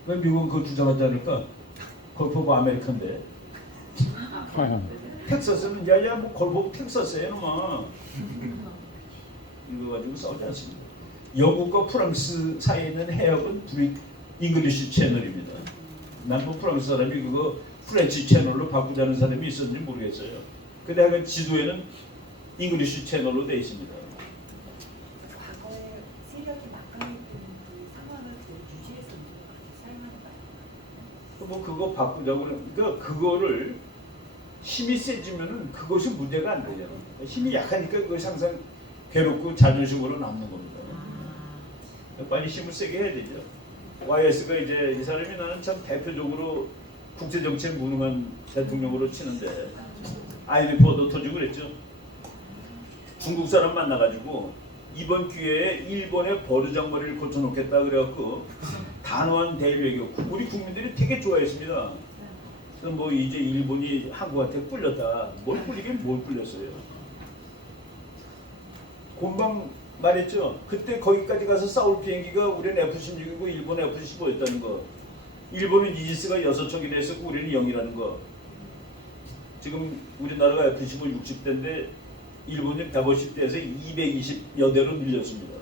왜 미국은 그걸 주장하지 않을까? 걸프 오브 아메리카인데. 텍사스는 야야 뭐 걸프 오브 텍사스에 놈아. 이거 가지고 싸우지 않습니다. 영국과 프랑스 사이에 있는 해역은 잉글리시 채널입니다. 난 뭐 프랑스 사람이 그거 프렌치 채널로 바꾸자는 사람이 있었는지 모르겠어요. 근데 그 지도에는 잉글리시 채널로 되어 있습니다. 과거에 세력이 막강했던 그 상황을 유지해서 사용하는 거 아닌가요? 뭐 그거 바꾸자고 그러니까 그거를 힘이 세지면은 그것이 문제가 안 되잖아. 힘이 약하니까 그것이 항상 괴롭고 자존심으로 남는 겁니다. 빨리 힘을 세게 해야 되죠. YS가 이제 이 사람이 나는 참 대표적으로 국제 정치에 무능한 대통령으로 치는데 IMF도 터지고 그랬죠. 중국 사람 만나가지고 이번 기회에 일본의 버르장머리를 고쳐놓겠다 그래갖고 단호한 대일 외교 우리 국민들이 되게 좋아했습니다. 그래서 뭐 이제 일본이 한국한테 뿔렸다. 뭘 뿔리긴 뭘 뿔렸어요. 곤방 말했죠. 그때 거기까지 가서 싸울 비행기가 우리는 F-16이고 일본 F-15였다는 거. 일본은 이지스가 6척이나 했었고 우리는 0이라는 거. 지금 우리나라가 F-15 60대인데 일본은 150대에서 220여 대로 밀렸습니다.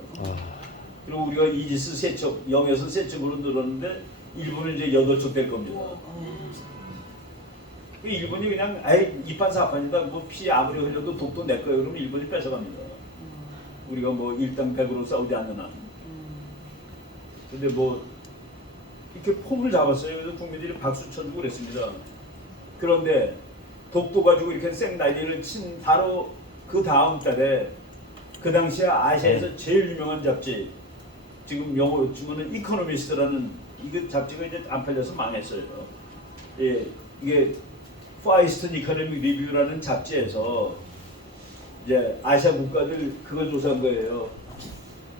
그리고 우리가 이지스 3척, 0에서 3척으로 늘었는데 일본은 이제 8척 될 겁니다. 일본이 그냥 아예 2판 4판이다. 뭐 피 아무리 흘려도 독도 내 거예요. 그러면 일본이 뺏어갑니다. 우리가 뭐 일당 100으로 싸우지 않는 한. 근데 뭐 이렇게 폼을 잡았어요. 그래서 국민들이 박수 쳐주고 그랬습니다. 그런데 독도 가지고 이렇게 생난리를 친 바로 그 다음 달에 그 당시에 아시아에서 제일 유명한 잡지, 지금 영어로 치면은 이코노미스트라는 이거 잡지가 이제 안 팔려서 망했어요. 예, 이게 파이스턴 이코노믹 리뷰라는 잡지에서 이제 아시아 국가들 그걸 조사한 거예요.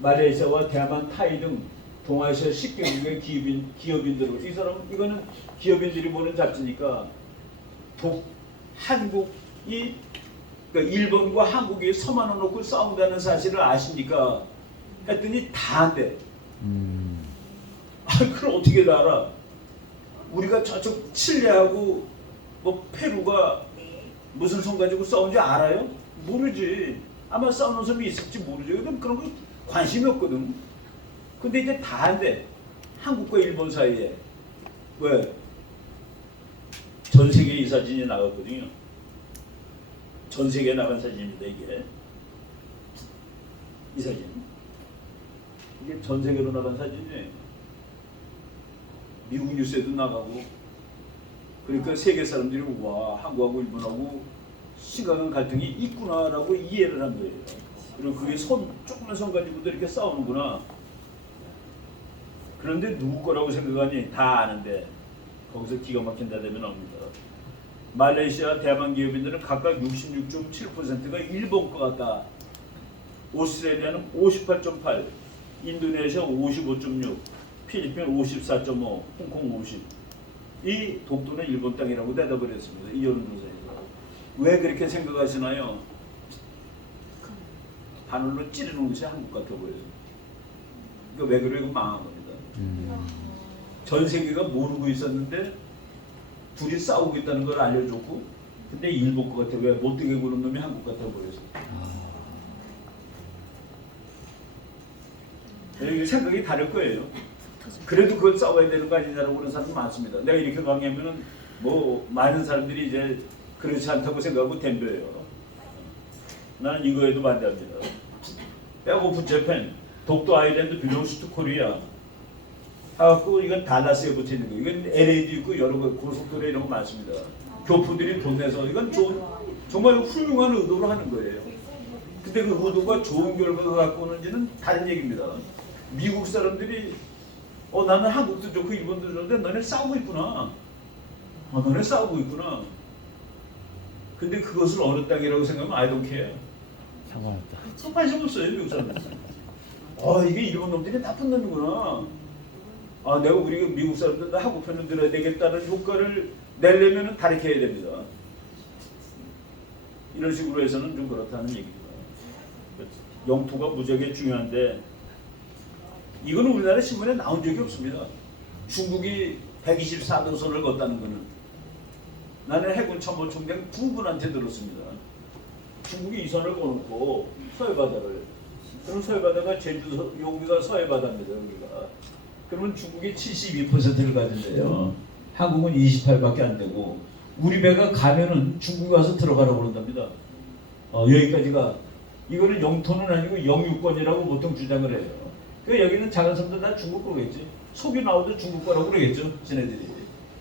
말레이시아와 대만, 타이 등 동아시아 10개국의 기업인들을, 이 사람은 이거는 기업인들이 보는 잡지니까 한국이, 그러니까 일본과 한국이 서만 놓고 싸운다는 사실을 아십니까? 했더니 다 한대. 그걸 어떻게 다 알아? 우리가 저쪽 칠레하고 뭐 페루가 무슨 손 가지고 싸운지 알아요? 모르지. 아마 싸우는 사람이 있을지 모르죠. 그런 거 관심이 없거든. 근데 이제 다 한대. 한국과 일본 사이에. 왜? 전 세계에 이 사진이 나갔거든요. 전 세계에 나간 사진입니다, 이게. 이 사진. 이게 전 세계로 나간 사진이에요. 미국 뉴스에도 나가고. 그러니까 세계 사람들이 와, 한국하고 일본하고 심각한 갈등이 있구나라고 이해를 한 거예요. 그리고 그게 조그만 선 가지고도 이렇게 싸우는구나. 그런데 누구 거라고 생각하니? 다 아는데 거기서 기가 막힌 데되면 나옵니다. 말레이시아 대만 기업인들은 각각 66.7%가 일본 거 같다. 오스트레일리아는 58.8, 인도네시아 55.6, 필리핀 54.5, 홍콩 50. 이 독도는 일본 땅이라고 대답을 했습니다. 이 여론조사에서. 왜 그렇게 생각하시나요? 바늘로 찌르는 것이 한국 같아 보여요. 그러니까 왜 그래요? 망한 겁니다. 전 세계가 모르고 있었는데 둘이 싸우고 있다는 걸 알려줬고, 근데 일본 것 같아. 왜? 못되게 구는 놈이 한국 같아 보여서. 생각이 다를 거예요. 그래도 그걸 싸워야 되는 거 아니냐라고 그러는 사람이 많습니다. 내가 이렇게 강의하면은 뭐 많은 사람들이 이제 그렇지 않다고 생각하고 덤벼요. 나는 이거에도 반대합니다. 백오프 재팬, 독도 아일랜드 belongs to Korea. 하고 이건 달라스에 붙어 있는 거. 이건 LA도 있고 여러 고속도로 이런 거 많습니다. 교포들이 돈 내서 이건 정말 훌륭한 의도로 하는 거예요. 근데 그 의도가 좋은 결과가 갖고 오는지는 다른 얘기입니다. 미국 사람들이 나는 한국도 좋고 일본도 좋은데 너네 싸우고 있구나. 너네 싸우고 있구나. 근데 그것을 어느 땅이라고 생각하면 I don't care. 상관없다. 관심 없어요, 미국 사람들. 이게 일본 놈들이 나쁜 놈이구나. 내가 우리 미국 사람들 한국 편을 들어야 되겠다는 효과를 내려면 가르쳐야 됩니다. 이런 식으로 해서는 좀 그렇다는 얘기입니다. 영토가 무지하게 중요한데 이거는 우리나라 신문에 나온 적이 없습니다. 중국이 124도선을 걷다는 거는 나는 해군 참모총장 두 분한테 들었습니다. 중국이 이 선을 거놓고 서해바다를, 그럼 서해바다가 제주도 여기가 서해바다입니다. 여기가. 그러면 중국이 72%를 가진대요. 한국은 28밖에 안 되고 우리 배가 가면은 중국에 와서 들어가라고 그런답니다. 여기까지가. 이거는 영토는 아니고 영유권이라고 보통 주장을 해요. 그러니까 여기는 작은 섬들 다 중국 거겠지. 속이 나오도 중국 거라고 그러겠죠, 지네들이.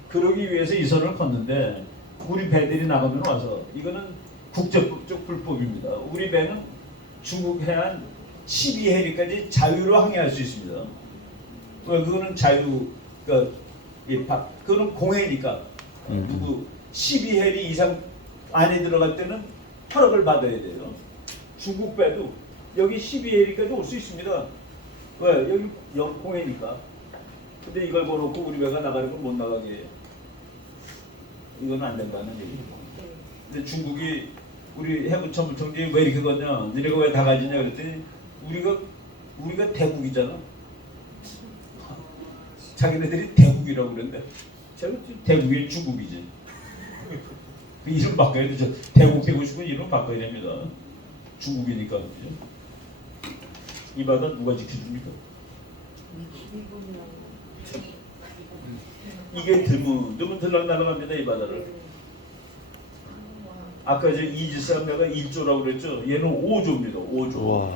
그러기 위해서 이 선을 걷는데 우리 배들이 나가면 와서 이거는 국제법적 불법입니다. 우리 배는 중국 해안 12해리까지 자유로 항해할 수 있습니다. 왜? 그거는 자유, 그거는 공해니까. 누구 12해리 이상 안에 들어갈 때는 허락을 받아야 돼요. 중국 배도 여기 12해리까지 올 수 있습니다. 왜? 여기 공해니까. 근데 이걸 걸어놓고 우리 배가 나가는 건 못 나가게 해요. 이건 안 된다는 얘기죠. 근데 중국이 우리 해군 참모총장이 왜 이렇게 걷냐, 너네가 왜 다 가지냐 그랬더니 우리가 대국이잖아. 자기네들이 대국이라고 그랬는데 제가 대국이 중국이지. 그 이름 바꿔야 되죠. 대국 되고 싶으면 이름 바꿔야 됩니다. 중국이니까. 그죠? 이 바다 누가 지켜줍니까? 이게 드문 들락날락합니다. 이 바다를. 아까 저 이지스함 내가 1조라고 그랬죠. 얘는 5조입니다. 5조. 와.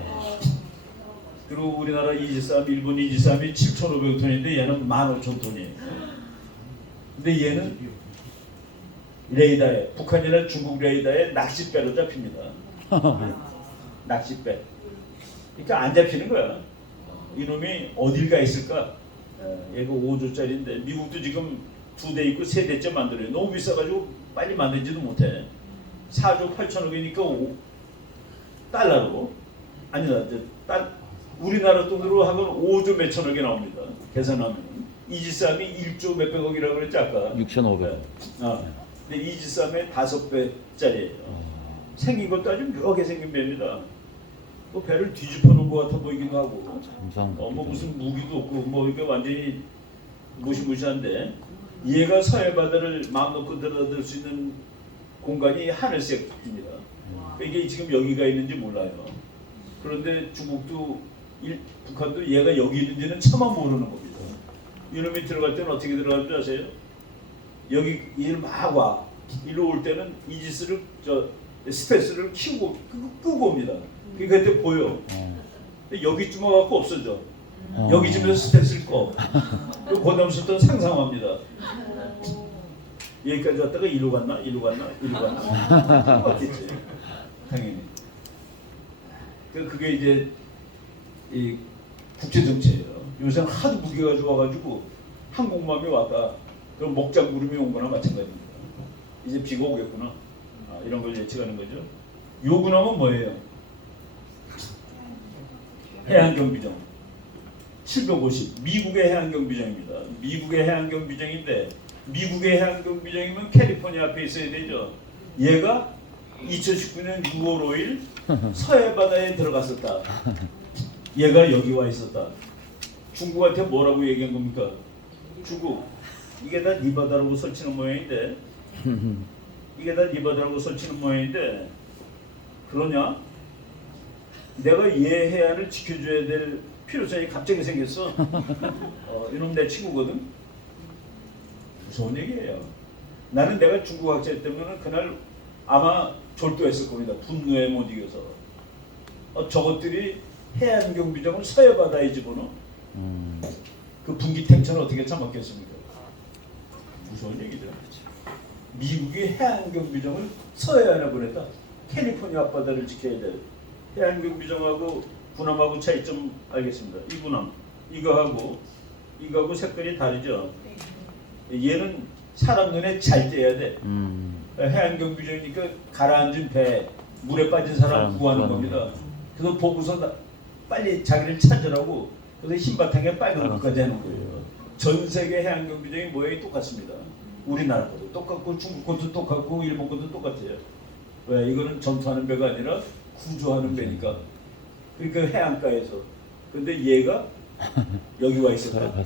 그리고 우리나라 이지스함, 일본 이지스함이 7,500톤인데 얘는 15,000톤이에요. 근데 얘는 레이더에, 북한이나 중국 레이더에 낚싯배로 잡힙니다. 낚싯배. 그러니까 안 잡히는 거야. 이놈이 어딜 가 있을까? 얘가 5조짜리인데 미국도 지금 2대 있고 3대째 만들어요. 너무 비싸가지고 빨리 만들지도 못해. 4조 8천억이니까 달러로, 아니다, 우리나라 돈으로 하면 5조 몇천억이 나옵니다. 계산하면 이지스함이 1조 몇백억이라고 그랬지 아까. 6,500원. 근데 이지스함의 5배짜리예요. 생긴 것도 아주 묘하게 생긴 배입니다. 뭐 배를 뒤집어 놓은 것 같아 보이기도 하고. 뭐 무슨 무기도 없고 뭐 이게 완전히 무시무시한데, 얘가 서해 바다를 마음 놓고 들어들 수 있는 공간이 하늘색입니다. 이게 지금 여기가 있는지 몰라요. 그런데 중국도 북한도 얘가 여기 있는지는 차마 모르는 겁니다. 이놈이 들어갈 때는 어떻게 들어가는 줄 아세요? 여기 얘를 막 와. 이리로 올 때는 이지스를 스페이스를 키우고 끄고 옵니다. 그러니까 그때 보여. 근데 여기쯤 와갖고 없어져. 여기쯤에서 스페이스를 꺼. 그다음부터는 상상합니다. 여기까지 왔다가 이리로 갔나? 맞겠지. 당연히. 그게 이제 이 국제 정치예요. 요새는 하도 무게가 좋아가지고 항공모함이 왔다. 그럼 먹장구름이 온 거나 마찬가지입니다. 이제 비가 오겠구나. 이런 걸 예측하는 거죠. 요구나면 뭐예요? 해안경비정 750. 미국의 해안경비정입니다. 미국의 해안경비정인데, 미국의 해안경비정이면 캘리포니아 앞에 있어야 되죠. 얘가 2019년 6월 5일 서해 바다에 들어갔었다. 얘가 여기 와 있었다. 중국한테 뭐라고 얘기한 겁니까? 중국, 이게 다 네 바다라고 설치는 모양인데, 그러냐? 내가 얘 해안을 지켜줘야 될 필요성이 갑자기 생겼어. 이놈 내 친구거든. 무서운 얘기예요. 나는 내가 중국 학자 때문에 그날 아마 졸도했을 겁니다. 분노에 못 이겨서. 저것들이 해안경비정을 서해 바다에 집어넣어. 그 분기탱천을 어떻게 참았겠습니까? 무서운 얘기죠. 미국이 해안경비정을 서해안에 보냈다. 캘리포니아 앞바다를 지켜야 돼. 해안경비정하고 군함하고 차이점 알겠습니다. 이 군함, 이거하고 색깔이 다르죠. 얘는 사람 눈에 잘 떼야 돼. 해안경비정이니까 가라앉은 배, 물에 빠진 사람 구하는 겁니다. 그래서 보고서 빨리 자기를 찾으라고, 그래서 흰 바탕에 빨간 것까지 하는 거예요. 전 세계 해안경비정이 모양이 똑같습니다. 우리나라 것도 똑같고 중국 것도 똑같고 일본 것도 똑같아요. 왜? 이거는 전투하는 배가 아니라 구조하는 배니까. 그러니까 해안가에서. 근데 얘가 여기 와 있었다.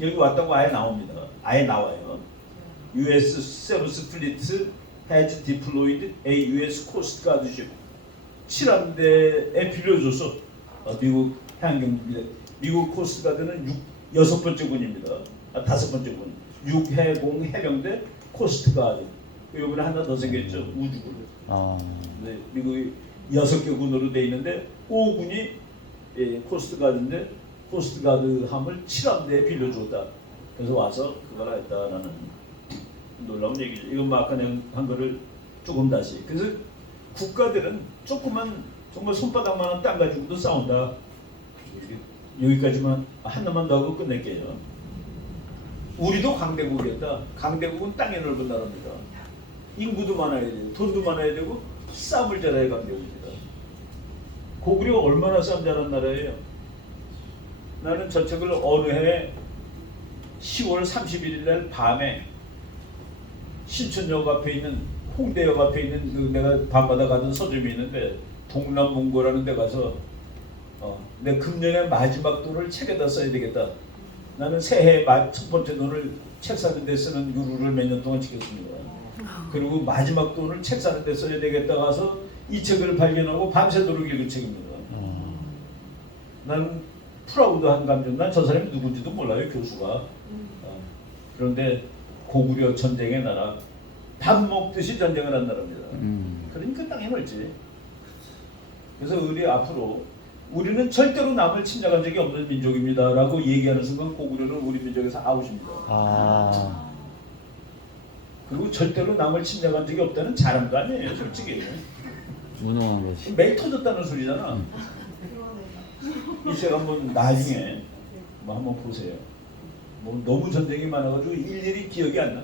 여기 왔다고 아예 나옵니다. 아예 나와요. U.S. 세븐스 플리트 has deployed a U.S. Coast Guard ship. 7함대에 빌려줘서 미국 해안경비, 미국 코스트가드는 6번째 군입니다. 5번째 군. 6해공 해병대 코스트가드. 이번에 하나 더 생겼죠. 우주군. 네, 미국이 6개 군으로 돼 있는데 5군이 코스트가드인데 코스트가드 함을 7함대에 빌려줬다. 그래서 와서 그걸 했다라는 놀라운 얘기죠. 이건 아까 한 거를 조금 다시. 그래서 국가들은 조그만 정말 손바닥만한 땅 가지고도 싸운다. 여기까지만 하나만 더 하고 끝낼게요. 우리도 강대국이었다. 강대국은 땅이 넓은 나라입니다. 인구도 많아야 되고 돈도 많아야 되고 싸움을 잘해야 강대국입니다. 고구려가 얼마나 싸움 잘하는 나라예요. 나는 저 책을 어느 해 10월 31일 날 밤에 신촌역 앞에 있는 홍대역 앞에 있는 그 내가 밤마다 가던 서점이 있는데 동남문고라는 데 가서 내 금년의 마지막 돈을 책에다 써야 되겠다. 나는 새해 첫 번째 돈을 책 사는 데 쓰는 유루를 몇 년 동안 지켰습니다. 그리고 마지막 돈을 책 사는 데 써야 되겠다 가서 이 책을 발견하고 밤새도록 읽은 책입니다. 나는 프라우드한 감정. 난 저 사람이 누군지도 몰라요, 교수가. 그런데 고구려 전쟁의 나라, 밥 먹듯이 전쟁을 한 나라입니다. 그러니까 땅이 넓지. 그래서 우리 앞으로 우리는 절대로 남을 침략한 적이 없는 민족입니다라고 얘기하는 순간 고구려는 우리 민족에서 아웃입니다. 아. 그리고 절대로 남을 침략한 적이 없다는 자랑도 아니에요, 솔직히. 무능한 거지. 매일 터졌다는 소리잖아. 이 책 한번 나중에 뭐 한번 보세요. 뭐 너무 전쟁이 많아가지고 일일이 기억이 안 나.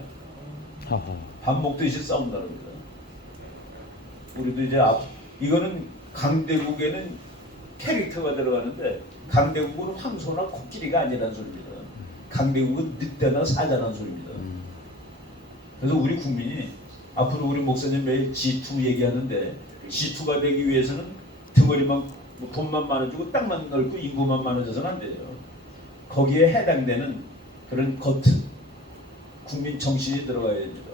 하하. 밥 먹듯이 싸운다는 겁니다. 우리도 이제 이거는 강대국에는 캐릭터가 들어가는데 강대국은 황소나 코끼리가 아니라는 소리입니다. 강대국은 늑대나 사자라는 소리입니다. 그래서 우리 국민이 앞으로 우리 목사님 매일 G2 얘기하는데 G2가 되기 위해서는 덩어리만 뭐 돈만 많아지고 땅만 넓고 인구만 많아져서는 안 돼요. 거기에 해당되는 그런 겉은 국민 정신이 들어가야 됩니다.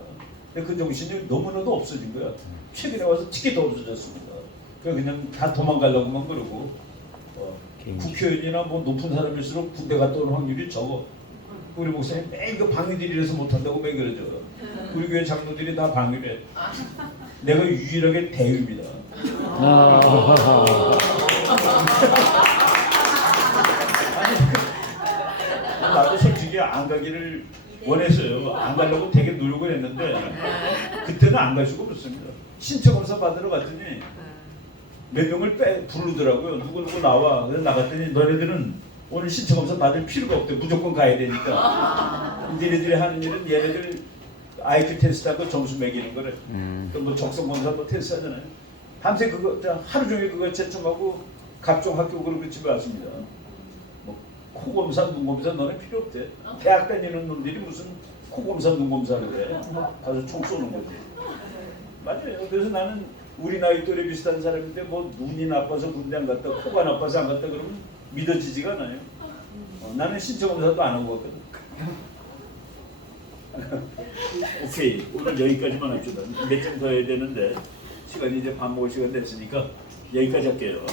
근데 그 정신이 너무나도 없어진 거야. 최근에 와서 특히 더 없어졌습니다. 그냥 다 도망가려고만 그러고 국회의원이나 뭐 높은 사람일수록 군대 갔다 오는 확률이 적어. 우리 목사님 매일 그 방위들이라서 못한다고 매 그러죠. 우리 교회 장로들이 다 방위래. 내가 유일하게 대위입니다. 아니, 나도 솔직히 안 가기를 원했어요. 안 가려고 되게 노력을 했는데 그때는 안 갈 수가 없었습니다. 신체검사 받으러 갔더니 몇 명을 부르더라고요. 누구 나와. 그래서 나갔더니 너네들은 오늘 신체검사 받을 필요가 없대. 무조건 가야 되니까. 니네들이 하는 일은 얘네들 IQ 테스트하고 점수 매기는 거래. 또 뭐 적성검사 뭐 테스트 하잖아요. 밤새 그거 하루 종일 그거 채점하고 각종 학교 그룹으로 집에 왔습니다. 뭐 코검사, 눈검사 너네 필요 없대. 대학 다니는 놈들이 무슨 코검사, 눈검사를 해. 가서 총 쏘는 거지. 맞아요. 그래서 나는 우리 나이 또래 비슷한 사람인데 뭐 눈이 나빠서 군대 안 갔다, 코가 나빠서 안 갔다 그러면 믿어지지가 않아요. 나는 신체검사도 안 하고 갔거든. 오케이, 오늘 여기까지만 합시다. 몇 점 더 해야 되는데 시간이 이제 밥 먹을 시간 됐으니까 여기까지 할게요.